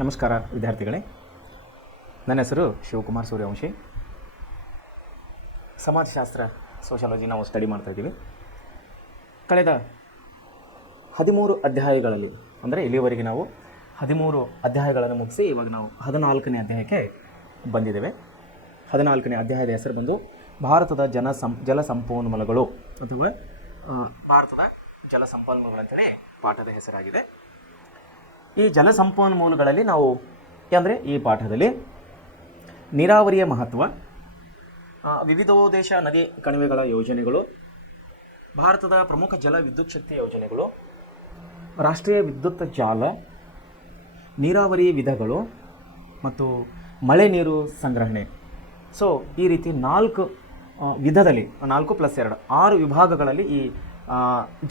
ನಮಸ್ಕಾರ ವಿದ್ಯಾರ್ಥಿಗಳೇ, ನನ್ನ ಹೆಸರು ಶಿವಕುಮಾರ್ ಸೂರ್ಯವಂಶಿ. ಸಮಾಜಶಾಸ್ತ್ರ ಸೋಷಾಲಜಿ ನಾವು ಸ್ಟಡಿ ಮಾಡ್ತಾಯಿದ್ದೀವಿ. ಕಳೆದ 13 ಅಧ್ಯಾಯಗಳಲ್ಲಿ, ಅಂದರೆ ಇಲ್ಲಿವರೆಗೆ ನಾವು 13 ಅಧ್ಯಾಯಗಳನ್ನು ಮುಗಿಸಿ ಇವಾಗ ನಾವು 14ನೇ ಅಧ್ಯಾಯಕ್ಕೆ ಬಂದಿದ್ದೇವೆ. 14ನೇ ಅಧ್ಯಾಯದ ಹೆಸರು ಬಂದು ಭಾರತದ ಜಲ ಸಂಪನ್ಮೂಲಗಳು ಅಥವಾ ಭಾರತದ ಜಲ ಸಂಪನ್ಮೂಲಗಳು ಅಂತಲೇ ಪಾಠದ ಹೆಸರಾಗಿದೆ. ಈ ಜಲ ಸಂಪನ್ಮೂಲಗಳಲ್ಲಿ ನಾವು ಅಂದರೆ ಈ ಪಾಠದಲ್ಲಿ ನೀರಾವರಿಯ ಮಹತ್ವ, ವಿವಿಧೋದ್ದೇಶ ನದಿ ಕಣಿವೆಗಳ ಯೋಜನೆಗಳು, ಭಾರತದ ಪ್ರಮುಖ ಜಲ ವಿದ್ಯುತ್ ಶಕ್ತಿ ಯೋಜನೆಗಳು, ರಾಷ್ಟ್ರೀಯ ವಿದ್ಯುತ್ ಜಾಲ, ನೀರಾವರಿ ವಿಧಗಳು ಮತ್ತು ಮಳೆ ನೀರು ಸಂಗ್ರಹಣೆ. ಸೊ ಈ ರೀತಿ 4 ವಿಧದಲ್ಲಿ 4+2 6 ವಿಭಾಗಗಳಲ್ಲಿ ಈ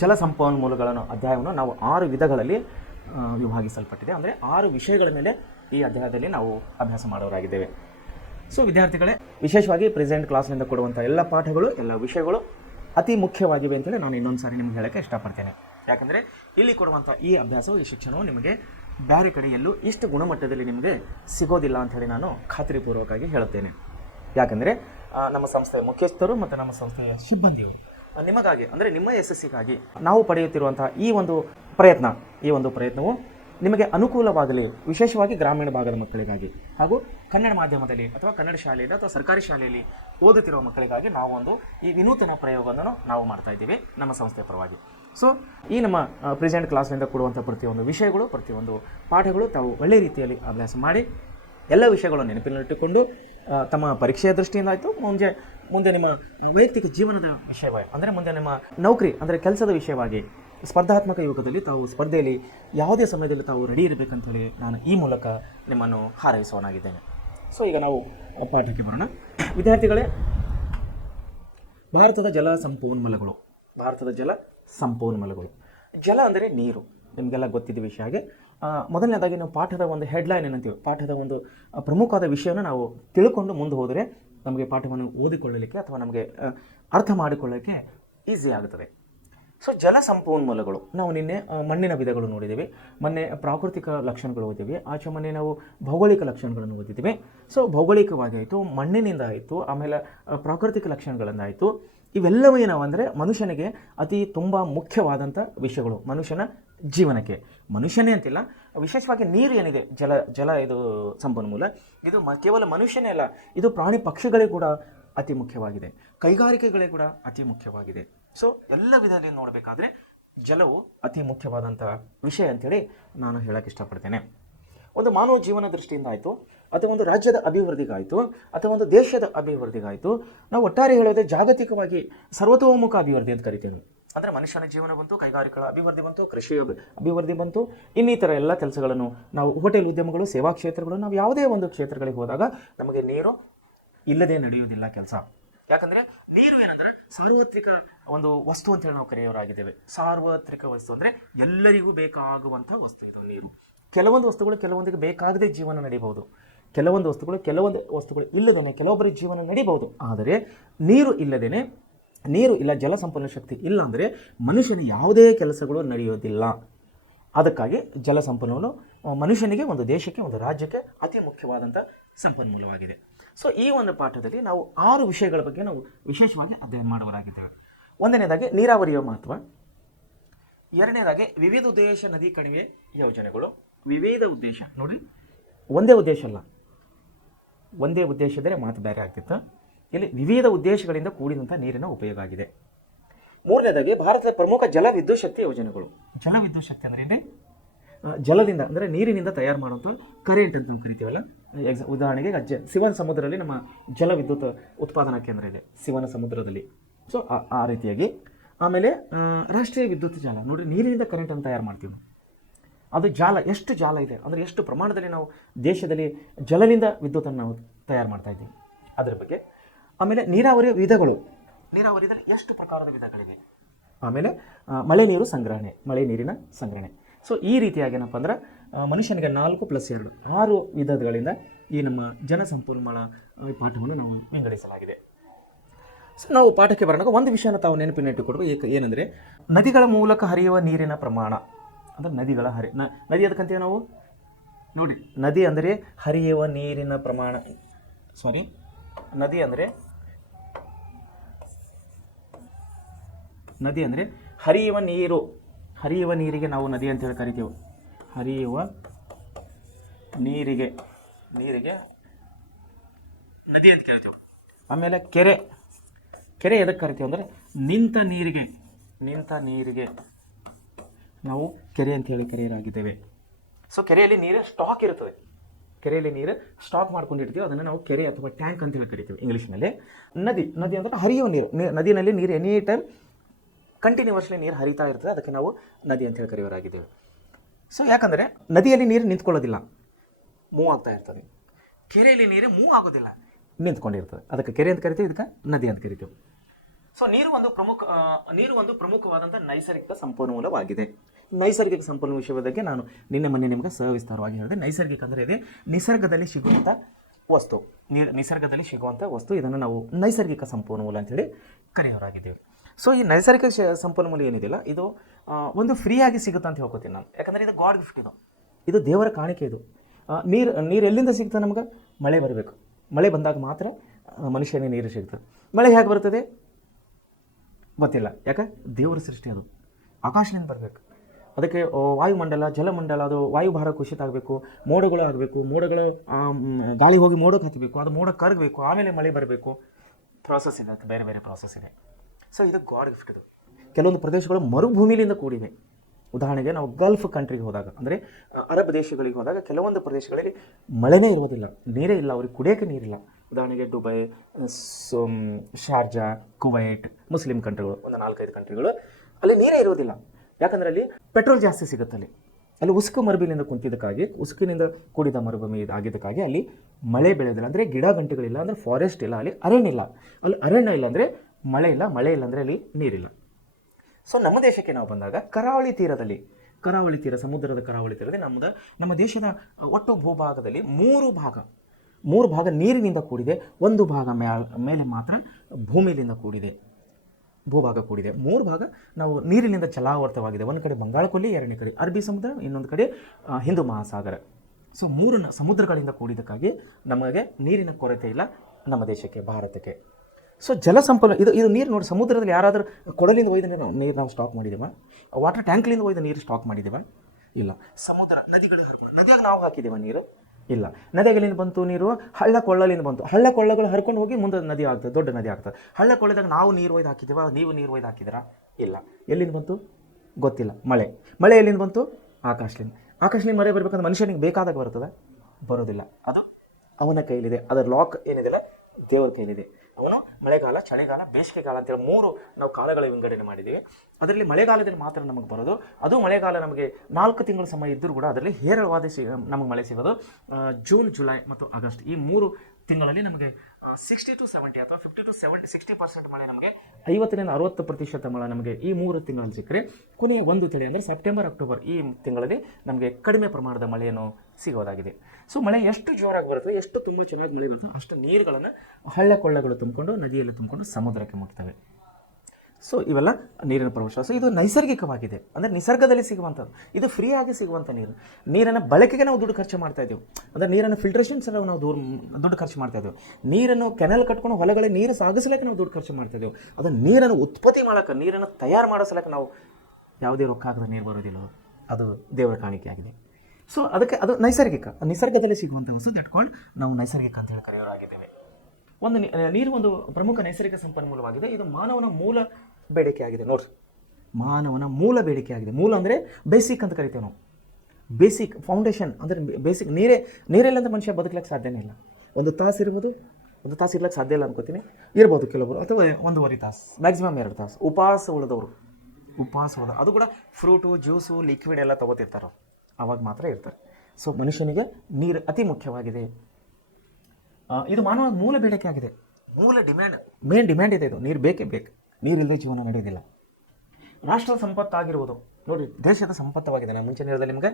ಜಲ ಸಂಪನ್ಮೂಲಗಳನ್ನು ಅಧ್ಯಾಯವನ್ನು ನಾವು 6 ವಿಧಗಳಲ್ಲಿ ವಿಭಾಗಿಸಲ್ಪಟ್ಟಿದೆ. ಅಂದರೆ 6 ವಿಷಯಗಳ ಮೇಲೆ ಈ ಅಧ್ಯಾಯದಲ್ಲಿ ನಾವು ಅಭ್ಯಾಸ ಮಾಡೋರಾಗಿದ್ದೇವೆ. ಸೊ ವಿದ್ಯಾರ್ಥಿಗಳೇ, ವಿಶೇಷವಾಗಿ ಪ್ರೆಸೆಂಟ್ ಕ್ಲಾಸ್ನಿಂದ ಕೊಡುವಂಥ ಎಲ್ಲ ಪಾಠಗಳು, ಎಲ್ಲ ವಿಷಯಗಳು ಅತಿ ಮುಖ್ಯವಾಗಿವೆ ಅಂತೇಳಿ ನಾನು ಇನ್ನೊಂದು ಸಾರಿ ನಿಮ್ಗೆ ಹೇಳೋಕ್ಕೆ ಇಷ್ಟಪಡ್ತೇನೆ. ಯಾಕಂದರೆ ಇಲ್ಲಿ ಕೊಡುವಂಥ ಈ ಅಭ್ಯಾಸವು, ಈ ಶಿಕ್ಷಣವು ನಿಮಗೆ ಬೇರೆ ಕಡೆ ಎಲ್ಲೂ ಇಷ್ಟು ಗುಣಮಟ್ಟದಲ್ಲಿ ನಿಮಗೆ ಸಿಗೋದಿಲ್ಲ ಅಂಥೇಳಿ ನಾನು ಖಾತ್ರಿಪೂರ್ವಕವಾಗಿ ಹೇಳುತ್ತೇನೆ. ಯಾಕಂದರೆ ನಮ್ಮ ಸಂಸ್ಥೆಯ ಮುಖ್ಯಸ್ಥರು ಮತ್ತು ನಮ್ಮ ಸಂಸ್ಥೆಯ ಸಿಬ್ಬಂದಿಯವರು ನಿಮಗಾಗಿ, ಅಂದರೆ ನಿಮ್ಮ ಯಶಸ್ಸಿಗಾಗಿ ನಾವು ಪಡೆಯುತ್ತಿರುವಂಥ ಈ ಒಂದು ಪ್ರಯತ್ನವು ನಿಮಗೆ ಅನುಕೂಲವಾಗಲಿ, ವಿಶೇಷವಾಗಿ ಗ್ರಾಮೀಣ ಭಾಗದ ಮಕ್ಕಳಿಗಾಗಿ ಹಾಗೂ ಕನ್ನಡ ಮಾಧ್ಯಮದಲ್ಲಿ ಅಥವಾ ಕನ್ನಡ ಶಾಲೆಯಲ್ಲಿ ಅಥವಾ ಸರ್ಕಾರಿ ಶಾಲೆಯಲ್ಲಿ ಓದುತ್ತಿರುವ ಮಕ್ಕಳಿಗಾಗಿ ನಾವು ಈ ವಿನೂತನ ಪ್ರಯೋಗವನ್ನು ನಾವು ಮಾಡ್ತಾ ಇದ್ದೀವಿ ನಮ್ಮ ಸಂಸ್ಥೆಯ ಪರವಾಗಿ. ಸೊ ಈ ನಮ್ಮ ಪ್ರೆಸೆಂಟ್ ಕ್ಲಾಸ್ನಿಂದ ಕೊಡುವಂಥ ಪ್ರತಿಯೊಂದು ವಿಷಯಗಳು, ಪ್ರತಿಯೊಂದು ಪಾಠಗಳು ತಾವು ಒಳ್ಳೆಯ ರೀತಿಯಲ್ಲಿ ಅಭ್ಯಾಸ ಮಾಡಿ ಎಲ್ಲ ವಿಷಯಗಳನ್ನು ನೆನಪಿನಲ್ಲಿಟ್ಟುಕೊಂಡು ತಮ್ಮ ಪರೀಕ್ಷೆಯ ದೃಷ್ಟಿಯಿಂದ ಆಯಿತು, ಮುಂದೆ ನಿಮ್ಮ ವೈಯಕ್ತಿಕ ಜೀವನದ ವಿಷಯವಾಗಿ, ಅಂದರೆ ಮುಂದೆ ನಿಮ್ಮ ನೌಕರಿ ಅಂದರೆ ಕೆಲಸದ ವಿಷಯವಾಗಿ, ಸ್ಪರ್ಧಾತ್ಮಕ ಯುಗದಲ್ಲಿ ತಾವು ಸ್ಪರ್ಧೆಯಲ್ಲಿ ಯಾವುದೇ ಸಮಯದಲ್ಲಿ ತಾವು ರೆಡಿ ಇರಬೇಕಂತೇಳಿ ನಾನು ಈ ಮೂಲಕ ನಿಮ್ಮನ್ನು ಹಾರೈಸೋನಾಗಿದ್ದೇನೆ. ಸೊ ಈಗ ನಾವು ಪಾಠಕ್ಕೆ ಬರೋಣ. ವಿದ್ಯಾರ್ಥಿಗಳೇ, ಭಾರತದ ಜಲ ಸಂಪನ್ಮೂಲಗಳು. ಜಲ ಅಂದರೆ ನೀರು, ನಿಮಗೆಲ್ಲ ಗೊತ್ತಿದ್ದ ವಿಷಯ. ಹಾಗೆ ಮೊದಲನೇದಾಗಿ ನಾವು ಪಾಠದ ಒಂದು ಹೆಡ್ಲೈನ್ ಏನಂತೀವಿ, ಪಾಠದ ಒಂದು ಪ್ರಮುಖವಾದ ವಿಷಯವನ್ನು ನಾವು ತಿಳ್ಕೊಂಡು ಮುಂದೆ ಹೋದರೆ ನಮಗೆ ಪಾಠವನ್ನು ಓದಿಕೊಳ್ಳಲಿಕ್ಕೆ ಅಥವಾ ನಮಗೆ ಅರ್ಥ ಮಾಡಿಕೊಳ್ಳಲಿಕ್ಕೆ ಈಸಿ ಆಗುತ್ತದೆ. ಸೊ ಜಲ ಸಂಪನ್ಮೂಲಗಳು, ನಾವು ನಿನ್ನೆ ಮಣ್ಣಿನ ವಿಧಗಳು ನೋಡಿದ್ದೀವಿ, ಮೊನ್ನೆ ಪ್ರಾಕೃತಿಕ ಲಕ್ಷಣಗಳು ಓದಿದ್ದೀವಿ, ಮೊನ್ನೆ ನಾವು ಭೌಗೋಳಿಕ ಲಕ್ಷಣಗಳನ್ನು ಓದಿದ್ದೀವಿ. ಸೊ ಭೌಗೋಳಿಕವಾಗಿ ಆಯಿತು, ಮಣ್ಣಿನಿಂದ ಆಯಿತು, ಆಮೇಲೆ ಪ್ರಾಕೃತಿಕ ಲಕ್ಷಣಗಳಿಂದಾಯಿತು. ಇವೆಲ್ಲವೂ ಏನವಂದರೆ ಮನುಷ್ಯನಿಗೆ ತುಂಬ ಮುಖ್ಯವಾದಂಥ ವಿಷಯಗಳು, ಮನುಷ್ಯನ ಜೀವನಕ್ಕೆ. ಮನುಷ್ಯನೇ ಅಂತಿಲ್ಲ, ವಿಶೇಷವಾಗಿ ನೀರು ಏನಿದೆ, ಜಲ ಇದು ಸಂಪನ್ಮೂಲ, ಇದು ಕೇವಲ ಮನುಷ್ಯನೇ ಅಲ್ಲ, ಇದು ಪ್ರಾಣಿ ಪಕ್ಷಿಗಳಿಗೆ ಕೂಡ ಅತಿ ಮುಖ್ಯವಾಗಿದೆ, ಕೈಗಾರಿಕೆಗಳಿಗೆ ಕೂಡ ಅತಿ ಮುಖ್ಯವಾಗಿದೆ. ಸೊ ಎಲ್ಲ ವಿಧದಲ್ಲಿ ನೋಡಬೇಕಾದ್ರೆ ಜಲವು ಅತಿ ಮುಖ್ಯವಾದಂಥ ವಿಷಯ ಅಂತೇಳಿ ನಾನು ಹೇಳಕ್ಕೆ ಇಷ್ಟಪಡ್ತೇನೆ. ಒಂದು ಮಾನವ ಜೀವನ ದೃಷ್ಟಿಯಿಂದ ಆಯಿತು, ಅಥವಾ ಒಂದು ರಾಜ್ಯದ ಅಭಿವೃದ್ಧಿಗಾಯಿತು, ಅಥವಾ ಒಂದು ದೇಶದ ಅಭಿವೃದ್ಧಿಗಾಯಿತು, ನಾವು ಒಟ್ಟಾರೆ ಹೇಳೋದೇ ಜಾಗತಿಕವಾಗಿ ಸರ್ವತೋಮುಖ ಅಭಿವೃದ್ಧಿ ಅಂತ ಕರಿತೇವೆ. ಅಂದರೆ ಮನುಷ್ಯನ ಜೀವನ ಬಂತು, ಕೈಗಾರಿಕೆಗಳ ಅಭಿವೃದ್ಧಿ ಬಂತು, ಕೃಷಿ ಅಭಿವೃದ್ಧಿ ಬಂತು, ಇನ್ನಿತರ ಎಲ್ಲ ಕೆಲಸಗಳನ್ನು ನಾವು ಹೋಟೆಲ್ ಉದ್ಯಮಗಳು, ಸೇವಾ ಕ್ಷೇತ್ರಗಳು, ನಾವು ಯಾವುದೇ ಒಂದು ಕ್ಷೇತ್ರಗಳಿಗೆ ಹೋದಾಗ ನಮಗೆ ನೀರು ಇಲ್ಲದೆ ನಡೆಯುವುದಿಲ್ಲ ಕೆಲಸ. ಯಾಕಂದರೆ ನೀರು ಏನಂದರೆ ಸಾರ್ವತ್ರಿಕ ಒಂದು ವಸ್ತು ಅಂತೇಳಿ ನಾವು ಕರೆಯೋರಾಗಿದ್ದೇವೆ. ಸಾರ್ವತ್ರಿಕ ವಸ್ತು ಅಂದರೆ ಎಲ್ಲರಿಗೂ ಬೇಕಾಗುವಂಥ ವಸ್ತು ಇದು ನೀರು. ಕೆಲವೊಂದು ವಸ್ತುಗಳು ಕೆಲವೊಂದಿಗೆ ಬೇಕಾಗದೇ ಜೀವನ ನಡೀಬಹುದು, ಕೆಲವೊಂದು ವಸ್ತುಗಳು ಇಲ್ಲದೇ ಕೆಲವೊಬ್ಬರಿಗೆ ಜೀವನ ನಡೀಬಹುದು. ಆದರೆ ನೀರು ಇಲ್ಲ, ಜಲ ಸಂಪನ್ಮೂಲ ಶಕ್ತಿ ಇಲ್ಲ ಅಂದರೆ ಮನುಷ್ಯನ ಯಾವುದೇ ಕೆಲಸಗಳು ನಡೆಯೋದಿಲ್ಲ. ಅದಕ್ಕಾಗಿ ಜಲ ಸಂಪನ್ಮೂಲ ಮನುಷ್ಯನಿಗೆ, ಒಂದು ದೇಶಕ್ಕೆ, ಒಂದು ರಾಜ್ಯಕ್ಕೆ ಅತಿ ಮುಖ್ಯವಾದಂಥ ಸಂಪನ್ಮೂಲವಾಗಿದೆ. ಸೊ ಈ ಒಂದು ಪಾಠದಲ್ಲಿ ನಾವು 6 ವಿಷಯಗಳ ಬಗ್ಗೆ ನಾವು ವಿಶೇಷವಾಗಿ ಅಧ್ಯಯನ ಮಾಡುವರಾಗಿದ್ದೇವೆ. ಒಂದನೇದಾಗಿ ನೀರಾವರಿಯ ಮಹತ್ವ, ಎರಡನೇದಾಗಿ ವಿವಿಧ ಉದ್ದೇಶ ನದಿ ಕಣಿವೆ ಯೋಜನೆಗಳು. ವಿವಿಧ ಉದ್ದೇಶ ನೋಡಿ, ಒಂದೇ ಉದ್ದೇಶ ಅಲ್ಲ, ಒಂದೇ ಉದ್ದೇಶ ಇದ್ದರೆ ಮಾತು ಬೇರೆ ಆಗ್ತಿತ್ತು. ಇಲ್ಲಿ ವಿವಿಧ ಉದ್ದೇಶಗಳಿಂದ ಕೂಡಿದಂಥ ನೀರಿನ ಉಪಯೋಗ ಆಗಿದೆ. ಮೂರನೇದಾಗಿ ಭಾರತದ ಪ್ರಮುಖ ಜಲ ವಿದ್ಯುತ್ ಶಕ್ತಿ ಯೋಜನೆಗಳು. ಜಲ ವಿದ್ಯುತ್ ಶಕ್ತಿ ಅಂದರೆ ಜಲದಿಂದ, ಅಂದರೆ ನೀರಿನಿಂದ ತಯಾರು ಮಾಡುವಂಥ ಕರೆಂಟ್ ಅಂತ ನಾವು ಕರಿತೀವಲ್ಲ. ಉದಾಹರಣೆಗೆ ಶಿವನ ಸಮುದ್ರದಲ್ಲಿ ನಮ್ಮ ಜಲ ವಿದ್ಯುತ್ ಉತ್ಪಾದನಾ ಕೇಂದ್ರ ಇದೆ, ಶಿವನ ಸಮುದ್ರದಲ್ಲಿ. ಸೊ ಆ ರೀತಿಯಾಗಿ. ಆಮೇಲೆ ರಾಷ್ಟ್ರೀಯ ವಿದ್ಯುತ್ ಜಾಲ, ನೋಡಿರಿ, ನೀರಿನಿಂದ ಕರೆಂಟನ್ನು ತಯಾರು ಮಾಡ್ತೀವಿ. ಅದು ಎಷ್ಟು ಜಾಲ ಇದೆ ಅಂದರೆ ಎಷ್ಟು ಪ್ರಮಾಣದಲ್ಲಿ ನಾವು ದೇಶದಲ್ಲಿ ಜಲದಿಂದ ವಿದ್ಯುತ್ತನ್ನು ನಾವು ತಯಾರು ಮಾಡ್ತಾ ಇದ್ದೀವಿ, ಅದರ ಬಗ್ಗೆ. ಆಮೇಲೆ ನೀರಾವರಿಯ ವಿಧಗಳು, ನೀರಾವರಿಯಲ್ಲಿ ಎಷ್ಟು ಪ್ರಕಾರದ ವಿಧಗಳಿವೆ. ಆಮೇಲೆ ಮಳೆ ನೀರಿನ ಸಂಗ್ರಹಣೆ. ಸೊ ಈ ರೀತಿಯಾಗಿ ಏನಪ್ಪ ಅಂದ್ರೆ ಮನುಷ್ಯನಿಗೆ 4+2 6 ವಿಧಗಳಿಂದ ಈ ನಮ್ಮ ಜಲ ಸಂಪನ್ಮೂಲ ಪಾಠವನ್ನು ನಾವು ವಿಂಗಡಿಸಲಾಗಿದೆ. ಸೊ ನಾವು ಪಾಠಕ್ಕೆ ಬರೋಣ. ಒಂದು ವಿಷಯನ ತಾವು ನೆನಪಿನಟ್ಟುಕೊಡ್ಬೇಕು, ಏನಂದರೆ ನದಿಗಳ ಮೂಲಕ ಹರಿಯುವ ನೀರಿನ ಪ್ರಮಾಣ. ಅಂದರೆ ನದಿಗಳ ನದಿ ಅದಕ್ಕಂತೀವಿ ನಾವು ನೋಡಿ, ನದಿ ಅಂದರೆ ಹರಿಯುವ ನೀರಿನ ಪ್ರಮಾಣ. ನದಿ ಅಂದರೆ ಹರಿಯುವ ನೀರು. ಹರಿಯುವ ನೀರಿಗೆ ನಾವು ನದಿ ಅಂತೇಳಿ ಕರಿತೀವಿ. ಹರಿಯುವ ನೀರಿಗೆ ನದಿ ಅಂತ ಕರಿತೀವಿ. ಆಮೇಲೆ ಕೆರೆ ಎದಕ್ಕೆ ಕರಿತೀವಿ ಅಂದರೆ ನಿಂತ ನೀರಿಗೆ ನಾವು ಕೆರೆ ಅಂತ ಹೇಳಿ ಕರೆಯಲಾಗಿದ್ದೇವೆ. ಸೊ ಕೆರೆಯಲ್ಲಿ ನೀರು ಸ್ಟಾಕ್ ಇರ್ತದೆ. ಕೆರೆಯಲ್ಲಿ ನೀರು ಸ್ಟಾಕ್ ಮಾಡ್ಕೊಂಡಿರ್ತೀವಿ, ಅದನ್ನು ನಾವು ಕೆರೆ ಅಥವಾ ಟ್ಯಾಂಕ್ ಅಂತ ಹೇಳಿ ಕರಿತೀವಿ ಇಂಗ್ಲೀಷ್ನಲ್ಲಿ. ನದಿ ಅಂದರೆ ಹರಿಯುವ ನೀರು. ನದಿಯಲ್ಲಿ ನೀರು ಎನಿ ಟೈಮ್ ಕಂಟಿನ್ಯೂಸ್ಲಿ ನೀರು ಹರಿತಾ ಇರ್ತದೆ, ಅದಕ್ಕೆ ನಾವು ನದಿ ಅಂತ ಹೇಳಿ ಕರೆಯೋರಾಗಿದ್ದೇವೆ. ಸೊ ಯಾಕಂದರೆ ನದಿಯಲ್ಲಿ ನೀರು ನಿಂತ್ಕೊಳ್ಳೋದಿಲ್ಲ, ಮೂವ್ ಆಗ್ತಾ ಇರ್ತದೆ. ಕೆರೆಯಲ್ಲಿ ನೀರು ಮೂವ್ ಆಗೋದಿಲ್ಲ, ನಿಂತ್ಕೊಂಡಿರ್ತದೆ, ಅದಕ್ಕೆ ಕೆರೆ ಅಂತ ಕರಿತೀವಿ, ಇದಕ್ಕೆ ನದಿ ಅಂತ ಕರಿತೀವಿ. ಸೊ ನೀರು ಒಂದು ಪ್ರಮುಖವಾದಂಥ ನೈಸರ್ಗಿಕ ಸಂಪನ್ಮೂಲವಾಗಿದೆ. ನೈಸರ್ಗಿಕ ಸಂಪನ್ಮೂಲ ವಿಷಯದ ಬಗ್ಗೆ ನಾನು ಮೊನ್ನೆ ನಿಮಗೆ ಸವಿಸ್ತಾರವಾಗಿ ಹೇಳಿದೆ. ನೈಸರ್ಗಿಕ ಅಂದರೆ ಇದೆ ನಿಸರ್ಗದಲ್ಲಿ ಸಿಗುವಂಥ ವಸ್ತು. ನಿಸರ್ಗದಲ್ಲಿ ಸಿಗುವಂಥ ವಸ್ತು, ಇದನ್ನು ನಾವು ನೈಸರ್ಗಿಕ ಸಂಪನ್ಮೂಲ ಅಂತೇಳಿ ಕರೆಯೋರಾಗಿದ್ದೇವೆ. ಸೊ ಈ ನೈಸರ್ಗಿಕ ಸಂಪನ್ಮೂಲ ಏನಿದೆಯಲ್ಲ, ಇದು ಒಂದು ಫ್ರೀಯಾಗಿ ಸಿಗುತ್ತೆ ಅಂತ ಹೇಳ್ಕೊತೀನಿ ನಾನು. ಯಾಕಂದರೆ ಇದು ಗಾಡ್ ಗಿಫ್ಟ್, ಇದು ದೇವರ ಕಾಣಿಕೆ. ಇದು ನೀರು ಎಲ್ಲಿಂದ ಸಿಗ್ತದೆ? ನಮ್ಗೆ ಮಳೆ ಬರಬೇಕು. ಮಳೆ ಬಂದಾಗ ಮಾತ್ರ ಮನುಷ್ಯನಿಗೆ ನೀರು ಸಿಗ್ತದೆ. ಮಳೆ ಹೇಗೆ ಬರ್ತದೆ ಗೊತ್ತಿಲ್ಲ, ಯಾಕೆ? ದೇವರ ಸೃಷ್ಟಿ, ಅದು ಆಕಾಶದಿಂದ ಬರಬೇಕು. ಅದಕ್ಕೆ ವಾಯುಮಂಡಲ, ಜಲಮಂಡಲ, ಅದು ವಾಯುಭಾರ ಕುಸಿತ ಆಗಬೇಕು, ಮೋಡಗಳು ಆಗಬೇಕು, ಮೋಡಗಳು ಗಾಳಿ ಹೋಗಿ ಮೋಡಕ್ಕೆ ಹತ್ತಬೇಕು, ಅದು ಮೋಡ ಕರಗಬೇಕು, ಆಮೇಲೆ ಮಳೆ ಬರಬೇಕು. ಪ್ರಾಸೆಸ್ ಇದೆ, ಅದಕ್ಕೆ ಬೇರೆ ಬೇರೆ ಪ್ರಾಸೆಸ್ ಇದೆ. ಸೊ ಇದು ಗಾಡ್ ಗಿಫ್ಟ್. ಇದು ಕೆಲವೊಂದು ಪ್ರದೇಶಗಳು ಮರುಭೂಮಿಲಿಂದ ಕೂಡಿವೆ. ಉದಾಹರಣೆಗೆ ನಾವು ಗಲ್ಫ್ ಕಂಟ್ರಿಗೆ ಹೋದಾಗ, ಅಂದರೆ ಅರಬ್ ದೇಶಗಳಿಗೆ ಹೋದಾಗ ಕೆಲವೊಂದು ಪ್ರದೇಶಗಳಲ್ಲಿ ಮಳೆನೇ ಇರೋದಿಲ್ಲ, ನೀರೇ ಇಲ್ಲ, ಅವ್ರಿಗೆ ಕುಡಿಯೋಕ್ಕೆ ನೀರಿಲ್ಲ. ಉದಾಹರಣೆಗೆ ದುಬೈ, ಶಾರ್ಜಾ, ಕುವೈಟ್, ಮುಸ್ಲಿಂ ಕಂಟ್ರಿಗಳು, ಒಂದು 4-5 ಕಂಟ್ರಿಗಳು, ಅಲ್ಲಿ ನೀರೇ ಇರೋದಿಲ್ಲ. ಯಾಕಂದರೆ ಅಲ್ಲಿ ಪೆಟ್ರೋಲ್ ಜಾಸ್ತಿ ಸಿಗುತ್ತೆ. ಅಲ್ಲಿ ಉಸುಕು ಮರುಭೂಮಿಯಿಂದ ಕುಂತಿದ್ದಕ್ಕಾಗಿ, ಉಸುಕಿನಿಂದ ಕೂಡಿದ ಮರುಭೂಮಿ ಆಗಿದ್ದಕ್ಕಾಗಿ ಅಲ್ಲಿ ಮಳೆ ಬೆಳೆಯೋದಿಲ್ಲ. ಅಂದರೆ ಗಿಡ ಗಂಟೆಗಳಿಲ್ಲ, ಅಂದರೆ ಫಾರೆಸ್ಟ್ ಇಲ್ಲ, ಅಲ್ಲಿ ಅರಣ್ಯ ಇಲ್ಲ. ಅಲ್ಲಿ ಅರಣ್ಯ ಇಲ್ಲ ಅಂದರೆ ಮಳೆ ಇಲ್ಲ, ಮಳೆ ಇಲ್ಲ ಅಂದರೆ ಅಲ್ಲಿ ನೀರಿಲ್ಲ. ಸೊ ನಮ್ಮ ದೇಶಕ್ಕೆ ನಾವು ಬಂದಾಗ ಕರಾವಳಿ ತೀರ, ಸಮುದ್ರದ ಕರಾವಳಿ ತೀರದಲ್ಲಿ ನಮ್ಮ ದೇಶದ ಒಟ್ಟು ಭೂಭಾಗದಲ್ಲಿ 3 ಭಾಗ ನೀರಿನಿಂದ ಕೂಡಿದೆ, 1 ಭಾಗ ಮೇಲೆ ಮಾತ್ರ ಭೂಮಿಯಿಂದ ಕೂಡಿದೆ, ಭೂಭಾಗ ಕೂಡಿದೆ. 3 ಭಾಗ ನಾವು ನೀರಿನಿಂದ ಜಲಾವೃತವಾಗಿದೆ. ಒಂದು ಕಡೆ ಬಂಗಾಳ ಕೊಲ್ಲಿ, ಎರಡನೇ ಕಡೆ ಅರಬ್ಬಿ ಸಮುದ್ರ, ಇನ್ನೊಂದು ಕಡೆ ಹಿಂದೂ ಮಹಾಸಾಗರ. ಸೊ 3 ಸಮುದ್ರಗಳಿಂದ ಕೂಡಿದ್ದಕ್ಕಾಗಿ ನಮಗೆ ನೀರಿನ ಕೊರತೆ ಇಲ್ಲ ನಮ್ಮ ದೇಶಕ್ಕೆ, ಭಾರತಕ್ಕೆ. ಸೊ ಜಲಸಂಪನ್ಮೂಲ ಇದು ನೀರು ನೋಡಿ, ಸಮುದ್ರದಲ್ಲಿ ಯಾರಾದರೂ ಕೊಡಲಿಂದ ಒಯ್ದ ನೀರು ನಾವು ಸ್ಟಾಕ್ ಮಾಡಿದ್ದೀವ? ವಾಟರ್ ಟ್ಯಾಂಕ್ಲಿಂದ ಒಯ್ದ ನೀರು ಸ್ಟಾಕ್ ಮಾಡಿದ್ದೀವ? ಇಲ್ಲ. ಸಮುದ್ರ, ನದಿಗಳು ಹರ್ಕೊಂಡು, ನದಿಯಾಗ ನಾವು ಹಾಕಿದ್ದೀವ ನೀರು? ಇಲ್ಲ. ನದಿಗಳಿಂದ ಬಂತು ನೀರು, ಹಳ್ಳ ಕೊಳ್ಳಲಿಂದ ಬಂತು. ಹಳ್ಳ ಕೊಳ್ಳಗಳು ಹರ್ಕೊಂಡು ಹೋಗಿ ಮುಂದೆ ನದಿ ಆಗ್ತದೆ, ದೊಡ್ಡ ನದಿ ಆಗ್ತದೆ. ಹಳ್ಳ ಕೊಳ್ಳದಾಗ ನಾವು ನೀರು ಒಯ್ದು ಹಾಕಿದ್ದೀವ? ನೀವು ನೀರು ಒಯ್ದು ಹಾಕಿದ್ದೀರಾ? ಇಲ್ಲ. ಎಲ್ಲಿಂದ ಬಂತು ಗೊತ್ತಿಲ್ಲ. ಮಳೆ ಎಲ್ಲಿಂದ ಬಂತು? ಆಕಾಶದಿಂದ ಮಳೆ ಬರಬೇಕಂದ್ರೆ ಮನುಷ್ಯನಿಗೆ ಬೇಕಾದಾಗ ಬರ್ತದೆ? ಬರೋದಿಲ್ಲ. ಅದು ಅವನ ಕೈಲಿದೆ. ಅದರ ಲಾಕ್ ಏನಿದೆಲ್ಲ ದೇವರ ಕೈಲಿದೆ. ಅವನು ಮಳೆಗಾಲ, ಚಳಿಗಾಲ, ಬೇಸಿಗೆಗಾಲ ಅಂತೇಳಿ 3 ನಾವು ಕಾಲಗಳ ವಿಂಗಡಣೆ ಮಾಡಿದ್ದೀವಿ. ಅದರಲ್ಲಿ ಮಳೆಗಾಲದಲ್ಲಿ ಮಾತ್ರ ನಮಗೆ ಬರೋದು. ಅದು ಮಳೆಗಾಲ ನಮಗೆ 4 ತಿಂಗಳ ಸಮಯ ಇದ್ದರೂ ಕೂಡ ಅದರಲ್ಲಿ ಹೇರಳವಾದ ನಮಗೆ ಮಳೆ ಸಿಗೋದು ಜೂನ್, ಜುಲೈ ಮತ್ತು ಆಗಸ್ಟ್. ಈ 3 ತಿಂಗಳಲ್ಲಿ ನಮಗೆ 60 to 70 ಅಥವಾ 50 to 60% ಮಳೆ, ನಮಗೆ 50ರಿಂದ 60% ಮಳೆ ನಮಗೆ ಈ 3 ತಿಂಗಳಲ್ಲಿ ಸಿಕ್ಕರೆ, ಕೊನೆಯ 1 ತಿಂಗಳು ಅಂದರೆ ಸೆಪ್ಟೆಂಬರ್, ಅಕ್ಟೋಬರ್ ಈ ತಿಂಗಳಲ್ಲಿ ನಮಗೆ ಕಡಿಮೆ ಪ್ರಮಾಣದ ಮಳೆಯನ್ನು ಸಿಗೋದಾಗಿದೆ. ಸೊ ಮಳೆ ಎಷ್ಟು ಜೋರಾಗಿ ಬರ್ತದೆ, ಎಷ್ಟು ತುಂಬ ಚೆನ್ನಾಗಿ ಮಳೆ ಬರ್ತದೆ, ಅಷ್ಟು ನೀರುಗಳನ್ನು ಹಳ್ಳ ಕೊಳ್ಳಗಳು ತುಂಬಿಕೊಂಡು, ನದಿಯಲ್ಲಿ ತುಂಬಿಕೊಂಡು ಸಮುದ್ರಕ್ಕೆ ಮುಟ್ತವೆ. ಸೊ ಇವೆಲ್ಲ ನೀರಿನ ಪ್ರವೇಶ. ಸೊ ಇದು ನೈಸರ್ಗಿಕವಾಗಿದೆ, ಅಂದರೆ ನಿಸರ್ಗದಲ್ಲಿ ಸಿಗುವಂಥದ್ದು. ಇದು ಫ್ರೀಯಾಗಿ ಸಿಗುವಂಥ ನೀರನ್ನು ಬಳಕೆಗೆ ನಾವು ದುಡ್ಡು ಖರ್ಚು ಮಾಡ್ತಾ ಇದ್ದೇವೆ. ಅಂದರೆ ನೀರನ್ನು ಫಿಲ್ಟ್ರೇಷನ್ ಸಲ ನಾವು ದುಡ್ಡು ಖರ್ಚು ಮಾಡ್ತಾ ಇದ್ದೇವೆ. ನೀರನ್ನು ಕೆನಲ್ ಕಟ್ಕೊಂಡು ಹೊಲಗಳಿಗೆ ನೀರು ಸಾಗಿಸ್ಲಿಕ್ಕೆ ನಾವು ದುಡ್ಡು ಖರ್ಚು ಮಾಡ್ತಾ ಇದ್ದೇವೆ. ಅದನ್ನು ನೀರನ್ನು ಉತ್ಪತ್ತಿ ಮಾಡೋಕ್ಕೆ, ನೀರನ್ನು ತಯಾರು ಮಾಡೋ ಸಲಕ್ಕೆ ನಾವು ಯಾವುದೇ ರೊಕ್ಕ ಹಾಕಿದ ನೀರು ಬರೋದಿಲ್ಲ, ಅದು ದೇವರ ಕಾಣಿಕೆ ಆಗಿದೆ. ಸೊ ಅದಕ್ಕೆ ಅದು ನೈಸರ್ಗಿಕ, ನಿಸರ್ಗದಲ್ಲಿ ಸಿಗುವಂಥ ವಸ್ತು ದಟ್ಕೊಂಡು ನಾವು ನೈಸರ್ಗಿಕ ಅಂತ ಹೇಳಿ ಕರೆಯೋರಾಗಿದ್ದೇವೆ. ನೀರು ಒಂದು ಪ್ರಮುಖ ನೈಸರ್ಗಿಕ ಸಂಪನ್ಮೂಲವಾಗಿದೆ. ಇದು ಮಾನವನ ಮೂಲ ಬೇಡಿಕೆ ಆಗಿದೆ. ನೋಡ್ರಿ, ಮಾನವನ ಮೂಲ ಬೇಡಿಕೆ ಆಗಿದೆ. ಮೂಲ ಅಂದರೆ ಬೇಸಿಕ್ ಅಂತ ಕರಿತೇವೆ ನಾವು. ಬೇಸಿಕ್ ಫೌಂಡೇಶನ್ ಅಂದರೆ ಬೇಸಿಕ್. ನೀರಿಲ್ಲ ಅಂತ ಮನುಷ್ಯ ಬದುಕಲಿಕ್ಕೆ ಸಾಧ್ಯನೇ ಇಲ್ಲ. 1 ತಾಸು ಇರ್ಬೋದು, 1 ತಾಸು ಇರ್ಲಿಕ್ಕೆ ಸಾಧ್ಯ ಇಲ್ಲ ಅನ್ಕೋತೀನಿ, ಇರ್ಬೋದು ಕೆಲವರು, ಅಥವಾ 1.5 ತಾಸು, ಮ್ಯಾಕ್ಸಿಮಮ್ 2 ತಾಸು ಉಪವಾಸ ಉಳಿದವರು, ಅದು ಕೂಡ ಫ್ರೂಟು, ಜ್ಯೂಸು, ಲಿಕ್ವಿಡ್ ಎಲ್ಲ ತೊಗೋತಿರ್ತಾರೆ, ಅವಾಗ ಮಾತ್ರ ಇರ್ತಾರೆ. ಸೊ ಮನುಷ್ಯನಿಗೆ ನೀರು ಅತಿ ಮುಖ್ಯವಾಗಿದೆ. ಇದು ಮಾನವ ಮೂಲ ಬೇಡಿಕೆ ಆಗಿದೆ, ಮೂಲ ಡಿಮ್ಯಾಂಡ್, ಮೇನ್ ಡಿಮ್ಯಾಂಡ್ ಇದೆ. ಇದು ನೀರು ಬೇಕೇ ಬೇಕು, ನೀರಿಲ್ಲದೆ ಜೀವನ ನಡೆಯೋದಿಲ್ಲ. ರಾಷ್ಟ್ರದ ಸಂಪತ್ತಾಗಿರುವುದು ನೋಡಿ, ದೇಶದ ಸಂಪತ್ತವಾಗಿದೆ. ನಾನು ಮುಂಚೆ ಹೇಳಿದಲ್ಲಿ ನಿಮಗೆ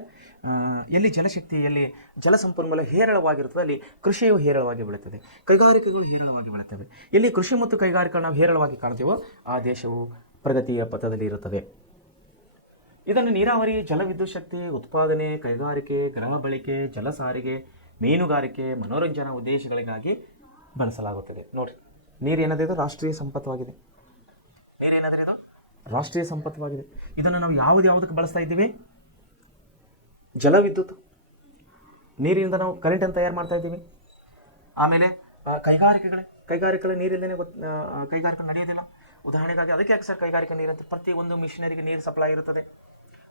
ಎಲ್ಲಿ ಜಲಶಕ್ತಿ, ಎಲ್ಲಿ ಜಲಸಂಪನ್ಮೂಲ ಹೇರಳವಾಗಿರುತ್ತದೆ, ಅಲ್ಲಿ ಕೃಷಿಯು ಹೇರಳವಾಗಿ ಬೆಳೆಯುತ್ತದೆ, ಕೈಗಾರಿಕೆಗಳು ಹೇರಳವಾಗಿ ಬೆಳೆಯುತ್ತವೆ. ಎಲ್ಲಿ ಕೃಷಿ ಮತ್ತು ಕೈಗಾರಿಕೆಗಳು ನಾವು ಹೇರಳವಾಗಿ ಕಾಣ್ತೀವೋ ಆ ದೇಶವು ಪ್ರಗತಿಯ ಪಥದಲ್ಲಿ ಇರುತ್ತದೆ. ಇದನ್ನು ನೀರಾವರಿ, ಜಲವಿದ್ಯುತ್ ಶಕ್ತಿ ಉತ್ಪಾದನೆ, ಕೈಗಾರಿಕೆ, ಗೃಹ ಬಳಕೆ, ಜಲ ಸಾರಿಗೆ, ಮೀನುಗಾರಿಕೆ, ಮನೋರಂಜನಾ ಉದ್ದೇಶಗಳಿಗಾಗಿ ಬಳಸಲಾಗುತ್ತದೆ. ನೋಡಿ, ನೀರು ಏನದು? ಇದು ರಾಷ್ಟ್ರೀಯ ಸಂಪತ್ತವಾಗಿದೆ. ನೀರೇನಾದ್ರೆ ಇದು ರಾಷ್ಟ್ರೀಯ ಸಂಪತ್ತವಾಗಿದೆ. ಇದನ್ನು ನಾವು ಯಾವುದಕ್ಕೆ ಬಳಸ್ತಾ ಇದ್ದೀವಿ? ಜಲವಿದ್ಯುತ್, ನೀರಿನಿಂದ ನಾವು ಕರೆಂಟನ್ನು ತಯಾರು ಮಾಡ್ತಾ ಇದ್ದೀವಿ. ಆಮೇಲೆ ಕೈಗಾರಿಕೆಗಳ ನೀರಿಲ್ಲದೇ ಕೈಗಾರಿಕೆ ನಡೆಯೋದಿಲ್ಲ. ಉದಾಹರಣೆಗಾಗಿ ಅದಕ್ಕೆ ಯಾಕೆ ಸರ್ ಕೈಗಾರಿಕಾ ನೀರಂತ? ಪ್ರತಿಯೊಂದು ಮಿಷನರಿಗೆ ನೀರು ಸಪ್ಲೈ ಇರುತ್ತದೆ.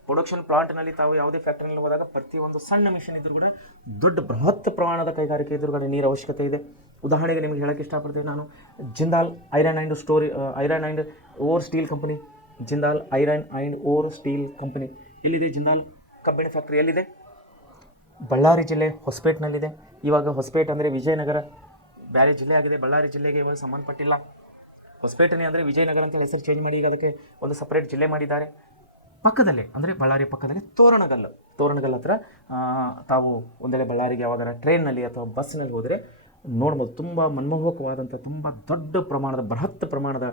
ಪ್ರೊಡಕ್ಷನ್ ಪ್ಲಾಂಟ್ನಲ್ಲಿ ತಾವು ಯಾವುದೇ ಫ್ಯಾಕ್ಟ್ರಿನಲ್ಲಿ ಹೋದಾಗ ಪ್ರತಿಯೊಂದು ಸಣ್ಣ ಮಿಷನ್ ಇದ್ರೂ ಕೂಡ ದೊಡ್ಡ ಬೃಹತ್ ಪ್ರಮಾಣದ ಕೈಗಾರಿಕೆ ಎದುರುಗಡೆ ನೀರು ಅವಶ್ಯಕತೆ ಇದೆ. ಉದಾಹರಣೆಗೆ ನಿಮಗೆ ಹೇಳಕ್ಕೆ ಇಷ್ಟಪಡ್ತೇನೆ ನಾನು, Jindal iron and ore steel company. Jindal iron and ore steel company ಎಲ್ಲಿದೆ? ಜಿಂದಾಲ್ ಕಬ್ಬಿಣ ಫ್ಯಾಕ್ಟ್ರಿ ಎಲ್ಲಿದೆ? ಬಳ್ಳಾರಿ ಜಿಲ್ಲೆ ಹೊಸಪೇಟೆನಲ್ಲಿದೆ. ಇವಾಗ ಹೊಸಪೇಟೆ ಅಂದರೆ ವಿಜಯನಗರ ಬೇರೆ ಜಿಲ್ಲೆ ಆಗಿದೆ. ಬಳ್ಳಾರಿ ಜಿಲ್ಲೆಗೆ ಇವಾಗ ಸಂಬಂಧಪಟ್ಟಿಲ್ಲ. ಹೊಸಪೇಟೆನೇ ಅಂದರೆ ವಿಜಯನಗರ ಅಂತ ಹೆಸರು ಚೇಂಜ್ ಮಾಡಿ ಈಗ ಅದಕ್ಕೆ ಒಂದು ಸಪ್ರೇಟ್ ಜಿಲ್ಲೆ ಮಾಡಿದ್ದಾರೆ. ಪಕ್ಕದಲ್ಲೇ ಅಂದರೆ ಬಳ್ಳಾರಿ ಪಕ್ಕದಲ್ಲಿ ತೋರಣಗಲ್ ಹತ್ರ ತಾವು ಒಂದೆಡೆ ಬಳ್ಳಾರಿಗೆ ಯಾವಾಗಾರ ಟ್ರೈನ್ನಲ್ಲಿ ಅಥವಾ ಬಸ್ನಲ್ಲಿ ಹೋದರೆ ನೋಡ್ಬೋದು. ತುಂಬ ಮನಮೋಹಕವಾದಂಥ ತುಂಬ ದೊಡ್ಡ ಪ್ರಮಾಣದ ಬೃಹತ್ ಪ್ರಮಾಣದ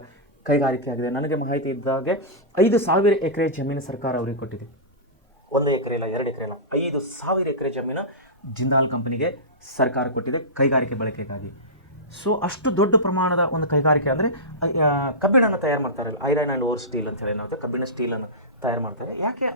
ಕೈಗಾರಿಕೆ ಆಗಿದೆ. ನನಗೆ ಮಾಹಿತಿ ಇದ್ದಾಗೆ 5,000 ಎಕರೆ ಜಮೀನು ಸರ್ಕಾರ ಅವರಿಗೆ ಕೊಟ್ಟಿದೆ. 1 ಎಕರೆ ಇಲ್ಲ, 2 ಎಕರೆ ಇಲ್ಲ, 5,000 ಎಕರೆ ಜಮೀನು ಜಿಂದಾಲ್ ಕಂಪನಿಗೆ ಸರ್ಕಾರ ಕೊಟ್ಟಿದೆ ಕೈಗಾರಿಕೆ ಬಳಕೆಗಾಗಿ. ಸೊ ಅಷ್ಟು ದೊಡ್ಡ ಪ್ರಮಾಣದ ಒಂದು ಕೈಗಾರಿಕೆ ಅಂದರೆ ಕಬ್ಬಿಣವನ್ನು ತಯಾರು ಮಾಡ್ತಾರಲ್ಲ, ಐರನ್ ಆ್ಯಂಡ್ ಓರ್ ಸ್ಟೀಲ್ ಅಂತ ಹೇಳಿ ಏನಾಗುತ್ತೆ, ಕಬ್ಬಿಣ ಸ್ಟೀಲನ್ನು ತಯಾರು ಮಾಡ್ತಾರೆ. ಯಾಕೆ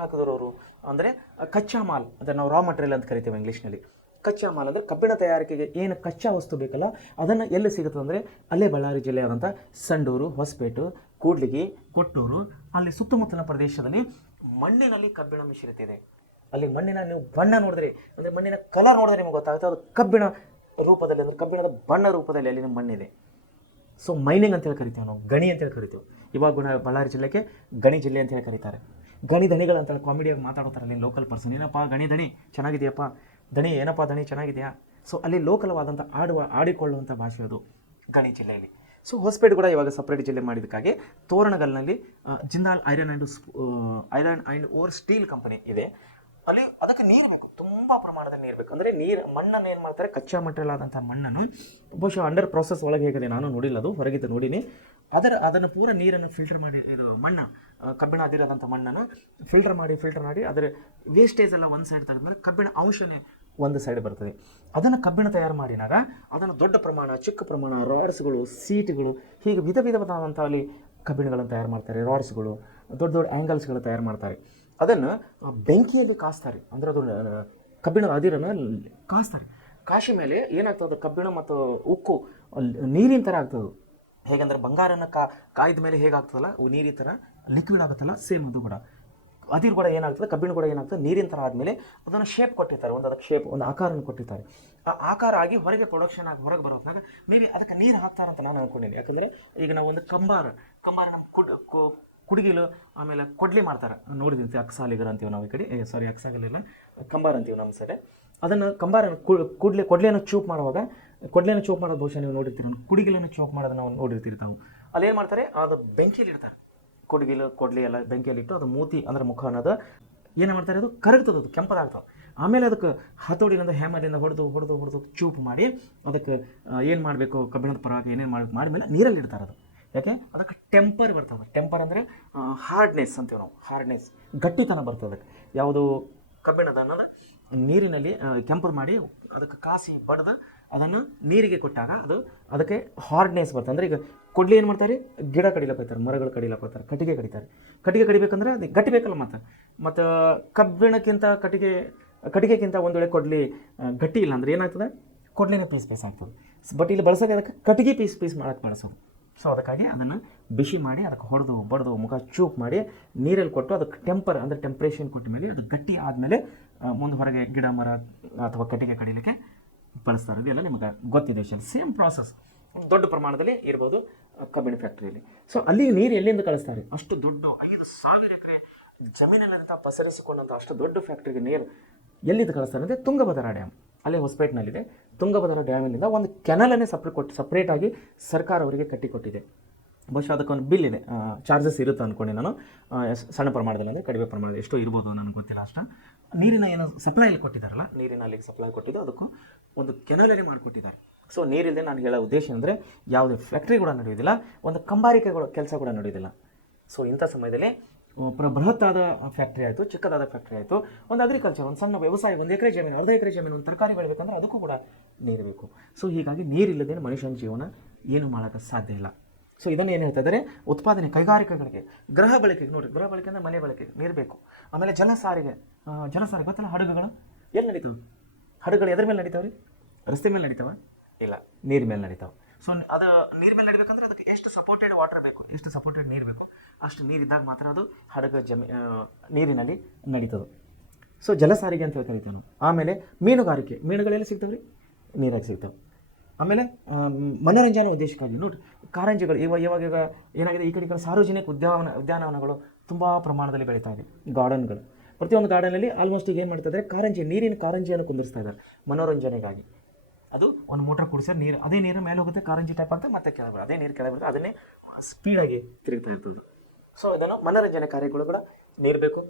ಹಾಕಿದ್ರು ಅವರು ಅಂದರೆ ಕಚ್ಚಾ ಮಾಲ್, ಅಂದರೆ ನಾವು ರಾ ಮಟೀರಿಯಲ್ ಅಂತ ಕರಿತೀವಿ ಇಂಗ್ಲೀಷ್ನಲ್ಲಿ. ಕಚ್ಚಾ ಮಾಲ್ ಅಂದರೆ ಕಬ್ಬಿಣ ತಯಾರಿಕೆಗೆ ಏನು ಕಚ್ಚಾ ವಸ್ತು ಬೇಕಲ್ಲ ಅದನ್ನು ಎಲ್ಲಿ ಸಿಗುತ್ತೆ ಅಂದರೆ ಅಲ್ಲೇ ಬಳ್ಳಾರಿ ಜಿಲ್ಲೆಯಾದಂಥ ಸಂಡೂರು, ಹೊಸಪೇಟೆ, ಕೂಡ್ಲಿಗಿ, ಕೊಟ್ಟೂರು ಅಲ್ಲಿ ಸುತ್ತಮುತ್ತಲಿನ ಪ್ರದೇಶದಲ್ಲಿ ಮಣ್ಣಿನಲ್ಲಿ ಕಬ್ಬಿಣ ಮಿಶ್ರಿತ ಇದೆ. ಅಲ್ಲಿ ಮಣ್ಣಿನ ನೀವು ಬಣ್ಣ ನೋಡಿದ್ರೆ ಅಂದರೆ ಮಣ್ಣಿನ ಕಲರ್ ನೋಡಿದ್ರೆ ನಿಮಗೆ ಗೊತ್ತಾಗುತ್ತೆ ಅದು ಕಬ್ಬಿಣ ರೂಪದಲ್ಲಿ, ಅಂದರೆ ಕಬ್ಬಿಣದ ಬಣ್ಣ ರೂಪದಲ್ಲಿ ಅಲ್ಲಿನ ಮಣ್ಣಿದೆ. ಸೊ ಮೈನಿಂಗ್ ಅಂತೇಳಿ ಕರಿತೀವಿ ನಾವು, ಗಣಿ ಅಂತೇಳಿ ಕರಿತೀವಿ. ಇವಾಗ ಬಳ್ಳಾರಿ ಜಿಲ್ಲೆಗೆ ಗಣಿ ಜಿಲ್ಲೆ ಅಂತೇಳಿ ಕರೀತಾರೆ. ಗಣಿ ದಣಿಗಳು ಅಂತೇಳಿ ಕಾಮಿಡಿಯಾಗಿ ಮಾತಾಡ್ತಾರೆ ಅಲ್ಲಿ ಲೋಕಲ್ ಪರ್ಸನ್. ಏನಪ್ಪ ಗಣಿ ದಣಿ ಚೆನ್ನಾಗಿದೆಯಪ್ಪ, ದಣಿ ಏನಪ್ಪ ದಣಿ ಚೆನ್ನಾಗಿದೆಯಾ? ಸೊ ಅಲ್ಲಿ ಲೋಕಲ್ವಾದಂಥ ಆಡಿಕೊಳ್ಳುವಂಥ ಭಾಷೆ ಅದು ಗಣಿ ಜಿಲ್ಲೆಯಲ್ಲಿ. ಸೊ ಹೊಸಪೇಟೆ ಕೂಡ ಇವಾಗ ಸಪ್ರೇಟ್ ಜಿಲ್ಲೆ ಮಾಡಿದ್ದಕ್ಕಾಗಿ ತೋರಣಗಲ್ನಲ್ಲಿ Jindal iron and ore steel company ಇದೆ. ಅಲ್ಲಿ ಅದಕ್ಕೆ ನೀರು ಬೇಕು, ತುಂಬ ಪ್ರಮಾಣದ ನೀರು ಬೇಕು. ಅಂದರೆ ಮಣ್ಣನ್ನು ಏನು ಮಾಡ್ತಾರೆ, ಕಚ್ಚಾ ಮಟೀರಿಯಲ್ ಆದಂಥ ಮಣ್ಣನ್ನು ಬಹುಶಃ ಅಂಡರ್ ಪ್ರೋಸೆಸ್ ಒಳಗೆ ಹೇಗಿದೆ ನಾನು ನೋಡಿಲ್ಲ, ಅದು ಹೊರಗಿದ್ದು ನೋಡೀನಿ. ಅದನ್ನು ಪೂರ ನೀರನ್ನು ಫಿಲ್ಟರ್ ಮಾಡಿ, ಇದು ಮಣ್ಣು ಕಬ್ಬಿಣ ಅದಿರೋದಂಥ ಮಣ್ಣನ್ನು ಫಿಲ್ಟರ್ ಮಾಡಿ ಅದರ ವೇಸ್ಟೇಜ್ ಎಲ್ಲ ಒಂದು ಸೈಡ್ ತೆಗೆದ್ಮೇಲೆ ಕಬ್ಬಿಣ ಅಂಶನೇ ಒಂದು ಸೈಡ್ ಬರ್ತದೆ. ಅದನ್ನು ಕಬ್ಬಿಣ ತಯಾರು ಮಾಡಿದಾಗ ಅದನ್ನು ದೊಡ್ಡ ಪ್ರಮಾಣ, ಚಿಕ್ಕ ಪ್ರಮಾಣ, ರಾಡ್ಸ್ಗಳು, ಸೀಟ್ಗಳು, ಹೀಗೆ ವಿಧವಾದಂಥ ಅಲ್ಲಿ ಕಬ್ಬಿಣಗಳನ್ನು ತಯಾರು ಮಾಡ್ತಾರೆ. ರಾಡ್ಸ್ಗಳು, ದೊಡ್ಡ ಆ್ಯಂಗಲ್ಸ್ಗಳು ತಯಾರು ಮಾಡ್ತಾರೆ. ಅದನ್ನು ಬೆಂಕಿಯಲ್ಲಿ ಕಾಸ್ತಾರೆ. ಅಂದರೆ ಅದು ಕಬ್ಬಿಣದ ಅದಿರನ್ನು ಕಾಸ್ತಾರೆ. ಕಾಶಿ ಮೇಲೆ ಏನಾಗ್ತದೆ, ಕಬ್ಬಿಣ ಮತ್ತು ಉಕ್ಕು ನೀರಿನ ಥರ ಆಗ್ತದೆ. ಹೇಗೆಂದರೆ ಬಂಗಾರನ ಕಾಯ್ದ ಮೇಲೆ ಹೇಗಾಗ್ತದಲ್ಲ ನೀರಿನ ಥರ ಲಿಕ್ವಿಡ್ ಆಗುತ್ತಲ್ಲ, ಸೇಮ್ ಅದು ಕೂಡ ಅದಿರು ಕೂಡ ಏನಾಗ್ತದೆ, ಕಬ್ಬಿಣ ಕೂಡ ಏನಾಗ್ತದೆ, ನೀರಿನ ಥರ ಆದಮೇಲೆ ಅದನ್ನು ಶೇಪ್ ಕೊಟ್ಟಿರ್ತಾರೆ, ಅದಕ್ಕೆ ಶೇಪ್, ಒಂದು ಆಕಾರನ ಕೊಟ್ಟಿರ್ತಾರೆ. ಆ ಆಕಾರ ಆಗಿ ಹೊರಗೆ ಪ್ರೊಡಕ್ಷನ್ ಆಗಿ ಹೊರಗೆ ಬರೋದಾಗ ಮೇ ಬಿ ಅದಕ್ಕೆ ನೀರು ಹಾಕ್ತಾರಂತ ನಾನು ಅಂದ್ಕೊಂಡಿದ್ದೀನಿ. ಯಾಕಂದರೆ ಈಗ ನಾವು ಒಂದು ಕಂಬಾರ ನಮ್ಮ ಕುಡುಗಿಲು ಆಮೇಲೆ ಕೊಡ್ಲಿ ಮಾಡ್ತಾರೆ, ನೋಡಿದ್ದೀವಿ. ಅಕ್ಸಾಲಿಗರ ಅಂತೀವಿ ನಾವು ಈ ಕಡೆ, ಅಕ್ಸಾಗಲಿಲ್ಲ, ಕಂಬಾರ ಅಂತೀವಿ ನಮ್ಮ ಸೈಡೆ. ಅದನ್ನು ಕಂಬಾರ ಕೊಡ್ಲಿಯನ್ನು ಚೂಪ್ ಮಾಡುವಾಗ, ಕೊಡ್ಲಿಯನ್ನು ಚೂಪ್ ಮಾಡೋದು ಬಹುಶಃ ನೀವು ನೋಡಿರ್ತೀರಿ, ಕುಡುಗಿಲನ್ನು ಚೂಪ್ ಮಾಡೋದು ನಾವು ನೋಡಿರ್ತೀರಿ ತಾವು. ಅಲ್ಲೇನು ಮಾಡ್ತಾರೆ, ಅದು ಬೆಂಕಿಯಲ್ಲಿ ಇಡ್ತಾರೆ. ಕೊಡ್ಲಿ ಎಲ್ಲ ಬೆಂಕಿಯಲ್ಲಿಟ್ಟು ಅದು ಮೂತಿ ಅಂದರೆ ಮುಖ ಅನ್ನೋದು ಏನು ಮಾಡ್ತಾರೆ, ಅದು ಕರಗ್ತದೆ, ಅದು ಕೆಂಪದಾಗ್ತವೆ. ಆಮೇಲೆ ಅದಕ್ಕೆ ಹತೋಡಿನಿಂದ ಹ್ಯಾಮರಿಂದ ಹೊಡೆದು ಚೂಪ್ ಮಾಡಿ ಅದಕ್ಕೆ ಏನು ಮಾಡಬೇಕು, ಕಬ್ಬಿಣದ ಪರವಾಗಿ ಏನೇನು ಮಾಡಬೇಕು ಮಾಡಿದ್ಮೇಲೆ ನೀರಲ್ಲಿ ಇಡ್ತಾರೆ. ಅದು ಯಾಕೆ, ಅದಕ್ಕೆ ಟೆಂಪರ್ ಬರ್ತದೆ. ಟೆಂಪರ್ ಅಂದರೆ ಹಾರ್ಡ್ನೆಸ್ ಅಂತೀವಿ ನಾವು, ಹಾರ್ಡ್ನೆಸ್, ಗಟ್ಟಿತನ ಬರ್ತದೆ ಅದಕ್ಕೆ. ಯಾವುದು ಕಬ್ಬಿಣದ ಅನ್ನೋದು ನೀರಿನಲ್ಲಿ ಕೆಂಪು ಮಾಡಿ ಅದಕ್ಕೆ ಕಾಸಿ ಬಡ್ದು ಅದನ್ನು ನೀರಿಗೆ ಕೊಟ್ಟಾಗ ಅದಕ್ಕೆ ಹಾರ್ಡ್ನೆಸ್ ಬರ್ತದೆ. ಅಂದರೆ ಈಗ ಕೊಡ್ಲಿ ಏನು ಮಾಡ್ತಾರೆ, ಗಿಡ ಕಡಿಲಕ್ಕೋಗ್ತಾರೆ, ಮರಗಳು ಕಡಿಲಕ್ಕೋಗ್ತಾರೆ, ಕಟ್ಟಿಗೆ ಕಡಿಬೇಕಂದ್ರೆ ಅದು ಗಟ್ಟಿ ಬೇಕಲ್ಲ. ಮತ್ತು ಕಬ್ಬಿಣಕ್ಕಿಂತ ಕಟ್ಟಿಗೆಗಿಂತ ಒಂದು ವೇಳೆ ಕೊಡ್ಲಿ ಗಟ್ಟಿ ಇಲ್ಲ ಅಂದರೆ ಏನಾಗ್ತದೆ, ಕೊಡ್ಲಿನ ಪೀಸ್ ಆಗ್ತದೆ. ಬಟ್ ಇಲ್ಲಿ ಬಳಸೋಕೆ ಅದಕ್ಕೆ ಕಟ್ಟಿಗೆ ಪೀಸ್ ಮಾಡೋಕ್ಕೆ ಬಳಸೋದು. ಸೊ ಅದಕ್ಕಾಗಿ ಅದನ್ನು ಬಿಸಿ ಮಾಡಿ ಅದಕ್ಕೆ ಬಡ್ದು ಮುಖ ಚೂಪ್ ಮಾಡಿ ನೀರಲ್ಲಿ ಕೊಟ್ಟು ಅದಕ್ಕೆ ಟೆಂಪ್ರೇಷನ್ ಕೊಟ್ಟ ಮೇಲೆ ಅದು ಗಟ್ಟಿ ಆದಮೇಲೆ ಮುಂದೆ ಹೊರಗೆ ಗಿಡ ಮರ ಅಥವಾ ಕಟ್ಟಿಗೆ ಕಡಿಲಿಕ್ಕೆ ಬಳಸ್ತಾರೆ. ಇದೆಲ್ಲ ನಿಮಗೆ ಗೊತ್ತಿದೆ. ಸೇಮ್ ಪ್ರಾಸೆಸ್ ದೊಡ್ಡ ಪ್ರಮಾಣದಲ್ಲಿ ಇರ್ಬೋದು ಕಬ್ಬಿಣ ಫ್ಯಾಕ್ಟ್ರಿಯಲ್ಲಿ. ಸೊ ಅಲ್ಲಿ ನೀರು ಎಲ್ಲಿಂದ ಕಳಿಸ್ತಾರೆ, ಅಷ್ಟು ದೊಡ್ಡ 5,000 ಎಕರೆ ಜಮೀನಿನಂತ ಪಸರಿಸಿಕೊಂಡಂಥ ಅಷ್ಟು ದೊಡ್ಡ ಫ್ಯಾಕ್ಟ್ರಿಗೆ ನೀರು ಎಲ್ಲಿಂದ ಕಳಿಸ್ತಾರೆ ಅಂದರೆ ತುಂಗಭದ್ರಾ ಡ್ಯಾಮ್, ಅಲ್ಲೇ ಹೊಸಪೇಟೆನಲ್ಲಿದೆ. ತುಂಗಭದ್ರಾ ಡ್ಯಾಮಿನಿಂದ ಒಂದು ಕೆನಲನ್ನೇ ಸಪ್ರೇಟಾಗಿ ಸರ್ಕಾರ ಅವರಿಗೆ ಕಟ್ಟಿಕೊಟ್ಟಿದೆ. ಬಹುಶಃ ಅದಕ್ಕೊಂದು ಬಿಲ್ ಇದೆ, ಚಾರ್ಜಸ್ ಇರುತ್ತೆ ಅಂದ್ಕೊಂಡು ನಾನು. ಸಣ್ಣ ಪ್ರಮಾಣದಲ್ಲಿ ಅಂದರೆ ಕಡಿಮೆ ಪ್ರಮಾಣದಲ್ಲಿ ಎಷ್ಟೋ ಇರ್ಬೋದು ನನಗೆ ಗೊತ್ತಿಲ್ಲ ಅಷ್ಟು. ನೀರಿನ ಏನು ಸಪ್ಲೈ ಕೊಟ್ಟಿದ್ದಾರಲ್ಲ, ನೀರಿನ ಅಲ್ಲಿಗೆ ಸಪ್ಲೈ ಕೊಟ್ಟಿದ್ದು ಅದಕ್ಕೂ ಒಂದು ಕೆನಲನ್ನೇ ಮಾಡಿಕೊಟ್ಟಿದ್ದಾರೆ. ಸೊ ನೀರಿಲ್ಲದೆ ನಾನು ಹೇಳೋ ಉದ್ದೇಶ ಅಂದರೆ ಯಾವುದೇ ಫ್ಯಾಕ್ಟ್ರಿ ಕೂಡ ನಡೆಯೋದಿಲ್ಲ, ಒಂದು ಕಂಬಾರಿಕೆಗಳು ಕೆಲಸ ಕೂಡ ನಡೆಯೋದಿಲ್ಲ. ಸೊ ಇಂಥ ಸಮಯದಲ್ಲಿ ಬೃಹತ್ತಾದ ಫ್ಯಾಕ್ಟ್ರಿ ಆಯಿತು, ಚಿಕ್ಕದಾದ ಫ್ಯಾಕ್ಟ್ರಿ ಆಯಿತು, ಒಂದು ಅಗ್ರಿಕಲ್ಚರ್, ಒಂದು ಸಣ್ಣ ವ್ಯವಸಾಯ, 1 ಎಕರೆ ಜಮೀನು, ಅರ್ಧ ಎಕರೆ ಜಮೀನು, ಒಂದು ತರಕಾರಿ ಬೆಳಿಬೇಕಂದ್ರೆ ಅದಕ್ಕೂ ಕೂಡ ನೀರು ಬೇಕು. ಸೊ ಹೀಗಾಗಿ ನೀರಿಲ್ಲದೆ ಮನುಷ್ಯನ ಜೀವನ ಏನು ಮಾಡೋಕ್ಕೆ ಸಾಧ್ಯ ಇಲ್ಲ. ಸೊ ಇದನ್ನು ಏನು ಹೇಳ್ತಾ ಇದ್ದಾರೆ, ಉತ್ಪಾದನೆ ಕೈಗಾರಿಕೆಗಳಿಗೆ, ಗೃಹ ಬಳಕೆಗೆ, ನೋಡಿ ಗೃಹ ಬಳಕೆ ಅಂದರೆ ಮನೆ ಬಳಕೆಗೆ ನೀರು ಬೇಕು. ಆಮೇಲೆ ಜಲ ಸಾರಿಗೆ ಗೊತ್ತಲ್ಲ, ಹಡಗುಗಳು ಎಲ್ಲಿ ನಡೀತಾವೆ? ಹಡಗುಗಳು ಎದ್ರ ಮೇಲೆ ನಡೀತಾವೆ ರೀ? ರಸ್ತೆ ಮೇಲೆ ನಡೀತಾವೆ? ಇಲ್ಲ, ನೀರು ಮೇಲೆ ನಡೀತಾವೆ. ಸೊ ಅದು ನೀರು ಮೇಲೆ ನಡಿಬೇಕಂದ್ರೆ ಅದಕ್ಕೆ ಎಷ್ಟು ಸಪೋರ್ಟೆಡ್ ವಾಟರ್ ಬೇಕು, ಎಷ್ಟು ಸಪೋರ್ಟೆಡ್ ನೀರು ಬೇಕು, ಅಷ್ಟು ನೀರಿದ್ದಾಗ ಮಾತ್ರ ಅದು ಹಡಗು ನೀರಿನಲ್ಲಿ ನಡೀತದೆ. ಸೊ ಜಲ ಸಾರಿಗೆ ಅಂತ ಕರಿತೇವೆ ನಾವು. ಆಮೇಲೆ ಮೀನುಗಾರಿಕೆ, ಮೀನುಗಳೆಲ್ಲ ಸಿಗ್ತಾವೆ ರೀ? ನೀರಾಗಿ ಸಿಗ್ತಾವೆ. ಆಮೇಲೆ ಮನೋರಂಜನಾ ಉದ್ದೇಶಕ್ಕಾಗಿ ನೋಡಿ ಕಾರಂಜಿಗಳು ಇವಾಗ ಏನಾಗಿದೆ, ಈ ಕಡೆ ಸಾರ್ವಜನಿಕ ಉದ್ಯಾನವನಗಳು ತುಂಬ ಪ್ರಮಾಣದಲ್ಲಿ ಬೆಳೀತಾ ಇದೆ. ಗಾರ್ಡನ್ಗಳು, ಪ್ರತಿಯೊಂದು ಗಾರ್ಡನಲ್ಲಿ ಆಲ್ಮೋಸ್ಟ್ ಈಗ ಏನು ಮಾಡ್ತಾ ಇದ್ದಾರೆ, ನೀರಿನ ಕಾರಂಜಿಯನ್ನು ಕುಂದಿರ್ಸ್ತಾ ಇದ್ದಾರೆ ಮನೋರಂಜನೆಗಾಗಿ. ಅದು ಒಂದು ಮೋಟ್ರ್ ಕುಡಿಸಿ ನೀರು, ಅದೇ ನೀರು ಮೇಲೆ ಹೋಗುತ್ತೆ, ಕಾರಂಜಿ ಟೈಪ್ ಅಂತ ಮತ್ತೆ ಕೆಳಗೆ, ಅದೇ ನೀರು ಕೆಳಗೆ ಬರುತ್ತೆ, ಅದನ್ನೇ ಸ್ಪೀಡಾಗಿ ತಿರುಗ್ತಾ ಇರ್ತದೆ. ಸೊ ಇದನ್ನು ಮನೋರಂಜನೆ ಕಾರ್ಯಗಳು ಕೂಡ ನೀರು ಬೇಕು.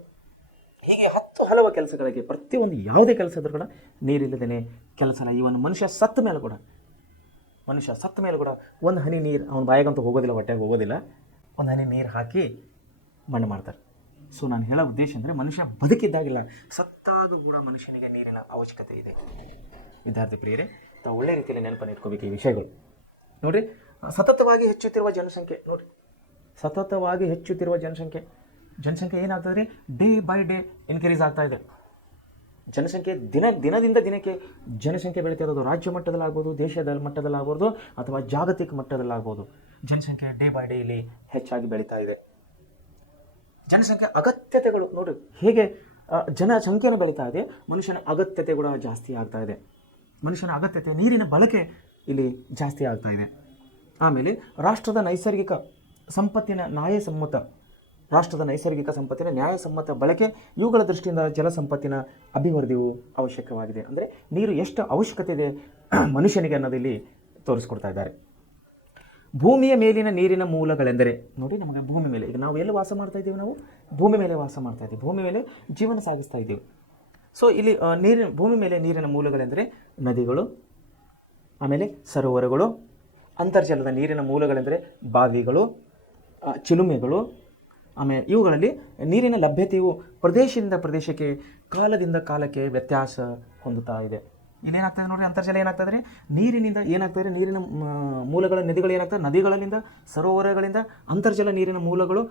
ಹೀಗೆ ಹಲವು ಕೆಲಸಗಳಿಗೆ, ಪ್ರತಿಯೊಂದು ಯಾವುದೇ ಕೆಲಸ ಇದ್ರೂ ಕೂಡ ನೀರಿಲ್ಲದೇ ಕೆಲಸ ಇಲ್ಲ. ಇವನು ಮನುಷ್ಯ ಸತ್ತ ಮೇಲೆ ಕೂಡ ಒಂದು ಹನಿ ನೀರು ಅವನ ಬಾಯಿಗಂತೂ ಹೋಗೋದಿಲ್ಲ, ಹೊಟ್ಟೆಗೆ ಹೋಗೋದಿಲ್ಲ, ಒಂದು ಹನಿ ನೀರು ಹಾಕಿ ಮಣ್ಣು ಮಾಡ್ತಾರೆ. ಸೊ ನಾನು ಹೇಳೋ ಉದ್ದೇಶ ಅಂದರೆ ಮನುಷ್ಯ ಬದುಕಿದ್ದಾಗಿಲ್ಲ, ಸತ್ತಾಗ ಕೂಡ ಮನುಷ್ಯನಿಗೆ ನೀರಿನ ಅವಶ್ಯಕತೆ ಇದೆ. ವಿದ್ಯಾರ್ಥಿ ಪ್ರಿಯರೇ, ತಾವು ಒಳ್ಳೆ ರೀತಿಯಲ್ಲಿ ನೆನಪನ್ನು ಇಟ್ಕೋಬೇಕು ಈ ವಿಷಯಗಳು. ನೋಡಿರಿ, ಸತತವಾಗಿ ಹೆಚ್ಚುತ್ತಿರುವ ಜನಸಂಖ್ಯೆ, ನೋಡಿ ಸತತವಾಗಿ ಹೆಚ್ಚುತ್ತಿರುವ ಜನಸಂಖ್ಯೆ ಏನಾಗ್ತದೆ ರೀ, ಡೇ ಬೈ ಡೇ ಇನ್ಕ್ರೀಸ್ ಆಗ್ತಾ ಇದೆ. ಜನಸಂಖ್ಯೆ ದಿನದಿಂದ ದಿನಕ್ಕೆ ಜನಸಂಖ್ಯೆ ಬೆಳೀತಾ ಇರೋದು, ರಾಜ್ಯ ಮಟ್ಟದಲ್ಲಾಗ್ಬೋದು, ದೇಶದ ಮಟ್ಟದಲ್ಲಾಗ್ಬೋದು, ಅಥವಾ ಜಾಗತಿಕ ಮಟ್ಟದಲ್ಲಾಗ್ಬೋದು. ಜನಸಂಖ್ಯೆ ಡೇ ಬೈ ಡೇ ಇಲ್ಲಿ ಹೆಚ್ಚಾಗಿ ಬೆಳೀತಾ ಇದೆ. ಜನಸಂಖ್ಯೆ ಅಗತ್ಯತೆಗಳು ನೋಡಿ ಹೇಗೆ ಜನಸಂಖ್ಯೆನ ಬೆಳೀತಾ ಇದೆ, ಮನುಷ್ಯನ ಅಗತ್ಯತೆ ಕೂಡ ಜಾಸ್ತಿ ಆಗ್ತಾ ಇದೆ. ಮನುಷ್ಯನ ಅಗತ್ಯತೆ, ನೀರಿನ ಬಳಕೆ ಇಲ್ಲಿ ಜಾಸ್ತಿ ಆಗ್ತಾ ಇದೆ. ಆಮೇಲೆ ರಾಷ್ಟ್ರದ ನೈಸರ್ಗಿಕ ಸಂಪತ್ತಿನ ನ್ಯಾಯಸಮ್ಮತ ಬಳಕೆ, ಇವುಗಳ ದೃಷ್ಟಿಯಿಂದ ಜಲ ಸಂಪತ್ತಿನ ಅಭಿವೃದ್ಧಿಯು ಅವಶ್ಯಕವಾಗಿದೆ. ಅಂದರೆ ನೀರು ಎಷ್ಟು ಅವಶ್ಯಕತೆ ಇದೆ ಮನುಷ್ಯನಿಗೆ ಅನ್ನೋದಿಲ್ಲಿ ತೋರಿಸ್ಕೊಡ್ತಾ ಇದ್ದಾರೆ. ಭೂಮಿಯ ಮೇಲಿನ ನೀರಿನ ಮೂಲಗಳೆಂದರೆ, ನೋಡಿ ನಮಗೆ ಭೂಮಿ ಮೇಲೆ, ಈಗ ನಾವು ಎಲ್ಲಿ ವಾಸ ಮಾಡ್ತಾ ಇದ್ದೀವಿ, ನಾವು ಭೂಮಿ ಮೇಲೆ ವಾಸ ಮಾಡ್ತಾ ಇದ್ದೀವಿ, ಭೂಮಿ ಮೇಲೆ ಜೀವನ ಸಾಗಿಸ್ತಾ ಇದ್ದೀವಿ. ಸೊ ಇಲ್ಲಿ ಭೂಮಿ ಮೇಲೆ ನೀರಿನ ಮೂಲಗಳೆಂದರೆ ನದಿಗಳು, ಆಮೇಲೆ ಸರೋವರಗಳು. ಅಂತರ್ಜಲದ ನೀರಿನ ಮೂಲಗಳೆಂದರೆ ಬಾವಿಗಳು, ಚಿಲುಮೆಗಳು. ಆಮೇಲೆ ಇವುಗಳಲ್ಲಿ ನೀರಿನ ಲಭ್ಯತೆಯು ಪ್ರದೇಶದಿಂದ ಪ್ರದೇಶಕ್ಕೆ, ಕಾಲದಿಂದ ಕಾಲಕ್ಕೆ ವ್ಯತ್ಯಾಸ ಹೊಂದುತ್ತಾ ಇದೆ. ಇಲ್ಲೇನಾಗ್ತದೆ ನೋಡಿರಿ, ಅಂತರ್ಜಲ ಏನಾಗ್ತದೆ ರೀ, ನೀರಿನಿಂದ ಏನಾಗ್ತದೆ, ನೀರಿನ ಮೂಲಗಳ ನದಿಗಳು ಏನಾಗ್ತದೆ, ನದಿಗಳಿಂದ, ಸರೋವರಗಳಿಂದ ಅಂತರ್ಜಲ ನೀರಿನ ಮೂಲಗಳು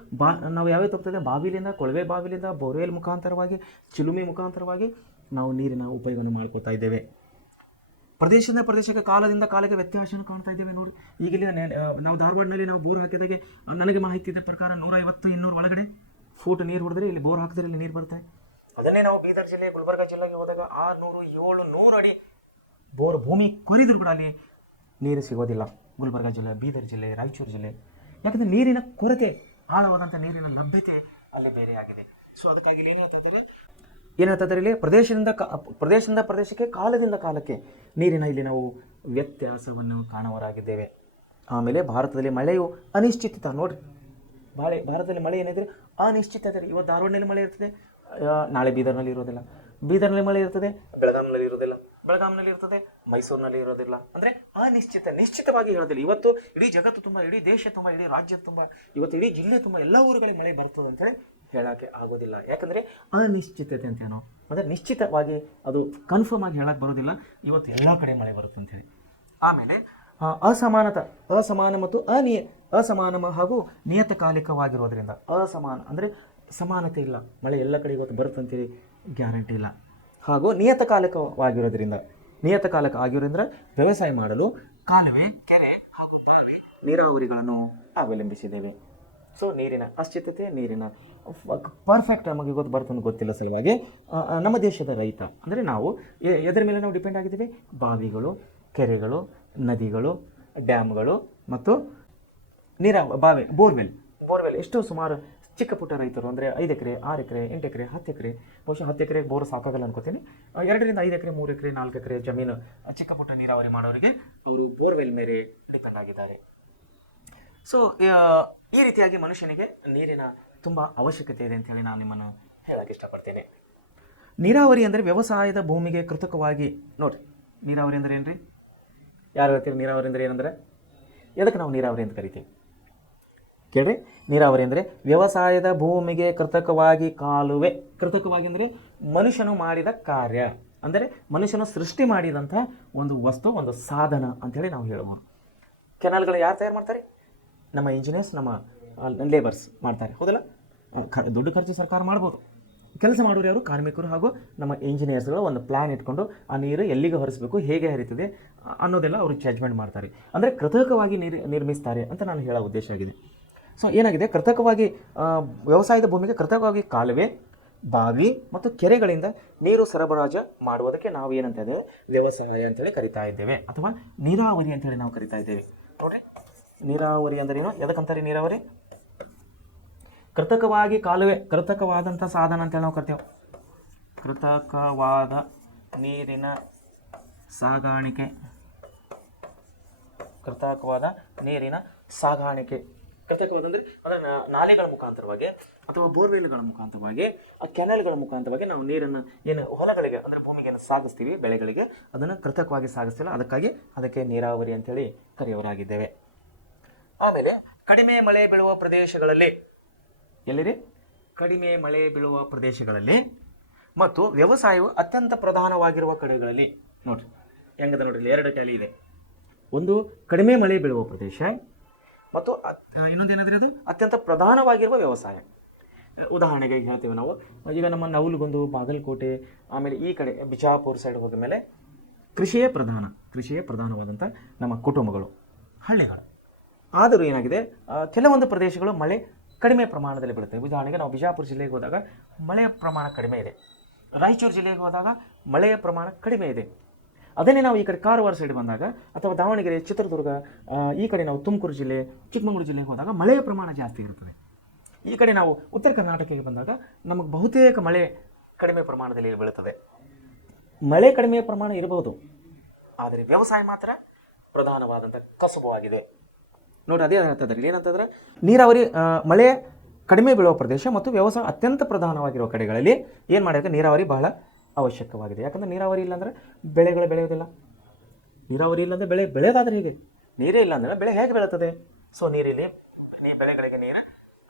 ನಾವು ಯಾವ್ಯಾವ ತಪ್ಪಿದೆ, ಬಾವಿಲಿಂದ, ಕೊಳವೆ ಬಾವಿಲಿಂದ, ಬೋರ್ವೆಲ್ ಮುಖಾಂತರವಾಗಿ, ಚಿಲುಮೆ ಮುಖಾಂತರವಾಗಿ ನಾವು ನೀರಿನ ಉಪಯೋಗವನ್ನು ಮಾಡ್ಕೋತಾ ಇದ್ದೇವೆ. ಪ್ರದೇಶದಿಂದ ಪ್ರದೇಶಕ್ಕೆ, ಕಾಲದಿಂದ ಕಾಲಕ್ಕೆ ವ್ಯತ್ಯಾಸವನ್ನು ಕಾಣ್ತಾ ಇದ್ದೇವೆ. ನೋಡಿ ಈಗ ನಾವು ಧಾರವಾಡನಲ್ಲಿ ನಾವು ಬೋರ್ ಹಾಕಿದಾಗೆ ನನಗೆ ಮಾಹಿತಿ ಇದ್ದ ಪ್ರಕಾರ 150-200 ಒಳಗಡೆ ಫೂಟ್ ನೀರು ಹೊಡೆದ್ರೆ ಇಲ್ಲಿ ಬೋರ್ ಹಾಕಿದ್ರೆ ಇಲ್ಲಿ ನೀರು ಬರ್ತದೆ. ಅದನ್ನೇ ನಾವು ಬೀದರ್ ಜಿಲ್ಲೆ, ಗುಲ್ಬರ್ಗ ಜಿಲ್ಲೆಗೆ ಹೋದಾಗ 600-700 ಅಡಿ ಬೋರ್ ಭೂಮಿ ಕೊರಿದ್ರು ಕೂಡ ಅಲ್ಲಿ ನೀರು ಸಿಗೋದಿಲ್ಲ. ಗುಲ್ಬರ್ಗ ಜಿಲ್ಲೆ, ಬೀದರ್ ಜಿಲ್ಲೆ, ರಾಯಚೂರು ಜಿಲ್ಲೆ, ಯಾಕಂದರೆ ನೀರಿನ ಕೊರತೆ, ಆಳವಾದಂಥ ನೀರಿನ ಲಭ್ಯತೆ ಅಲ್ಲಿ ಬೇರೆ ಆಗಿದೆ. ಸೊ ಅದಕ್ಕಾಗಿ ಏನು ಹೇಳ್ತಾರೆ ಇಲ್ಲಿ, ಪ್ರದೇಶದಿಂದ ಪ್ರದೇಶಕ್ಕೆ, ಕಾಲದಿಂದ ಕಾಲಕ್ಕೆ ನೀರಿನ ಇಲ್ಲಿ ನಾವು ವ್ಯತ್ಯಾಸವನ್ನು ಕಾಣುವರಾಗಿದ್ದೇವೆ. ಆಮೇಲೆ ಭಾರತದಲ್ಲಿ ಮಳೆಯು ಅನಿಶ್ಚಿತತೆ, ನೋಡಿರಿ ಭಾರತದಲ್ಲಿ ಮಳೆ ಏನಿದ್ರೆ ಅನಿಶ್ಚಿತತೆ. ಇವತ್ತು ಧಾರವಾಡನಲ್ಲಿ ಮಳೆ ಇರ್ತದೆ, ನಾಳೆ ಬೀದರ್ನಲ್ಲಿ ಇರೋದಿಲ್ಲ, ಬೀದರ್ನಲ್ಲಿ ಮಳೆ ಇರ್ತದೆ, ಬೆಳಗಾಂನಲ್ಲಿ ಇರೋದಿಲ್ಲ, ಬೆಳಗಾಂನಲ್ಲಿ ಇರ್ತದೆ, ಮೈಸೂರಿನಲ್ಲಿ ಇರೋದಿಲ್ಲ. ಅಂದರೆ ನಿಶ್ಚಿತವಾಗಿ ಇರೋದಿಲ್ಲ. ಇವತ್ತು ಇಡೀ ಜಗತ್ತು ತುಂಬ, ಇಡೀ ದೇಶ ತುಂಬ, ಇಡೀ ರಾಜ್ಯ ತುಂಬ, ಇವತ್ತು ಇಡೀ ಜಿಲ್ಲೆ ತುಂಬ, ಎಲ್ಲ ಊರುಗಳಿಗೆ ಮಳೆ ಬರ್ತದೆ ಅಂತೇಳಿ ಹೇಳೋಕ್ಕೆ ಆಗೋದಿಲ್ಲ. ಯಾಕಂದರೆ ಅನಿಶ್ಚಿತತೆ ಅಂತೇನೋ, ಅಂದರೆ ನಿಶ್ಚಿತವಾಗಿ ಅದು ಕನ್ಫರ್ಮ್ ಆಗಿ ಹೇಳಕ್ಕೆ ಬರೋದಿಲ್ಲ ಇವತ್ತು ಎಲ್ಲ ಕಡೆ ಮಳೆ ಬರುತ್ತೆ ಅಂಥೇಳಿ. ಆಮೇಲೆ ಅಸಮಾನ ಮತ್ತು ಅಸಮಾನ ಹಾಗೂ ನಿಯತಕಾಲಿಕವಾಗಿರೋದ್ರಿಂದ, ಅಂದರೆ ಸಮಾನತೆ ಇಲ್ಲ, ಮಳೆ ಎಲ್ಲ ಕಡೆ ಇವತ್ತು ಬರುತ್ತೆ ಅಂತೇಳಿ ಗ್ಯಾರಂಟಿ ಇಲ್ಲ. ಹಾಗೂ ನಿಯತಕಾಲಿಕ ಆಗಿರೋದ್ರಿಂದ ವ್ಯವಸಾಯ ಮಾಡಲು ಕಾಲುವೆ, ಕೆರೆ ಹಾಗೂ ಬಾವಿ ನೀರಾವರಿಗಳನ್ನು ಅವಲಂಬಿಸಿದ್ದೇವೆ. ಸೊ ನೀರಿನ ಅಸ್ಥಿತತೆ, ನೀರಿನ ಪರ್ಫೆಕ್ಟ್ ನಮಗೆ ಇವತ್ತು ಬರ್ತದೆ ಗೊತ್ತಿಲ್ಲ ಸಲುವಾಗಿ ನಮ್ಮ ದೇಶದ ರೈತ ಅಂದರೆ ನಾವು ಎದರ ಮೇಲೆ ನಾವು ಡಿಪೆಂಡ್ ಆಗಿದ್ದೀವಿ, ಬಾವಿಗಳು, ಕೆರೆಗಳು, ನದಿಗಳು, ಡ್ಯಾಮ್ಗಳು ಮತ್ತು ಬೋರ್ವೆಲ್ ಎಷ್ಟೋ ಸುಮಾರು ಚಿಕ್ಕ ಪುಟ್ಟ ರೈತರು, ಅಂದರೆ 5 ಎಕರೆ, 6 ಎಕರೆ, 8 ಎಕರೆ, 10 ಎಕರೆ, ಬಹುಶಃ 10 ಎಕರೆ ಬೋರ್ ಸಾಕಾಗಲ್ಲ ಅನ್ಕೋತೀನಿ. 2-5 ಎಕರೆ, 3 ಎಕರೆ, 4 ಎಕರೆ ಜಮೀನು ಚಿಕ್ಕ ಪುಟ್ಟ ನೀರಾವರಿ ಮಾಡೋರಿಗೆ ಅವರು ಬೋರ್ವೆಲ್ ಮೇಲೆ ಡಿಪೆಂಡ್ ಆಗಿದ್ದಾರೆ. ಸೊ ಈ ರೀತಿಯಾಗಿ ಮನುಷ್ಯನಿಗೆ ನೀರಿನ ತುಂಬ ಅವಶ್ಯಕತೆ ಇದೆ ಅಂತೇಳಿ ನಾನು ನಿಮ್ಮನ್ನು ಹೇಳಕ್ಕೆ ಇಷ್ಟಪಡ್ತೀನಿ. ನೀರಾವರಿ ಅಂದರೆ ವ್ಯವಸಾಯದ ಭೂಮಿಗೆ ಕೃತಕವಾಗಿ, ನೋಡಿರಿ ನೀರಾವರಿ ಅಂದರೆ ಏನು ರೀ, ಯಾರು ಹೇಳ್ತೀರಿ ನೀರಾವರಿ ಅಂದರೆ ಏನಂದರೆ, ಎದಕ್ಕೆ ನಾವು ನೀರಾವರಿ ಅಂತ ಕರಿತೀವಿ? ಕೇಳ್ರಿ, ನೀರಾವರಿ ಅಂದರೆ ವ್ಯವಸಾಯದ ಭೂಮಿಗೆ ಕೃತಕವಾಗಿ ಕಾಲುವೆ. ಕೃತಕವಾಗಿ ಅಂದರೆ ಮನುಷ್ಯನು ಮಾಡಿದ ಕಾರ್ಯ, ಅಂದರೆ ಮನುಷ್ಯನು ಸೃಷ್ಟಿ ಮಾಡಿದಂಥ ಒಂದು ವಸ್ತು, ಒಂದು ಸಾಧನ ಅಂಥೇಳಿ ನಾವು ಹೇಳ್ಬೋದು. ಕೆನಾಲ್ಗಳು ಯಾರು ತಯಾರು ಮಾಡ್ತಾರೆ? ನಮ್ಮ ಇಂಜಿನಿಯರ್ಸ್, ನಮ್ಮ ಲೇಬರ್ಸ್ ಮಾಡ್ತಾರೆ, ಹೌದಲ್ಲ? ದುಡ್ಡು ಖರ್ಚು ಸರ್ಕಾರ ಮಾಡ್ಬೋದು, ಕೆಲಸ ಮಾಡೋರು ಯಾರು? ಕಾರ್ಮಿಕರು ಹಾಗೂ ನಮ್ಮ ಇಂಜಿನಿಯರ್ಸ್ಗಳು ಒಂದು ಪ್ಲ್ಯಾನ್ ಇಟ್ಕೊಂಡು ಆ ನೀರು ಎಲ್ಲಿಗೆ ಹರಿಸಬೇಕು, ಹೇಗೆ ಹರಿತದೆ ಅನ್ನೋದೆಲ್ಲ ಅವರು ಜಡ್ಜ್ಮೆಂಟ್ ಮಾಡ್ತಾರೆ. ಅಂದರೆ ಕೃತಕವಾಗಿ ನಿರ್ಮಿಸ್ತಾರೆ ಅಂತ ನಾನು ಹೇಳೋ ಉದ್ದೇಶ ಆಗಿದೆ. ಸೊ ಏನಾಗಿದೆ, ಕೃತಕವಾಗಿ ವ್ಯವಸಾಯದ ಭೂಮಿಗೆ ಕೃತಕವಾಗಿ ಕಾಲುವೆ, ಬಾವಿ ಮತ್ತು ಕೆರೆಗಳಿಂದ ನೀರು ಸರಬರಾಜು ಮಾಡುವುದಕ್ಕೆ ನಾವು ಏನಂತ ಇದ್ದೇವೆ? ವ್ಯವಸಾಯ ಅಂತೇಳಿ ಕರಿತಾ ಇದ್ದೇವೆ, ಅಥವಾ ನೀರಾವರಿ ಅಂತೇಳಿ ನಾವು ಕರಿತಾ ಇದ್ದೇವೆ. ನೋಡ್ರಿ, ನೀರಾವರಿ ಅಂದರೆ ಏನು, ಎದಕ್ಕಂತಾರೆ ನೀರಾವರಿ? ಕೃತಕವಾಗಿ ಕಾಲುವೆ, ಕೃತಕವಾದಂಥ ಸಾಧನ ಅಂತೇಳಿ ನಾವು ಕರಿತೇವೆ. ಕೃತಕವಾದ ನೀರಿನ ಸಾಗಾಣಿಕೆ, ಕೃತಕವಾದ ನೀರಿನ ಸಾಗಾಣಿಕೆ. ಕೃತಕವಾದಂದರೆ ಅದನ್ನು ನಾಲೆಗಳ ಮುಖಾಂತರವಾಗಿ ಅಥವಾ ಬೋರ್ವೆಲ್ಗಳ ಮುಖಾಂತರವಾಗಿ, ಆ ಕೆನಾಲ್ಗಳ ಮುಖಾಂತರವಾಗಿ ನಾವು ನೀರನ್ನು ಏನು ಹೊಲಗಳಿಗೆ ಅಂದರೆ ಭೂಮಿಗೆ ಏನು ಸಾಗಿಸ್ತೀವಿ, ಬೆಳೆಗಳಿಗೆ, ಅದನ್ನು ಕೃತಕವಾಗಿ ಸಾಗಿಸ್ತಿಲ್ಲ, ಅದಕ್ಕೆ ನೀರಾವರಿ ಅಂತೇಳಿ ಕರೆಯವರಾಗಿದ್ದೇವೆ. ಆಮೇಲೆ ಕಡಿಮೆ ಮಳೆ ಬೀಳುವ ಪ್ರದೇಶಗಳಲ್ಲಿ, ಎಲ್ಲಿರಿ? ಕಡಿಮೆ ಮಳೆ ಬೀಳುವ ಪ್ರದೇಶಗಳಲ್ಲಿ ಮತ್ತು ವ್ಯವಸಾಯವು ಅತ್ಯಂತ ಪ್ರಧಾನವಾಗಿರುವ ಕಡೆಗಳಲ್ಲಿ. ನೋಡ್ರಿ ಹೆಂಗದ ನೋಡ್ರಿ, ಎರಡು ಟ್ಯಾಲಿ ಇದೆ. ಒಂದು ಕಡಿಮೆ ಮಳೆ ಬೀಳುವ ಪ್ರದೇಶ ಮತ್ತು ಇನ್ನೊಂದೇನಾದ್ರೂ ಅದು ಅತ್ಯಂತ ಪ್ರಧಾನವಾಗಿರುವ ವ್ಯವಸಾಯ. ಉದಾಹರಣೆಗೆ ಹೇಳ್ತೀವಿ ನಾವು, ಈಗ ನಮ್ಮ ನವಲಗುಂದ, ಬಾಗಲಕೋಟೆ, ಆಮೇಲೆ ಈ ಕಡೆ ಬಿಜಾಪುರ ಸೈಡ್ ಹೋದ ಮೇಲೆ ಕೃಷಿಯೇ ಪ್ರಧಾನವಾದಂಥ ನಮ್ಮ ಕುಟುಂಬಗಳು, ಹಳ್ಳಿಗಳು. ಆದರೂ ಏನಾಗಿದೆ, ಕೆಲವೊಂದು ಪ್ರದೇಶಗಳು ಮಳೆ ಕಡಿಮೆ ಪ್ರಮಾಣದಲ್ಲಿ ಬೀಳುತ್ತೆ. ಉದಾಹರಣೆಗೆ ನಾವು ಬಿಜಾಪುರ ಜಿಲ್ಲೆಗೆ ಹೋದಾಗ ಮಳೆಯ ಪ್ರಮಾಣ ಕಡಿಮೆ ಇದೆ, ರಾಯಚೂರು ಜಿಲ್ಲೆಗೆ ಹೋದಾಗ ಮಳೆಯ ಪ್ರಮಾಣ ಕಡಿಮೆ ಇದೆ. ಅದನ್ನೇ ನಾವು ಈ ಕಡೆ ಕಾರವಾರ ಸೈಡ್ ಬಂದಾಗ, ಅಥವಾ ದಾವಣಗೆರೆ, ಚಿತ್ರದುರ್ಗ, ಈ ಕಡೆ ನಾವು ತುಮಕೂರು ಜಿಲ್ಲೆ, ಚಿಕ್ಕಮಗಳೂರು ಜಿಲ್ಲೆಗೆ ಹೋದಾಗ ಮಳೆಯ ಪ್ರಮಾಣ ಜಾಸ್ತಿ ಇರುತ್ತದೆ. ಈ ಕಡೆ ನಾವು ಉತ್ತರ ಕರ್ನಾಟಕಕ್ಕೆ ಬಂದಾಗ ನಮಗೆ ಬಹುತೇಕ ಮಳೆ ಕಡಿಮೆ ಪ್ರಮಾಣದಲ್ಲಿ ಬೀಳುತ್ತದೆ. ಮಳೆ ಕಡಿಮೆ ಪ್ರಮಾಣ ಇರಬಹುದು, ಆದರೆ ವ್ಯವಸಾಯ ಮಾತ್ರ ಪ್ರಧಾನವಾದಂಥ ಕಸುಬು ಆಗಿದೆ. ನೋಡಿ, ಅದೇ ಹೇಳ್ತಿದ್ದಾರೆ. ಏನಂತಂದ್ರೆ ನೀರಾವರಿ, ಮಳೆ ಕಡಿಮೆ ಬೀಳುವ ಪ್ರದೇಶ ಮತ್ತು ವ್ಯವಸಾಯ ಅತ್ಯಂತ ಪ್ರಧಾನವಾಗಿರುವ ಕಡೆಗಳಲ್ಲಿ ಏನು ಮಾಡಬೇಕು? ನೀರಾವರಿ ಬಹಳ ಅವಶ್ಯಕವಾಗಿದೆ. ಯಾಕಂದರೆ ನೀರಾವರಿ ಇಲ್ಲಾಂದರೆ ಬೆಳೆಗಳು ಬೆಳೆಯೋದಿಲ್ಲ. ನೀರಾವರಿ ಇಲ್ಲಾಂದರೆ ಬೆಳೆ ಬೆಳೆಯೋದಾದ್ರೆ ಹೇಗೆ? ನೀರೇ ಇಲ್ಲ ಅಂದರೆ ಬೆಳೆ ಹೇಗೆ ಬೆಳೆಯುತ್ತದೆ? ಸೊ ಬೆಳೆಗಳಿಗೆ ನೀರು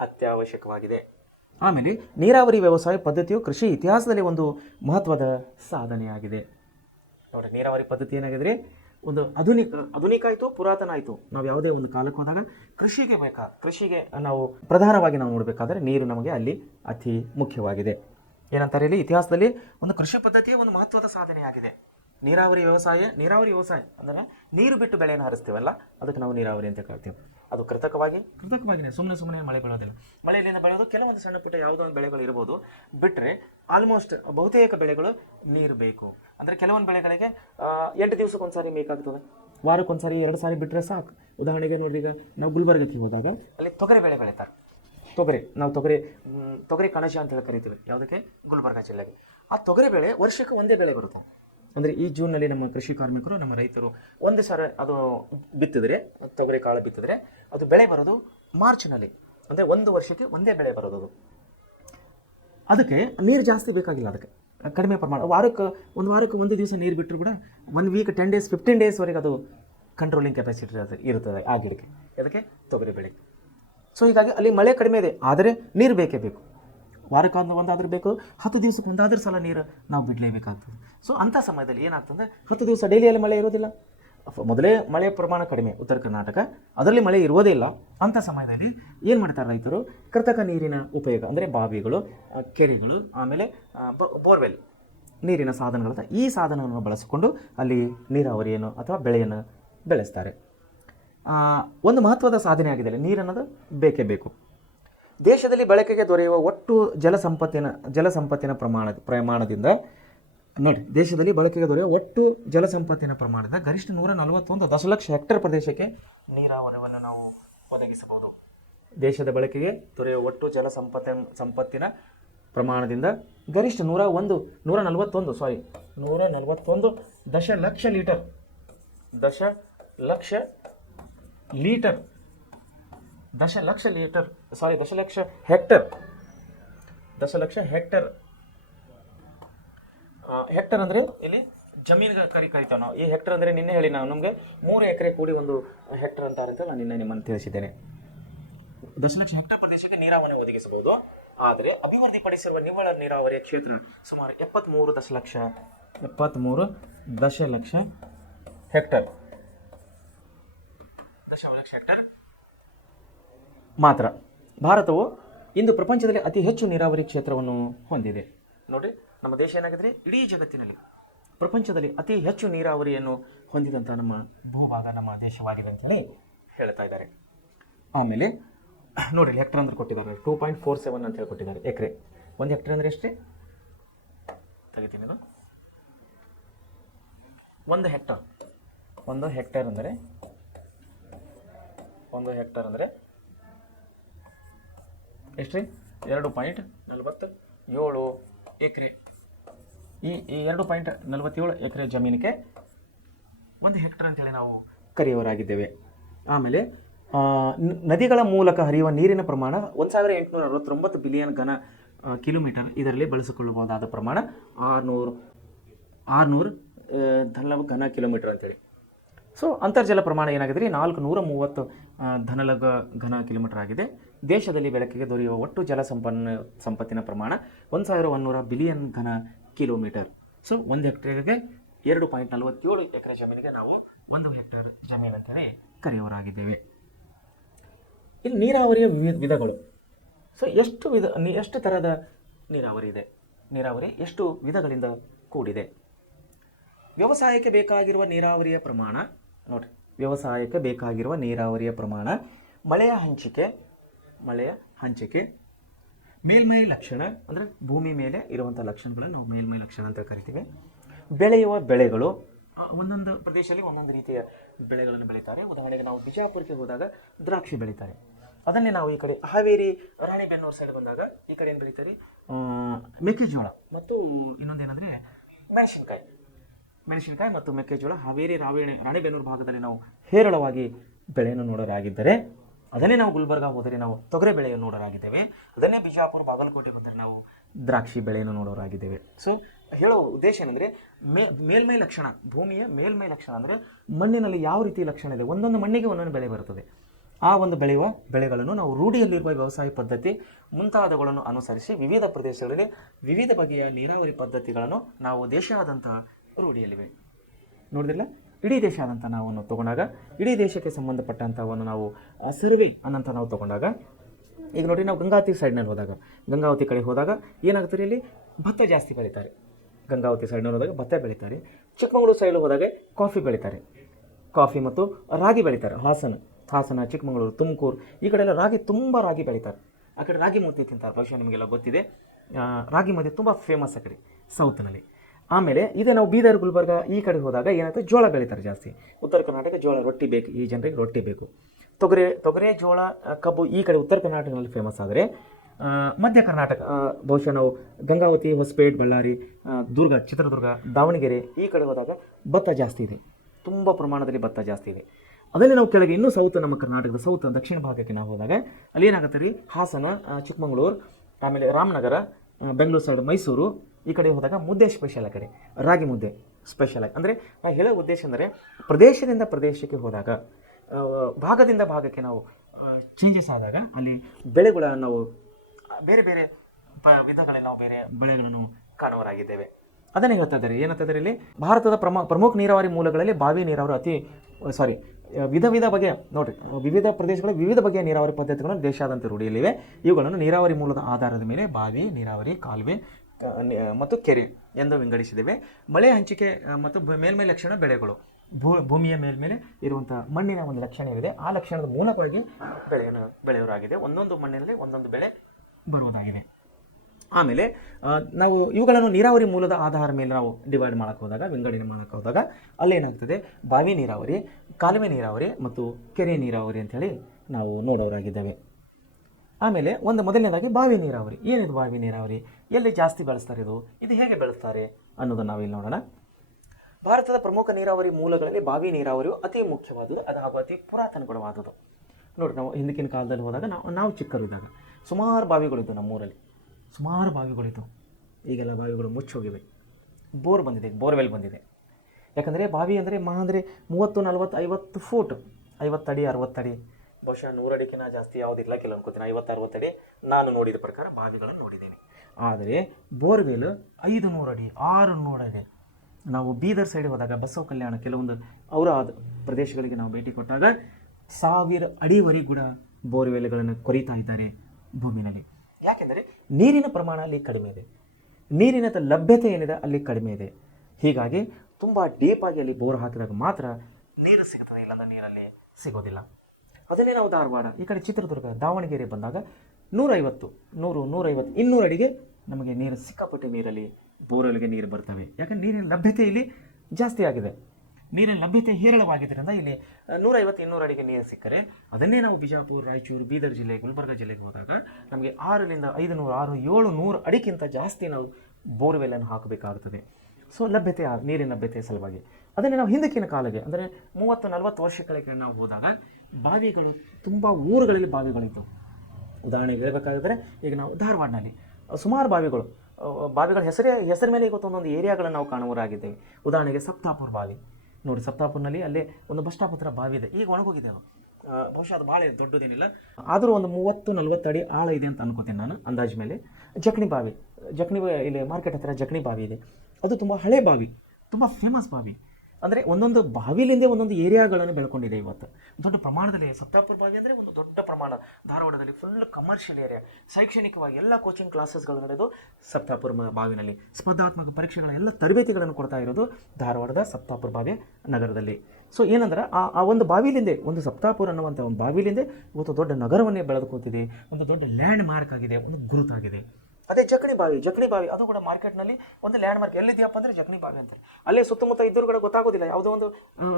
ಅತ್ಯವಶ್ಯಕವಾಗಿದೆ. ಆಮೇಲೆ ನೀರಾವರಿ ವ್ಯವಸಾಯ ಪದ್ಧತಿಯು ಕೃಷಿ ಇತಿಹಾಸದಲ್ಲಿ ಒಂದು ಮಹತ್ವದ ಸಾಧನೆಯಾಗಿದೆ. ನೋಡಿ, ನೀರಾವರಿ ಪದ್ಧತಿ ಏನಾಗಿದ್ರೆ ಒಂದು ಆಧುನಿಕ ಆಯಿತು, ಪುರಾತನ ಆಯಿತು. ನಾವು ಯಾವುದೇ ಒಂದು ಕಾಲಕ್ಕೆ ಹೋದಾಗ ಕೃಷಿಗೆ ನಾವು ಪ್ರಧಾನವಾಗಿ ನಾವು ನೋಡಬೇಕಾದ್ರೆ ನೀರು ನಮಗೆ ಅಲ್ಲಿ ಅತಿ ಮುಖ್ಯವಾಗಿದೆ. ಏನಂತಾರೆ ಇಲ್ಲಿ, ಇತಿಹಾಸದಲ್ಲಿ ಒಂದು ಕೃಷಿ ಪದ್ಧತಿಯ ಒಂದು ಮಹತ್ವದ ಸಾಧನೆಯಾಗಿದೆ ನೀರಾವರಿ ವ್ಯವಸಾಯ. ಅಂದರೆ ನೀರು ಬಿಟ್ಟು ಬೆಳೆಯನ್ನು ಹರಿಸ್ತೀವಲ್ಲ, ಅದಕ್ಕೆ ನಾವು ನೀರಾವರಿ ಅಂತ ಕರಿತೀವಿ. ಅದು ಕೃತಕವಾಗಿನೇ ಸುಮ್ಮನೆ ಮಳೆ ಬೀಳೋದಿಲ್ಲ. ಮಳೆಯಿಂದ ಬೆಳೆಯೋದು ಕೆಲವೊಂದು ಸಣ್ಣ ಪುಟ್ಟ ಯಾವುದೋ ಒಂದು ಬೆಳೆಗಳು ಇರ್ಬೋದು, ಬಿಟ್ಟರೆ ಆಲ್ಮೋಸ್ಟ್ ಬಹುತೇಕ ಬೆಳೆಗಳು ನೀರು ಬೇಕು. ಅಂದರೆ ಕೆಲವೊಂದು ಬೆಳೆಗಳಿಗೆ 8 ದಿವಸಕ್ಕೊಂದ್ಸಾರಿ ಬೇಕಾಗ್ತದೆ, ವಾರಕ್ಕೊಂದ್ಸಾರಿ 2 ಸಾರಿ ಬಿಟ್ಟರೆ ಸಾಕು. ಉದಾಹರಣೆಗೆ ನೋಡ್ರಿ, ಈಗ ನಾವು ಗುಲ್ಬರ್ಗಕ್ಕೆ ಹೋದಾಗ ಅಲ್ಲಿ ತೊಗರಿ ಬೆಳೆ ಬೆಳೀತಾರೆ. ತೊಗರಿ ಕಣಜ ಅಂತ ಹೇಳಿ ಕರಿತೀವಿ. ಯಾವುದಕ್ಕೆ? ಗುಲ್ಬರ್ಗ ಜಿಲ್ಲೆಗೆ. ಆ ತೊಗರಿ ಬೆಳೆ ವರ್ಷಕ್ಕೆ ಒಂದೇ ಬೆಳೆ ಬರುತ್ತೆ. ಅಂದರೆ ಈ ಜೂನ್ನಲ್ಲಿ ನಮ್ಮ ಕೃಷಿ ಕಾರ್ಮಿಕರು, ನಮ್ಮ ರೈತರು ಒಂದು ಸಾರಿ ಅದು ಬಿತ್ತಿದ್ರೆ, ತೊಗರಿ ಕಾಳು ಬಿತ್ತಿದ್ರೆ ಅದು ಬೆಳೆ ಬರೋದು ಮಾರ್ಚ್ನಲ್ಲಿ. ಅಂದರೆ ಒಂದು ವರ್ಷಕ್ಕೆ ಒಂದೇ ಬೆಳೆ ಬರೋದು. ಅದು ಅದಕ್ಕೆ ನೀರು ಜಾಸ್ತಿ ಬೇಕಾಗಿಲ್ಲ, ಅದಕ್ಕೆ ಕಡಿಮೆ ಪ್ರಮಾಣ. ಒಂದು ವಾರಕ್ಕೆ ಒಂದು ದಿವಸ ನೀರು ಬಿಟ್ಟರು ಕೂಡ 1 ವೀಕ್ 10 ಡೇಸ್ 15 ಡೇಸ್ವರೆಗೆ ಅದು ಕಂಟ್ರೋಲಿಂಗ್ ಕೆಪಾಸಿಟಿ ಇರುತ್ತದೆ ಆ ಗಿಡಕ್ಕೆ. ಅದಕ್ಕೆ ತೊಗರಿ ಬೆಳೆ. ಸೊ ಹೀಗಾಗಿ ಅಲ್ಲಿ ಮಳೆ ಕಡಿಮೆ ಇದೆ, ಆದರೆ ನೀರು ಬೇಕೇ ಬೇಕು. ವಾರಕ್ಕೆ ಒಂದಾದ್ರೂ ಬೇಕು, 10 ದಿವಸಕ್ಕೆ ಒಂದಾದ್ರೂ ಸಲ ನೀರು ನಾವು ಬಿಡಲೇಬೇಕಾಗ್ತದೆ. ಸೊ ಅಂಥ ಸಮಯದಲ್ಲಿ ಏನಾಗ್ತದೆ, 10 ದಿವಸ ಡೈಲಿಯಲ್ಲಿ ಮಳೆ ಇರೋದಿಲ್ಲ. ಮೊದಲೇ ಮಳೆ ಪ್ರಮಾಣ ಕಡಿಮೆ ಉತ್ತರ ಕರ್ನಾಟಕ, ಅದರಲ್ಲಿ ಮಳೆ ಇರುವುದೇ ಇಲ್ಲ. ಅಂಥ ಸಮಯದಲ್ಲಿ ಏನು ಮಾಡ್ತಾರೆ ರೈತರು? ಕೃತಕ ನೀರಿನ ಉಪಯೋಗ, ಅಂದರೆ ಬಾವಿಗಳು, ಕೆರೆಗಳು, ಆಮೇಲೆ ಬೋರ್ವೆಲ್ ನೀರಿನ ಸಾಧನಗಳ ಈ ಸಾಧನಗಳನ್ನು ಬಳಸಿಕೊಂಡು ಅಲ್ಲಿ ನೀರಾವರಿಯನ್ನು ಅಥವಾ ಬೆಳೆಯನ್ನು ಬೆಳೆಸ್ತಾರೆ. ಒಂದು ಮಹತ್ವದ ಸಾಧನೆ ಆಗಿದೆ. ನೀರನ್ನೋದು ಬೇಕೇ ಬೇಕು. ದೇಶದಲ್ಲಿ ಬಳಕೆಗೆ ದೊರೆಯುವ ಒಟ್ಟು ಜಲಸಂಪತ್ತಿನ ಪ್ರಮಾಣದಿಂದ ನೋಡಿ, ದೇಶದಲ್ಲಿ ಬಳಕೆಗೆ ದೊರೆಯುವ ಒಟ್ಟು ಜಲಸಂಪತ್ತಿನ ಪ್ರಮಾಣದಿಂದ ಗರಿಷ್ಠ 141 ದಶಲಕ್ಷ ಹೆಕ್ಟೇರ್ ಪ್ರದೇಶಕ್ಕೆ ನೀರಾವರಿಯನ್ನು ನಾವು ಒದಗಿಸಬಹುದು. ದೇಶದ ಬಳಕೆಗೆ ದೊರೆಯುವ ಒಟ್ಟು ಸಂಪತ್ತಿನ ಪ್ರಮಾಣದಿಂದ ಗರಿಷ್ಠ 141 ದಶಲಕ್ಷ ಹೆಕ್ಟೇರ್. ಹೆಕ್ಟರ್ ಅಂದರೆ ಇಲ್ಲಿ ಜಮೀನು ಕರಿತಾವೆ ನಾವು. ಈ ಹೆಕ್ಟರ್ ಅಂದರೆ ನಿನ್ನೆ ಹೇಳಿ ನಾವು, ನಮಗೆ 3 ಎಕರೆ ಕೂಡಿ ಒಂದು ಹೆಕ್ಟರ್ ಅಂತಾರೆ ಅಂತ ನಾನು ನಿನ್ನೆ ನಿಮ್ಮನ್ನು ತಿಳಿಸಿದ್ದೇನೆ. ದಶಲಕ್ಷ ಹೆಕ್ಟೇರ್ ಪ್ರದೇಶಕ್ಕೆ ನೀರಾವರಿ ಒದಗಿಸಬಹುದು. ಆದರೆ ಅಭಿವೃದ್ಧಿಪಡಿಸಿರುವ ನಿವ್ವಳ ನೀರಾವರಿಯ ಕ್ಷೇತ್ರ ಸುಮಾರು 73 ದಶಲಕ್ಷ ಹೆಕ್ಟೇರ್ ಮಾತ್ರ. ಭಾರತವು ಇಂದು ಪ್ರಪಂಚದಲ್ಲಿ ಅತಿ ಹೆಚ್ಚು ನೀರಾವರಿ ಕ್ಷೇತ್ರವನ್ನು ಹೊಂದಿದೆ. ನೋಡಿರಿ, ನಮ್ಮ ದೇಶ ಏನಾಗಿದ್ರೆ ಇಡೀ ಜಗತ್ತಿನಲ್ಲಿ ಪ್ರಪಂಚದಲ್ಲಿ ಅತಿ ಹೆಚ್ಚು ನೀರಾವರಿಯನ್ನು ಹೊಂದಿದಂಥ ನಮ್ಮ ಭೂಭಾಗ ನಮ್ಮ ದೇಶವಾಗಿದೆ ಅಂತೇಳಿ ಹೇಳ್ತಾ ಇದ್ದಾರೆ. ಆಮೇಲೆ ನೋಡಿರಿ, ಹೆಕ್ಟರ್ ಅಂದ್ರೆ ಕೊಟ್ಟಿದ್ದಾರೆ 2.47 ಅಂತ ಹೇಳಿ ಕೊಟ್ಟಿದ್ದಾರೆ ಎಕರೆ. ಒಂದು ಹೆಕ್ಟರ್ ಅಂದರೆ ಎಷ್ಟೇ ತೆಗಿತೀನಿ ಅದು. ಒಂದು ಹೆಕ್ಟರ್ ಅಂದರೆ ಎಷ್ಟ್ರಿ? 2.47 ಎಕರೆ. ಈ 2.47 ಎಕರೆ ಜಮೀನಿಗೆ ಒಂದು ಹೆಕ್ಟರ್ ಅಂತೇಳಿ ನಾವು ಕರೆಯುವರಾಗಿದ್ದೇವೆ. ಆಮೇಲೆ ನದಿಗಳ ಮೂಲಕ ಹರಿಯುವ ನೀರಿನ ಪ್ರಮಾಣ 1869 ಬಿಲಿಯನ್ ಘನ ಕಿಲೋಮೀಟರ್. ಇದರಲ್ಲಿ ಬಳಸಿಕೊಳ್ಳಬಹುದಾದ ಪ್ರಮಾಣ 600 ಘನ ಕಿಲೋಮೀಟರ್ ಅಂತೇಳಿ. ಸೊ ಅಂತರ್ಜಲ ಪ್ರಮಾಣ ಏನಾಗಿದೆ ರೀ? 430 ಘನ ಕಿಲೋಮೀಟರ್ ಆಗಿದೆ. ದೇಶದಲ್ಲಿ ಬೆಳಕಿಗೆ ದೊರೆಯುವ ಒಟ್ಟು ಜಲ ಸಂಪತ್ತಿನ ಪ್ರಮಾಣ 1100 ಬಿಲಿಯನ್ ಘನ ಕಿಲೋಮೀಟರ್. ಸೊ ಒಂದು ಹೆಕ್ಟೇರ್ಗೆ 2.47 ಎಕರೆ ಜಮೀನಿಗೆ ನಾವು ಒಂದು ಹೆಕ್ಟೇರ್ ಜಮೀನು ಅಂತೇಳಿ ಕರೆಯುವರಾಗಿದ್ದೇವೆ. ಇಲ್ಲಿ ನೀರಾವರಿಯ ವಿಧಗಳು. ಸೊ ಎಷ್ಟು ಥರದ ನೀರಾವರಿ ಇದೆ? ನೀರಾವರಿ ಎಷ್ಟು ವಿಧಗಳಿಂದ ಕೂಡಿದೆ? ವ್ಯವಸಾಯಕ್ಕೆ ಬೇಕಾಗಿರುವ ನೀರಾವರಿಯ ಪ್ರಮಾಣ ನೋಡಿರಿ, ವ್ಯವಸಾಯಕ್ಕೆ ಬೇಕಾಗಿರುವ ನೀರಾವರಿಯ ಪ್ರಮಾಣ, ಮಳೆಯ ಹಂಚಿಕೆ, ಮೇಲ್ಮೈ ಲಕ್ಷಣ ಅಂದರೆ ಭೂಮಿ ಮೇಲೆ ಇರುವಂಥ ಲಕ್ಷಣಗಳನ್ನು ನಾವು ಮೇಲ್ಮೈ ಲಕ್ಷಣ ಅಂತ ಕರಿತೀವಿ. ಬೆಳೆಯುವ ಬೆಳೆಗಳು, ಒಂದೊಂದು ಪ್ರದೇಶದಲ್ಲಿ ಒಂದೊಂದು ರೀತಿಯ ಬೆಳೆಗಳನ್ನು ಬೆಳೀತಾರೆ. ಉದಾಹರಣೆಗೆ ನಾವು ಬಿಜಾಪುರಕ್ಕೆ ಹೋದಾಗ ದ್ರಾಕ್ಷಿ ಬೆಳೀತಾರೆ. ಅದನ್ನೇ ನಾವು ಈ ಕಡೆ ಹಾವೇರಿ ರಾಣಿಬೆನ್ನೂರು ಸೈಡ್ ಬಂದಾಗ ಈ ಕಡೆ ಏನು ಬೆಳೀತಾರೆ? ಮೆಕ್ಕೆಜೋಳ ಮತ್ತು ಇನ್ನೊಂದೇನೆಂದರೆ ಮೆಣಸಿನಕಾಯಿ ಮತ್ತು ಮೆಕ್ಕೆಜೋಳ ಹಾವೇರಿ ರಾಣಿಬೆನ್ನೂರು ಭಾಗದಲ್ಲಿ ನಾವು ಹೇರಳವಾಗಿ ಬೆಳೆಯನ್ನು ನೋಡೋರಾಗಿದ್ದರೆ, ಅದನ್ನೇ ನಾವು ಗುಲ್ಬರ್ಗ ಹೋದರೆ ನಾವು ತೊಗರೆ ಬೆಳೆಯನ್ನು ನೋಡೋರಾಗಿದ್ದೇವೆ. ಅದನ್ನೇ ಬಿಜಾಪುರ ಬಾಗಲಕೋಟೆ ಬಂದರೆ ನಾವು ದ್ರಾಕ್ಷಿ ಬೆಳೆಯನ್ನು ನೋಡೋರಾಗಿದ್ದೇವೆ. ಸೊ ಹೇಳೋ ಉದ್ದೇಶ ಏನಂದರೆ ಮೇಲ್ಮೈ ಲಕ್ಷಣ, ಭೂಮಿಯ ಮೇಲ್ಮೈ ಲಕ್ಷಣ ಅಂದರೆ ಮಣ್ಣಿನಲ್ಲಿ ಯಾವ ರೀತಿ ಲಕ್ಷಣ ಇದೆ, ಒಂದೊಂದು ಮಣ್ಣಿಗೆ ಒಂದೊಂದು ಬೆಳೆ ಬರುತ್ತದೆ. ಆ ಒಂದು ಬೆಳೆಯುವ ಬೆಳೆಗಳನ್ನು ನಾವು ರೂಢಿಯಲ್ಲಿರುವ ವ್ಯವಸಾಯ ಪದ್ಧತಿ ಮುಂತಾದವುಗಳನ್ನು ಅನುಸರಿಸಿ ವಿವಿಧ ಪ್ರದೇಶಗಳಲ್ಲಿ ವಿವಿಧ ಬಗೆಯ ನೀರಾವರಿ ಪದ್ಧತಿಗಳನ್ನು ನಾವು ದೇಶಾದ್ಯಂತ ರೂಢಿಯಲ್ಲಿವೆ. ನೋಡಿದ್ರಲ್ಲ, ಇಡೀ ದೇಶಾದ್ಯಂತ ನಾವು ತಗೊಂಡಾಗ ಇಡೀ ದೇಶಕ್ಕೆ ಸಂಬಂಧಪಟ್ಟಂಥವನ್ನು ನಾವು ಸರ್ವೆ ಅನ್ನಂತ ನಾವು ತಗೊಂಡಾಗ, ಈಗ ನೋಡಿ ನಾವು ಗಂಗಾವತಿ ಸೈಡ್ನಲ್ಲಿ ಹೋದಾಗ, ಗಂಗಾವತಿ ಕಡೆ ಹೋದಾಗ ಏನಾಗ್ತಾರೆ, ಇಲ್ಲಿ ಭತ್ತ ಜಾಸ್ತಿ ಬೆಳೀತಾರೆ. ಗಂಗಾವತಿ ಸೈಡ್ನಲ್ಲಿ ಹೋದಾಗ ಭತ್ತ ಬೆಳೀತಾರೆ. ಚಿಕ್ಕಮಗಳೂರು ಸೈಡ್ ಹೋದಾಗ ಕಾಫಿ ಬೆಳೀತಾರೆ. ಕಾಫಿ ಮತ್ತು ರಾಗಿ ಬೆಳೀತಾರೆ. ಹಾಸನ, ಚಿಕ್ಕಮಗಳೂರು, ತುಮಕೂರು ಈ ಕಡೆ ಎಲ್ಲ ತುಂಬ ರಾಗಿ ಬೆಳೀತಾರೆ. ಆ ಕಡೆ ರಾಗಿ ಮುದ್ದೆ ತಿಂತಾರೆ. ಬಹುಶಃ ನಿಮಗೆಲ್ಲ ಗೊತ್ತಿದೆ, ರಾಗಿ ಮುದ್ದೆ ತುಂಬ ಫೇಮಸ್ ಆ ಕಡೆ ಸೌತ್ನಲ್ಲಿ. ಆಮೇಲೆ ಇದು ನಾವು ಬೀದರ್, ಗುಲ್ಬರ್ಗ ಈ ಕಡೆ ಹೋದಾಗ ಏನಾಗ್ತದೆ, ಜೋಳ ಬೆಳೀತಾರೆ ಜಾಸ್ತಿ. ಉತ್ತರ ಕರ್ನಾಟಕ ಜೋಳ, ರೊಟ್ಟಿ ಬೇಕು, ಈ ಜನರಿಗೆ ರೊಟ್ಟಿ ಬೇಕು. ತೊಗರೆ, ಜೋಳ, ಕಬ್ಬು ಈ ಕಡೆ ಉತ್ತರ ಕರ್ನಾಟಕದಲ್ಲಿ ಫೇಮಸ್. ಆದರೆ ಮಧ್ಯ ಕರ್ನಾಟಕ ಬಹುಶಃ ನಾವು ಗಂಗಾವತಿ, ಹೊಸಪೇಟೆ, ಬಳ್ಳಾರಿ, ಚಿತ್ರದುರ್ಗ, ದಾವಣಗೆರೆ ಈ ಕಡೆ ಹೋದಾಗ ಭತ್ತ ಜಾಸ್ತಿ ಇದೆ. ತುಂಬ ಪ್ರಮಾಣದಲ್ಲಿ ಭತ್ತ ಜಾಸ್ತಿ ಇದೆ. ಅದನ್ನೇ ನಾವು ಕೆಳಗೆ ಇನ್ನೂ ನಮ್ಮ ಕರ್ನಾಟಕದ ದಕ್ಷಿಣ ಭಾಗಕ್ಕೆ ನಾವು ಹೋದಾಗ ಅಲ್ಲಿ ಏನಾಗುತ್ತೆ ರೀ, ಹಾಸನ, ಚಿಕ್ಕಮಗಳೂರು, ಆಮೇಲೆ ರಾಮನಗರ, ಬೆಂಗಳೂರು ಸೈಡ್, ಮೈಸೂರು ಈ ಕಡೆ ಹೋದಾಗ ಮುದ್ದೆ ಸ್ಪೆಷಲ್. ಆ ಕಡೆ ರಾಗಿ ಮುದ್ದೆ ಸ್ಪೆಷಲ್ ಆಗಿ. ಅಂದರೆ ನಾವು ಹೇಳೋ ಉದ್ದೇಶ ಅಂದರೆ ಪ್ರದೇಶದಿಂದ ಪ್ರದೇಶಕ್ಕೆ ಹೋದಾಗ, ಭಾಗದಿಂದ ಭಾಗಕ್ಕೆ ನಾವು ಚೇಂಜಸ್ ಆದಾಗ ಅಲ್ಲಿ ಬೆಳೆಗಳನ್ನು ನಾವು ಬೇರೆ ಬೇರೆ ವಿಧಗಳಲ್ಲಿ ನಾವು ಬೇರೆ ಬೆಳೆಗಳನ್ನು ಕಾಣುವರಾಗಿದ್ದೇವೆ. ಅದನ್ನೇ ಹೇಳ್ತಾ ಇದ್ದಾರೆ. ಏನಂತ ಇದ್ದಾರೆ ಇಲ್ಲಿ, ಭಾರತದ ಪ್ರಮುಖ ನೀರಾವರಿ ಮೂಲಗಳಲ್ಲಿ ಬಾವಿ ನೀರಾವರಿ ವಿಧ ಬಗೆಯ ನೋಡಿರಿ, ವಿವಿಧ ಪ್ರದೇಶಗಳ ವಿವಿಧ ಬಗೆಯ ನೀರಾವರಿ ಪದ್ಧತಿಗಳನ್ನು ದೇಶಾದ್ಯಂತ ರೂಢಿಯಲ್ಲಿವೆ. ಇವುಗಳನ್ನು ನೀರಾವರಿ ಮೂಲದ ಆಧಾರದ ಮೇಲೆ ಬಾವಿ, ನೀರಾವರಿ, ಕಾಲುವೆ ಮತ್ತು ಕೆರೆ ಎಂದು ವಿಂಗಡಿಸಿದ್ದೇವೆ. ಮಳೆ ಹಂಚಿಕೆ ಮತ್ತು ಮೇಲ್ಮೈ ಲಕ್ಷಣ ಬೆಳೆಗಳು, ಭೂಮಿಯ ಮೇಲ್ಮೇಲೆ ಇರುವಂಥ ಮಣ್ಣಿನ ಒಂದು ಲಕ್ಷಣವಿದೆ. ಆ ಲಕ್ಷಣದ ಮೂಲಕವಾಗಿ ಬೆಳೆಯನ್ನು ಬೆಳೆಯುವರಾಗಿದೆ. ಒಂದೊಂದು ಮಣ್ಣಿನಲ್ಲಿ ಒಂದೊಂದು ಬೆಳೆ ಬರುವುದಾಗಿದೆ. ಆಮೇಲೆ ನಾವು ಇವುಗಳನ್ನು ನೀರಾವರಿ ಮೂಲದ ಆಧಾರ ಮೇಲೆ ನಾವು ಡಿವೈಡ್ ಮಾಡೋಕ್ಕೆ ಹೋದಾಗ, ವಿಂಗಡಣೆ ಮಾಡೋಕ್ಕೆ ಹೋದಾಗ ಅಲ್ಲೇನಾಗ್ತದೆ, ಬಾವಿ ನೀರಾವರಿ, ಕಾಲುವೆ ನೀರಾವರಿ ಮತ್ತು ಕೆರೆ ನೀರಾವರಿ ಅಂಥೇಳಿ ನಾವು ನೋಡೋರಾಗಿದ್ದೇವೆ. ಆಮೇಲೆ ಮೊದಲನೇದಾಗಿ ಬಾವಿ ನೀರಾವರಿ. ಏನಿದು ಬಾವಿ ನೀರಾವರಿ? ಎಲ್ಲಿ ಜಾಸ್ತಿ ಬೆಳೆಸ್ತಾರೆ ಇದು ಹೇಗೆ ಬೆಳೆಸ್ತಾರೆ ಅನ್ನೋದನ್ನು ನಾವಿಲ್ಲಿ ನೋಡೋಣ. ಭಾರತದ ಪ್ರಮುಖ ನೀರಾವರಿ ಮೂಲಗಳಲ್ಲಿ ಬಾವಿ ನೀರಾವರಿಯು ಅತಿ ಮುಖ್ಯವಾದುದು, ಅದು ಹಾಗೂ ಅತಿ ಪುರಾತನವಾದುದು. ನೋಡಿ, ನಾವು ಹಿಂದಿನ ಕಾಲದಲ್ಲಿ ಹೋದಾಗ ನಾವು ಚಿಕ್ಕರಿದ್ದಾಗ ಸುಮಾರು ಬಾವಿಗಳಿದ್ದು, ನಮ್ಮೂರಲ್ಲಿ ಸುಮಾರು ಬಾವಿಗಳಿದ್ದು. ಈಗೆಲ್ಲ ಬಾವಿಗಳು ಮುಚ್ಚೋಗಿವೆ. ಬೋರ್ವೆಲ್ ಬಂದಿದೆ. ಯಾಕಂದರೆ ಬಾವಿ ಅಂದರೆ 30, 40, 50 ಫೂಟ್, 50 ಅಡಿ, 60 ಅಡಿ ಬಹುಶಃ 100 ಅಡಿಗಿನ ಜಾಸ್ತಿ ಯಾವ್ದು ಇರ್ಲಕ್ಕಿಲ್ಲ ಅನ್ಕೋತೀನಿ. 50-60 ಅಡಿ ನಾನು ನೋಡಿದ ಪ್ರಕಾರ ಬಾವಿಗಳನ್ನು ನೋಡಿದ್ದೇನೆ. ಆದರೆ ಬೋರ್ವೆಲ್ 500 ಅಡಿ 600 ಅಡಿ. ನಾವು ಬೀದರ್ ಸೈಡ್ ಹೋದಾಗ ಬಸವ ಕಲ್ಯಾಣ ಕೆಲವೊಂದು ಅವರ ಪ್ರದೇಶಗಳಿಗೆ ನಾವು ಭೇಟಿ ಕೊಟ್ಟಾಗ 1000 ಅಡಿವರೆಗೂ ಕೂಡ ಬೋರ್ವೆಲ್ಗಳನ್ನು ಕೊರಿತಾ ಇದ್ದಾರೆ ಭೂಮಿನಲ್ಲಿ. ಯಾಕೆಂದರೆ ನೀರಿನ ಪ್ರಮಾಣ ಅಲ್ಲಿ ಕಡಿಮೆ ಇದೆ, ನೀರಿನ ಲಭ್ಯತೆ ಏನಿದೆ ಅಲ್ಲಿ ಕಡಿಮೆ ಇದೆ. ಹೀಗಾಗಿ ತುಂಬ ಡೀಪಾಗಿ ಅಲ್ಲಿ ಬೋರ್ ಹಾಕಿದಾಗ ಮಾತ್ರ ನೀರು ಸಿಗ್ತದೆ, ಇಲ್ಲಾಂದ್ರೆ ನೀರಲ್ಲಿ ಸಿಗೋದಿಲ್ಲ. ಅದನ್ನೇ ನಾವು ಧಾರವಾಡ ಈ ಕಡೆ ಚಿತ್ರದುರ್ಗ ದಾವಣಗೆರೆ ಬಂದಾಗ 150, 100, 150, 200 ಅಡಿಗೆ ನಮಗೆ ನೀರು ಸಿಕ್ಕಾಪಟ್ಟೆ ನೀರಲ್ಲಿ ಬೋರ್ವೆಲ್ಗೆ ನೀರು ಬರ್ತವೆ. ಯಾಕಂದರೆ ನೀರಿನ ಲಭ್ಯತೆ ಇಲ್ಲಿ ಜಾಸ್ತಿ ಆಗಿದೆ, ನೀರಿನ ಲಭ್ಯತೆ ಹೇರಳವಾಗಿದ್ದರಿಂದ ಇಲ್ಲಿ 150, 200 ಅಡಿಗೆ ನೀರು ಸಿಕ್ಕರೆ ಅದನ್ನೇ ನಾವು ಬಿಜಾಪುರ, ರಾಯಚೂರು, ಬೀದರ್ ಜಿಲ್ಲೆ, ಗುಲ್ಬರ್ಗ ಜಿಲ್ಲೆಗೆ ಹೋದಾಗ ನಮಗೆ 600, 500, 600, 700 ಅಡಿಗಿಂತ ಜಾಸ್ತಿ ನಾವು ಬೋರ್ವೆಲ್ಲನ್ನು ಹಾಕಬೇಕಾಗುತ್ತದೆ. ಸೊ ಲಭ್ಯತೆ, ನೀರಿನ ಲಭ್ಯತೆ ಸಲುವಾಗಿ ಅದನ್ನೇ ನಾವು ಹಿಂದಕ್ಕಿನ ಕಾಲಕ್ಕೆ ಅಂದರೆ 30-40 ವರ್ಷಗಳಿಗೆ ನಾವು ಹೋದಾಗ ಬಾವಿಗಳು ತುಂಬ ಊರುಗಳಲ್ಲಿ ಬಾವಿಗಳಿದ್ದವು. ಉದಾಹರಣೆಗೆ ಹೇಳಬೇಕಾದ್ರೆ ಈಗ ನಾವು ಧಾರವಾಡನಲ್ಲಿ ಸುಮಾರು ಬಾವಿಗಳ ಹೆಸರ ಮೇಲೆ ಇವತ್ತು ಒಂದೊಂದು ಏರಿಯಾಗಳನ್ನು ನಾವು ಕಾಣುವರಾಗಿದ್ದೇವೆ. ಉದಾಹರಣೆಗೆ ಸಪ್ತಾಪುರ ಬಾವಿ ನೋಡಿ, ಸಪ್ತಾಪುರ್ನಲ್ಲಿ ಅಲ್ಲೇ ಒಂದು ಬಸ್ ಸ್ಟಾಪ್ ಹತ್ರ ಬಾವಿ ಇದೆ, ಈಗ ಒಣಗೋಗಿದೆ ನಾವು. ಬಹುಶಃ ಅದು ಭಾಳ ದೊಡ್ಡದೇನಿಲ್ಲ, ಆದರೂ ಒಂದು 30-40 ಅಡಿ ಆಳ ಇದೆ ಅಂತ ಅನ್ಕೋತೀನಿ ನಾನು ಅಂದಾಜು ಮೇಲೆ. ಜಕ್ಣಿ ಬಾವಿ ಇಲ್ಲಿ ಮಾರ್ಕೆಟ್ ಹತ್ರ ಜಕ್ಣಿ ಬಾವಿ ಇದೆ, ಅದು ತುಂಬ ಹಳೆ ಬಾವಿ, ತುಂಬ ಫೇಮಸ್ ಬಾವಿ. ಅಂದರೆ ಒಂದೊಂದು ಬಾವಿಲಿಂದೇ ಒಂದೊಂದು ಏರಿಯಾಗಳನ್ನು ಬೆಳ್ಕೊಂಡಿದೆ ಇವತ್ತು ದೊಡ್ಡ ಪ್ರಮಾಣದಲ್ಲಿ. ಸಪ್ತಾಪುರ ಬಾವಿ ಅಂದರೆ ಒಂದು ದೊಡ್ಡ ಪ್ರಮಾಣ, ಧಾರವಾಡದಲ್ಲಿ ಫುಲ್ ಕಮರ್ಷಿಯಲ್ ಏರಿಯಾ, ಶೈಕ್ಷಣಿಕವಾಗಿ ಎಲ್ಲ ಕೋಚಿಂಗ್ ಕ್ಲಾಸಸ್ಗಳು ನಡೆದು ಸಪ್ತಾಪುರ ಬಾವಿನಲ್ಲಿ, ಸ್ಪರ್ಧಾತ್ಮಕ ಪರೀಕ್ಷೆಗಳ ಎಲ್ಲ ತರಬೇತಿಗಳನ್ನು ಕೊಡ್ತಾ ಇರೋದು ಧಾರವಾಡದ ಸಪ್ತಾಪುರ ಬಾವಿ ನಗರದಲ್ಲಿ. ಸೊ ಏನಂದ್ರೆ ಆ ಒಂದು ಬಾವಿಲಿಂದೇ, ಒಂದು ಸಪ್ತಾಪುರ ಅನ್ನುವಂಥ ಒಂದು ಬಾವಿಲಿಂದೇ ಇವತ್ತು ದೊಡ್ಡ ನಗರವನ್ನೇ ಬೆಳೆದು ಕೂತಿದೆ, ಒಂದು ದೊಡ್ಡ ಲ್ಯಾಂಡ್ ಮಾರ್ಕ್ ಆಗಿದೆ, ಒಂದು ಗುರುತಾಗಿದೆ. ಅದೇ ಜಕ್ಣಿ ಬಾವಿ ಅದು ಕೂಡ ಮಾರ್ಕೆಟ್ನಲ್ಲಿ ಒಂದು ಲ್ಯಾಂಡ್ ಮಾರ್ಕ್. ಎಲ್ಲಿದೆಯಪ್ಪ ಅಂದರೆ ಜಕ್ಣಿ ಬಾವಿ ಅಂತಾರೆ. ಅಲ್ಲೇ ಸುತ್ತಮುತ್ತ ಇದ್ದರೂ ಕೂಡ ಗೊತ್ತಾಗೋದಿಲ್ಲ, ಯಾವುದೋ ಒಂದು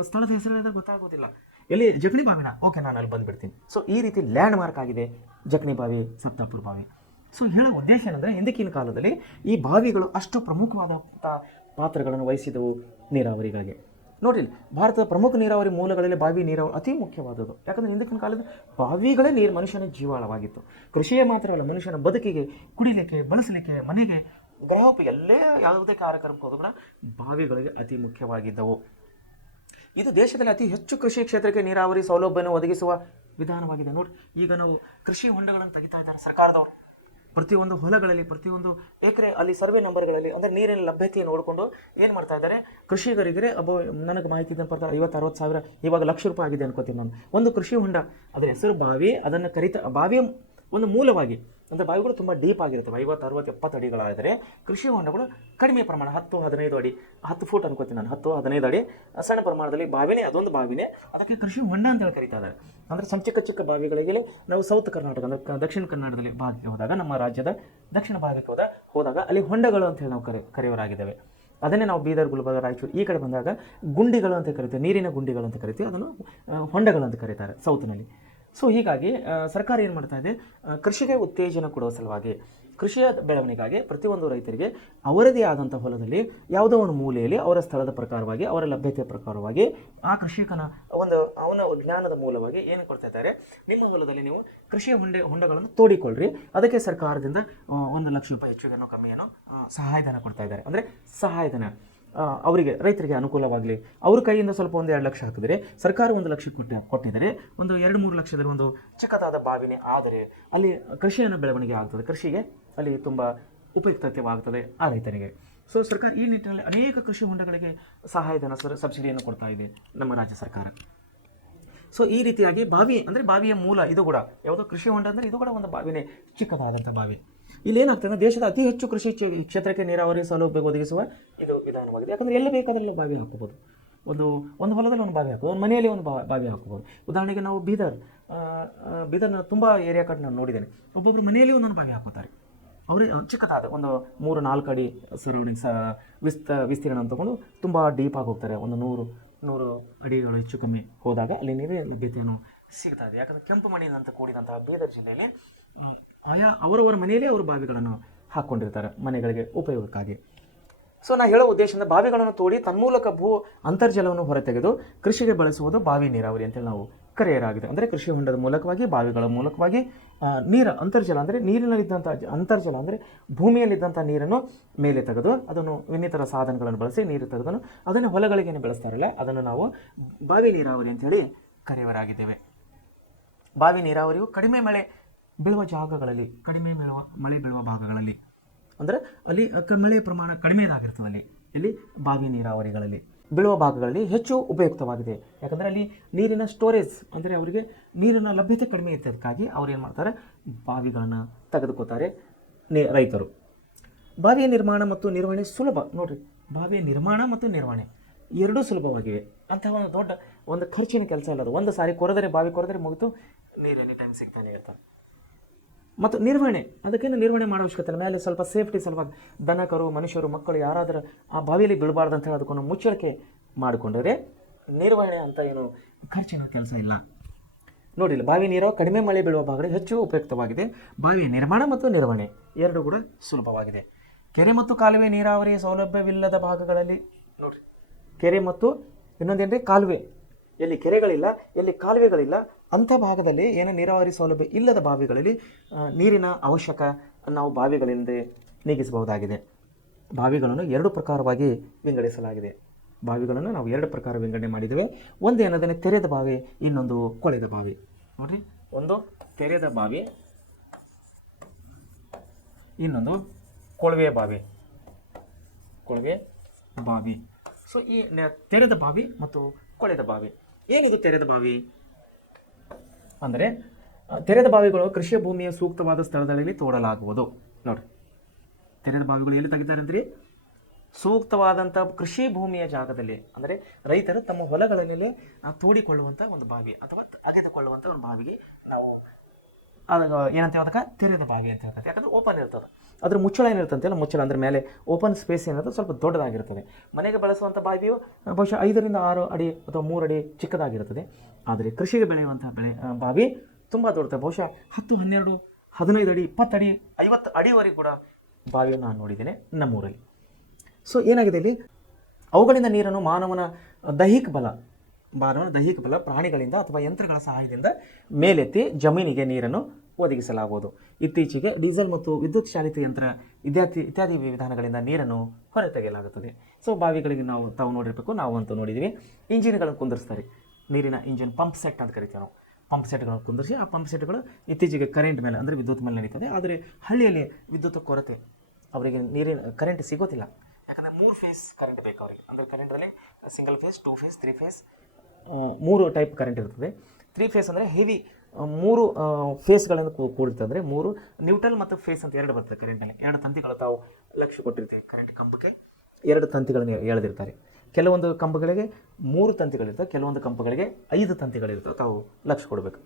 ಸ್ಥಳದ ಹೆಸರು ಗೊತ್ತಾಗೋದಿಲ್ಲ, ಎಲ್ಲಿ ಜಕ್ಣಿ ಬಾವಿನ, ಓಕೆ ನಾನು ಅಲ್ಲಿ ಬಂದುಬಿಡ್ತೀನಿ. ಸೊ ಈ ರೀತಿ ಲ್ಯಾಂಡ್ ಮಾರ್ಕ್ ಆಗಿದೆ ಜಕ್ಣಿ ಬಾವಿ, ಸಪ್ತಾಪುರ ಬಾವಿ. ಸೊ ಹೇಳೋ ಉದ್ದೇಶ ಏನಂದರೆ ಹಿಂದಕ್ಕಿನ ಕಾಲದಲ್ಲಿ ಈ ಬಾವಿಗಳು ಅಷ್ಟು ಪ್ರಮುಖವಾದಂಥ ಪಾತ್ರಗಳನ್ನು ವಹಿಸಿದವು ನೀರಾವರಿಗಾಗಿ. ನೋಡಿ, ಭಾರತದ ಪ್ರಮುಖ ನೀರಾವರಿ ಮೂಲಗಳಲ್ಲಿ ಬಾವಿ ನೀರಾವರಿ ಅತಿ ಮುಖ್ಯವಾದದ್ದು. ಯಾಕಂದರೆ ಹಿಂದಕ್ಕಿನ ಕಾಲದ ಬಾವಿಗಳೇ ಮನುಷ್ಯನ ಜೀವಾಳವಾಗಿತ್ತು. ಕೃಷಿಯೇ ಮಾತ್ರ ಅಲ್ಲ, ಮನುಷ್ಯನ ಬದುಕಿಗೆ, ಕುಡಿಲಿಕ್ಕೆ, ಬಳಸಲಿಕ್ಕೆ, ಮನೆಗೆ, ಗ್ರಹೋಪಯೋಗ ಎಲ್ಲೇ ಯಾವುದೇ ಕಾರ್ಯಕ್ರಮಕ್ಕೆ ಹೋದರೂ ಕೂಡ ಬಾವಿಗಳಿಗೆ ಅತಿ ಮುಖ್ಯವಾಗಿದ್ದವು. ಇದು ದೇಶದಲ್ಲಿ ಅತಿ ಹೆಚ್ಚು ಕೃಷಿ ಕ್ಷೇತ್ರಕ್ಕೆ ನೀರಾವರಿ ಸೌಲಭ್ಯವನ್ನು ಒದಗಿಸುವ ವಿಧಾನವಾಗಿದೆ. ನೋಡಿ, ಈಗ ನಾವು ಕೃಷಿ ಹೊಂಡಗಳನ್ನು ತೆಗಿತಾ ಇದ್ದಾರೆ ಸರ್ಕಾರದವರು. ಪ್ರತಿಯೊಂದು ಹೊಲಗಳಲ್ಲಿ, ಪ್ರತಿಯೊಂದು ಎಕರೆ ಅಲ್ಲಿ ಸರ್ವೆ ನಂಬರ್ಗಳಲ್ಲಿ ಅಂದರೆ ನೀರಿನ ಲಭ್ಯತೆಯನ್ನು ನೋಡಿಕೊಂಡು ಏನು ಮಾಡ್ತಾ ಇದ್ದಾರೆ, ಕೃಷಿಕರಿಗೆ ನನಗೆ ಮಾಹಿತಿ ಇದ್ದ ಪ್ರಕಾರ 50-60 ಸಾವಿರ, ಇವಾಗ ₹1,00,000 ಆಗಿದೆ ಅನ್ಕೋತೀನಿ ನಾನು. ಒಂದು ಕೃಷಿ ಹೊಂಡ, ಅದರ ಹೆಸರು ಬಾವಿ, ಅದನ್ನು ಬಾವಿಯ ಒಂದು ಮೂಲವಾಗಿ ಅಂದರೆ ಬಾವಿಗಳು ತುಂಬ ಡೀಪ್ ಆಗಿರ್ತವೆ, 50, 60, 70 ಅಡಿಗಳಾದರೆ ಕೃಷಿ ಹೊಂಡಗಳು ಕಡಿಮೆ ಪ್ರಮಾಣ 10-15 ಅಡಿ, 10 ಫೂಟ್ ಅನ್ಕೋತೀನಿ ನಾನು, 10-15 ಅಡಿ ಸಣ್ಣ ಪ್ರಮಾಣದಲ್ಲಿ ಬಾವಿನೇ, ಅದೊಂದು ಬಾವಿನೇ, ಅದಕ್ಕೆ ಕೃಷಿ ಹೊಂಡ ಅಂತ ಹೇಳಿ ಕರೀತಾ ಇದ್ದಾರೆ. ಅಂದರೆ ಚಿಕ್ಕ ಬಾವಿಗಳಿಗೆ ನಾವು ಸೌತ್ ಕರ್ನಾಟಕ ಅಂದರೆ ದಕ್ಷಿಣ ಕನ್ನಡದಲ್ಲಿ ಭಾಗಕ್ಕೆ ಹೋದಾಗ, ನಮ್ಮ ರಾಜ್ಯದ ದಕ್ಷಿಣ ಭಾಗಕ್ಕೆ ಹೋದಾಗ ಅಲ್ಲಿ ಹೊಂಡಗಳು ಅಂತ ಹೇಳಿ ನಾವು ಕರೆಯೋರಾಗಿದ್ದೇವೆ. ಅದನ್ನೇ ನಾವು ಬೀದರ್, ಗುಲ್ಬರ್ಗ, ರಾಯಚೂರು ಈ ಕಡೆ ಬಂದಾಗ ಗುಂಡಿಗಳು ಅಂತ ಕರಿತೀವಿ, ನೀರಿನ ಗುಂಡಿಗಳು ಅಂತ ಕರಿತೀವಿ, ಅದನ್ನು ಹೊಂಡಗಳು ಅಂತ ಕರೀತಾರೆ ಸೌತ್ನಲ್ಲಿ. ಸೊ ಹೀಗಾಗಿ ಸರ್ಕಾರ ಏನು ಮಾಡ್ತಾ ಇದೆ, ಕೃಷಿಗೆ ಉತ್ತೇಜನ ಕೊಡುವ ಸಲುವಾಗಿ, ಕೃಷಿಯ ಬೆಳವಣಿಗೆಗಾಗಿ ಪ್ರತಿಯೊಂದು ರೈತರಿಗೆ ಅವರದೇ ಆದಂಥ ಹೊಲದಲ್ಲಿ ಯಾವುದೋ ಒಂದು ಮೂಲೆಯಲ್ಲಿ ಅವರ ಸ್ಥಳದ ಪ್ರಕಾರವಾಗಿ, ಅವರ ಲಭ್ಯತೆಯ ಪ್ರಕಾರವಾಗಿ, ಆ ಕೃಷಿಕನ ಅವನ ಜ್ಞಾನದ ಮೂಲವಾಗಿ ಏನು ಕೊಡ್ತಾ ಇದ್ದಾರೆ, ನಿಮ್ಮ ಹೊಲದಲ್ಲಿ ನೀವು ಕೃಷಿಯ ಹೊಂಡಗಳನ್ನು ತೋಡಿಕೊಳ್ಳ್ರಿ, ಅದಕ್ಕೆ ಸರ್ಕಾರದಿಂದ ₹1,00,000 ಹೆಚ್ಚಿಗೆನೋ ಕಮ್ಮಿಯೇನೋ ಸಹಾಯಧನ ಕೊಡ್ತಾ ಇದ್ದಾರೆ. ಅಂದರೆ ಸಹಾಯಧನ ಅವರಿಗೆ, ರೈತರಿಗೆ ಅನುಕೂಲವಾಗಲಿ, ಅವ್ರ ಕೈಯಿಂದ ಸ್ವಲ್ಪ 1-2 ಲಕ್ಷ ಹಾಕಿದರೆ ಸರ್ಕಾರ 1,00,000 ಕೊಟ್ಟಿದ್ದಾರೆ. ಒಂದು 2-3 ಲಕ್ಷದಲ್ಲಿ ಒಂದು ಚಿಕ್ಕದಾದ ಬಾವಿನೇ ಆದರೆ ಅಲ್ಲಿ ಕೃಷಿಯನ್ನು ಬೆಳವಣಿಗೆ ಆಗ್ತದೆ, ಕೃಷಿಗೆ ಅಲ್ಲಿ ತುಂಬ ಉಪಯುಕ್ತತೆವಾಗ್ತದೆ ಆ ರೈತನಿಗೆ. ಸೊ ಸರ್ಕಾರ ಈ ನಿಟ್ಟಿನಲ್ಲಿ ಅನೇಕ ಕೃಷಿ ಹೊಂಡಗಳಿಗೆ ಸಹಾಯಧನ, ಸಬ್ಸಿಡಿಯನ್ನು ಕೊಡ್ತಾ ಇದೆ ನಮ್ಮ ರಾಜ್ಯ ಸರ್ಕಾರ. ಸೊ ಈ ರೀತಿಯಾಗಿ ಬಾವಿ ಅಂದರೆ ಬಾವಿಯ ಮೂಲ ಇದು ಕೂಡ, ಯಾವುದೋ ಕೃಷಿ ಹೊಂಡ ಅಂದರೆ ಇದು ಕೂಡ ಒಂದು ಬಾವಿನೇ, ಚಿಕ್ಕದಾದಂಥ ಬಾವಿ. ಇಲ್ಲೇನಾಗ್ತದೆ, ದೇಶದ ಅತಿ ಹೆಚ್ಚು ಕೃಷಿ ಕ್ಷೇತ್ರಕ್ಕೆ ನೀರಾವರಿ ಸೌಲಭ್ಯ ಒದಗಿಸುವ ಇದು ವಿಧಾನವಾಗಿದೆ. ಯಾಕಂದರೆ ಎಲ್ಲ ಬೇಕಾದಲ್ಲಿ ಬಾವಿ ಹಾಕಬಹುದು, ಒಂದು ಹೊಲದಲ್ಲಿ ಒಂದು ಬಾವಿ ಹಾಕೋದು, ಒಂದು ಮನೆಯಲ್ಲಿ ಒಂದು ಬಾವಿ ಹಾಕಬಹುದು. ಉದಾಹರಣೆಗೆ ನಾವು ಬೀದರ್ನ ತುಂಬ ಏರಿಯಾ ಕಡೆ ನಾನು ನೋಡಿದ್ದೇನೆ, ಒಬ್ಬೊಬ್ಬರು ಮನೆಯಲ್ಲಿ ಒಂದೊಂದು ಬಾವಿ ಹಾಕೋತಾರೆ. ಅವರು ಚಿಕ್ಕದಾದ ಒಂದು 3-4 ಅಡಿ ಸರೌಂಡಿಂಗ್ಸ್ ವಿಸ್ತೀರ್ಣ ತಗೊಂಡು ತುಂಬ ಡೀಪಾಗಿ ಹೋಗ್ತಾರೆ. ಒಂದು 100 ಅಡಿಗಳು ಹೆಚ್ಚು ಕಮ್ಮಿ ಹೋದಾಗ ಅಲ್ಲಿ ನೀರಿನ ಲಭ್ಯತೆಯನ್ನು ಸಿಗ್ತಾ ಇದೆ. ಯಾಕಂದರೆ ಕೆಂಪು ಮಣ್ಣಿನಂತ ಕೂಡಿದಂತಹ ಬೀದರ್ ಜಿಲ್ಲೆಯಲ್ಲಿ ಆಯಾ ಅವರವರ ಮನೆಯಲ್ಲೇ ಅವರು ಬಾವಿಗಳನ್ನು ಹಾಕ್ಕೊಂಡಿರ್ತಾರೆ ಮನೆಗಳಿಗೆ ಉಪಯೋಗಕ್ಕಾಗಿ. ಸೊ ನಾ ಹೇಳೋ ಉದ್ದೇಶದಿಂದ ಬಾವಿಗಳನ್ನು ತೋಡಿ ತನ್ಮೂಲಕ ಅಂತರ್ಜಲವನ್ನು ಹೊರತೆಗೆದು ಕೃಷಿಗೆ ಬಳಸುವುದು ಬಾವಿ ನೀರಾವರಿ ಅಂತೇಳಿ ನಾವು ಕರೆಯಲಾಗಿದೆ. ಅಂದರೆ ಕೃಷಿ ಹೊಂಡದ ಮೂಲಕವಾಗಿ, ಬಾವಿಗಳ ಮೂಲಕವಾಗಿ ಅಂತರ್ಜಲ ಅಂದರೆ ನೀರಿನಲ್ಲಿದ್ದಂಥ ಅಂತರ್ಜಲ ಅಂದರೆ ಭೂಮಿಯಲ್ಲಿದ್ದಂಥ ನೀರನ್ನು ಮೇಲೆ ತೆಗೆದು ಅದನ್ನು ಇನ್ನಿತರ ಸಾಧನಗಳನ್ನು ಬಳಸಿ ನೀರು ತೆಗೆದು ಅದನ್ನು ಹೊಲಗಳಿಗೆ ಬೆಳೆಸ್ತಾರಲ್ಲ, ಅದನ್ನು ನಾವು ಬಾವಿ ನೀರಾವರಿ ಅಂತೇಳಿ ಕರೆಯವರಾಗಿದ್ದೇವೆ. ಬಾವಿ ನೀರಾವರಿಯು ಕಡಿಮೆ ಮಳೆ ಬೀಳುವ ಜಾಗಗಳಲ್ಲಿ, ಮಳೆ ಬೀಳುವ ಭಾಗಗಳಲ್ಲಿ, ಅಂದರೆ ಅಲ್ಲಿ ಮಳೆಯ ಪ್ರಮಾಣ ಕಡಿಮೆದಾಗಿರ್ತದೆ ಅಲ್ಲಿ ಇಲ್ಲಿ ಬಾವಿ ನೀರಾವರಿಗಳಲ್ಲಿ ಬೀಳುವ ಭಾಗಗಳಲ್ಲಿ ಹೆಚ್ಚು ಉಪಯುಕ್ತವಾಗಿದೆ. ಯಾಕಂದರೆ ಅಲ್ಲಿ ನೀರಿನ ಸ್ಟೋರೇಜ್, ಅಂದರೆ ಅವರಿಗೆ ನೀರಿನ ಲಭ್ಯತೆ ಕಡಿಮೆ ಇರ್ತದಕ್ಕಾಗಿ ಅವ್ರು ಏನು ಮಾಡ್ತಾರೆ, ಬಾವಿಗಳನ್ನು ತೆಗೆದುಕೋತಾರೆ ರೈತರು. ಬಾವಿಯ ನಿರ್ಮಾಣ ಮತ್ತು ನಿರ್ವಹಣೆ ಸುಲಭ. ನೋಡಿರಿ, ಬಾವಿಯ ನಿರ್ಮಾಣ ಮತ್ತು ನಿರ್ವಹಣೆ ಎರಡೂ ಸುಲಭವಾಗಿವೆ. ಅಂತಹ ಒಂದು ದೊಡ್ಡ ಒಂದು ಖರ್ಚಿನ ಕೆಲಸ ಇಲ್ಲ. ಅದು ಒಂದು ಸಾರಿ ಬಾವಿ ಕೊರೆದರೆ ಮುಗಿತು, ನೀರು ಎನಿ ಟೈಮ್ ಸಿಗ್ತಾನೆ ಇರ್ತಾರೆ. ಮತ್ತು ನಿರ್ವಹಣೆ, ಅದಕ್ಕೇನು ನಿರ್ವಹಣೆ ಮಾಡೋ ಅವಶ್ಯಕತೆ ಇಲ್ಲ. ಮೇಲೆ ಸ್ವಲ್ಪ ಸೇಫ್ಟಿ ಸಲುವಾಗಿ ದನ ಕರು ಮನುಷ್ಯರು ಮಕ್ಕಳು ಯಾರಾದರೂ ಆ ಬಾವಿಯಲ್ಲಿ ಬೀಳಬಾರ್ದು ಅಂತ ಹೇಳಿ ಅದಕ್ಕೊಂದು ಮುಚ್ಚಳಿಕೆ ಮಾಡಿಕೊಂಡ್ರೆ ನಿರ್ವಹಣೆ ಅಂತ ಏನು ಖರ್ಚಿನ ಕೆಲಸ ಇಲ್ಲ. ನೋಡಿಲ್ಲ, ಬಾವಿ ನೀರು ಕಡಿಮೆ ಮಳೆ ಬೀಳುವ ಭಾಗದಲ್ಲಿ ಹೆಚ್ಚು ಉಪಯುಕ್ತವಾಗಿದೆ. ಬಾವಿಯ ನಿರ್ಮಾಣ ಮತ್ತು ನಿರ್ವಹಣೆ ಎರಡೂ ಕೂಡ ಸುಲಭವಾಗಿದೆ. ಕೆರೆ ಮತ್ತು ಕಾಲುವೆ ನೀರಾವರಿ ಸೌಲಭ್ಯವಿಲ್ಲದ ಭಾಗಗಳಲ್ಲಿ ನೋಡಿರಿ, ಕೆರೆ ಮತ್ತು ಇನ್ನೊಂದೇನ್ರಿ ಕಾಲುವೆ, ಎಲ್ಲಿ ಕೆರೆಗಳಿಲ್ಲ ಎಲ್ಲಿ ಕಾಲುವೆಗಳಿಲ್ಲ ಅಂಥ ಭಾಗದಲ್ಲಿ ಏನು ನೀರಾವರಿ ಸೌಲಭ್ಯ ಇಲ್ಲದ ಬಾವಿಗಳಲ್ಲಿ ನೀರಿನ ಅವಶ್ಯಕ ನಾವು ಬಾವಿಗಳಿಂದ ನೀಗಿಸಬಹುದಾಗಿದೆ. ಬಾವಿಗಳನ್ನು ಎರಡು ಪ್ರಕಾರವಾಗಿ ವಿಂಗಡಿಸಲಾಗಿದೆ. ಬಾವಿಗಳನ್ನು ನಾವು ಎರಡು ಪ್ರಕಾರ ವಿಂಗಡಣೆ ಮಾಡಿದ್ದೇವೆ. ಒಂದು ಏನಂದರೆ ತೆರೆದ ಬಾವಿ, ಇನ್ನೊಂದು ಕೊಳೆದ ಬಾವಿ. ನೋಡಿರಿ, ಒಂದು ತೆರೆದ ಬಾವಿ, ಇನ್ನೊಂದು ಕೊಳವೆ ಬಾವಿ. ಸೊ ಈ ತೆರೆದ ಬಾವಿ ಮತ್ತು ಕೊಳೆದ ಬಾವಿ. ಏನಿದು ತೆರೆದ ಬಾವಿ ಅಂದರೆ, ತೆರೆದ ಬಾವಿಗಳು ಕೃಷಿ ಭೂಮಿಯ ಸೂಕ್ತವಾದ ಸ್ಥಳದಲ್ಲಿ ತೋಡಲಾಗುವುದು. ನೋಡಿರಿ, ತೆರೆದ ಬಾವಿಗಳು ಎಲ್ಲಿ ತೆಗಿತಾರೆ ಅಂದ್ರಿ, ಸೂಕ್ತವಾದಂಥ ಕೃಷಿ ಭೂಮಿಯ ಜಾಗದಲ್ಲಿ, ಅಂದರೆ ರೈತರು ತಮ್ಮ ಹೊಲಗಳಲ್ಲಿ ತೋಡಿಕೊಳ್ಳುವಂಥ ಒಂದು ಬಾವಿ ಅಥವಾ ಅಗೆದುಕೊಳ್ಳುವಂಥ ಒಂದು ಬಾವಿಗೆ ನಾವು ಏನಂತ ಅದಕ್ಕೆ ತೆರೆದ ಬಾವಿ ಅಂತ ಹೇಳ್ತಾರೆ. ಯಾಕಂದರೆ ಓಪನ್ ಇರ್ತದೆ, ಅದ್ರ ಮುಚ್ಚಳ ಏನಿರ್ತಂತೆಲ್ಲ, ಮುಚ್ಚಳ ಅಂದರೆ ಮೇಲೆ ಓಪನ್ ಸ್ಪೇಸ್ ಏನಿರುತ್ತೆ ಸ್ವಲ್ಪ ದೊಡ್ಡದಾಗಿರ್ತದೆ. ಮನೆಗೆ ಬಳಸುವಂಥ ಬಾವಿಯು ಬಹುಶಃ 5 ರಿಂದ 6 ಅಡಿ ಅಥವಾ 3 ಅಡಿ ಚಿಕ್ಕದಾಗಿರುತ್ತದೆ. ಆದರೆ ಕೃಷಿಗೆ ಬೆಳೆಯುವಂಥ ಬಾವಿ ತುಂಬ ದೊಡ್ಡದು, ಬಹುಶಃ 10, 12, 15 ಅಡಿ, 20 ಅಡಿ, 50 ಅಡಿವರೆಗೂ ಕೂಡ ಬಾವಿಯನ್ನು ನಾನು ನೋಡಿದ್ದೇನೆ ನಮ್ಮೂರಲ್ಲಿ. ಸೊ ಏನಾಗಿದೆ ಇಲ್ಲಿ, ಅವುಗಳಿಂದ ನೀರನ್ನು ಮಾನವನ ದೈಹಿಕ ಬಲ ಪ್ರಾಣಿಗಳಿಂದ ಅಥವಾ ಯಂತ್ರಗಳ ಸಹಾಯದಿಂದ ಮೇಲೆತ್ತಿ ಜಮೀನಿಗೆ ನೀರನ್ನು ಒದಗಿಸಲಾಗುವುದು. ಇತ್ತೀಚೆಗೆ ಡೀಸೆಲ್ ಮತ್ತು ವಿದ್ಯುತ್ ಚಾಲಿತ ಯಂತ್ರ ಇತ್ಯಾದಿ ವಿಧಾನಗಳಿಂದ ನೀರನ್ನು ಹೊರತೆಗೆಯಲಾಗುತ್ತದೆ. ಸೊ ಬಾವಿಗಳಿಗೆ ತಾವು ನೋಡಿರಬೇಕು, ನಾವು ಅಂತೂ ನೋಡಿದ್ದೀವಿ, ಇಂಜಿನ್ಗಳನ್ನು ಕುಂದಿರ್ಸ್ತಾರೆ. ನೀರಿನ ಇಂಜಿನ್ ಪಂಪ್ ಸೆಟ್ ಅಂತ ಕರಿತೀವಿ ನಾವು. ಪಂಪ್ ಸೆಟ್ಗಳನ್ನು ಕುಂದಿರಿಸಿ ಆ ಪಂಪ್ ಸೆಟ್ಗಳು ಇತ್ತೀಚೆಗೆ ಕರೆಂಟ್ ಮೇಲೆ ಅಂದರೆ ವಿದ್ಯುತ್ ಮೇಲೆ ನಡೀತದೆ. ಆದರೆ ಹಳ್ಳಿಯಲ್ಲಿ ವಿದ್ಯುತ್ ಕೊರತೆ, ಅವರಿಗೆ ಕರೆಂಟ್ ಸಿಗೋದಿಲ್ಲ. ಯಾಕಂದರೆ 3 ಫೇಸ್ ಕರೆಂಟ್ ಬೇಕು ಅವರಿಗೆ. ಅಂದರೆ ಕರೆಂಟಲ್ಲಿ single phase, 2 phase, 3 phase, 3 type current ಇರ್ತದೆ. 3 ಫೇಸ್ ಅಂದರೆ ಹೆವಿ 3 ಫೇಸ್ಗಳಿಂದ ಕೂಡಿರ್ತದೆ. ಅಂದರೆ 3 ನ್ಯೂಟ್ರಲ್ ಮತ್ತು ಫೇಸ್ ಅಂತ 2 ಬರ್ತದೆ ಕರೆಂಟಲ್ಲಿ. 2 ತಂತಿಗಳು ತಾವು ಲಕ್ಷ್ಯ ಕೊಟ್ಟಿರ್ತೀವಿ. ಕರೆಂಟ್ ಕಂಬಕ್ಕೆ 2 ತಂತಿಗಳನ್ನು ಎಳೆದಿರ್ತಾರೆ. ಕೆಲವೊಂದು ಕಂಬಗಳಿಗೆ 3 ತಂತಿಗಳಿರ್ತವೆ, ಕೆಲವೊಂದು ಕಂಬಗಳಿಗೆ 5 ತಂತಿಗಳಿರ್ತವೆ. ತಾವು ಲಕ್ಷ್ಯ ಕೊಡಬೇಕು.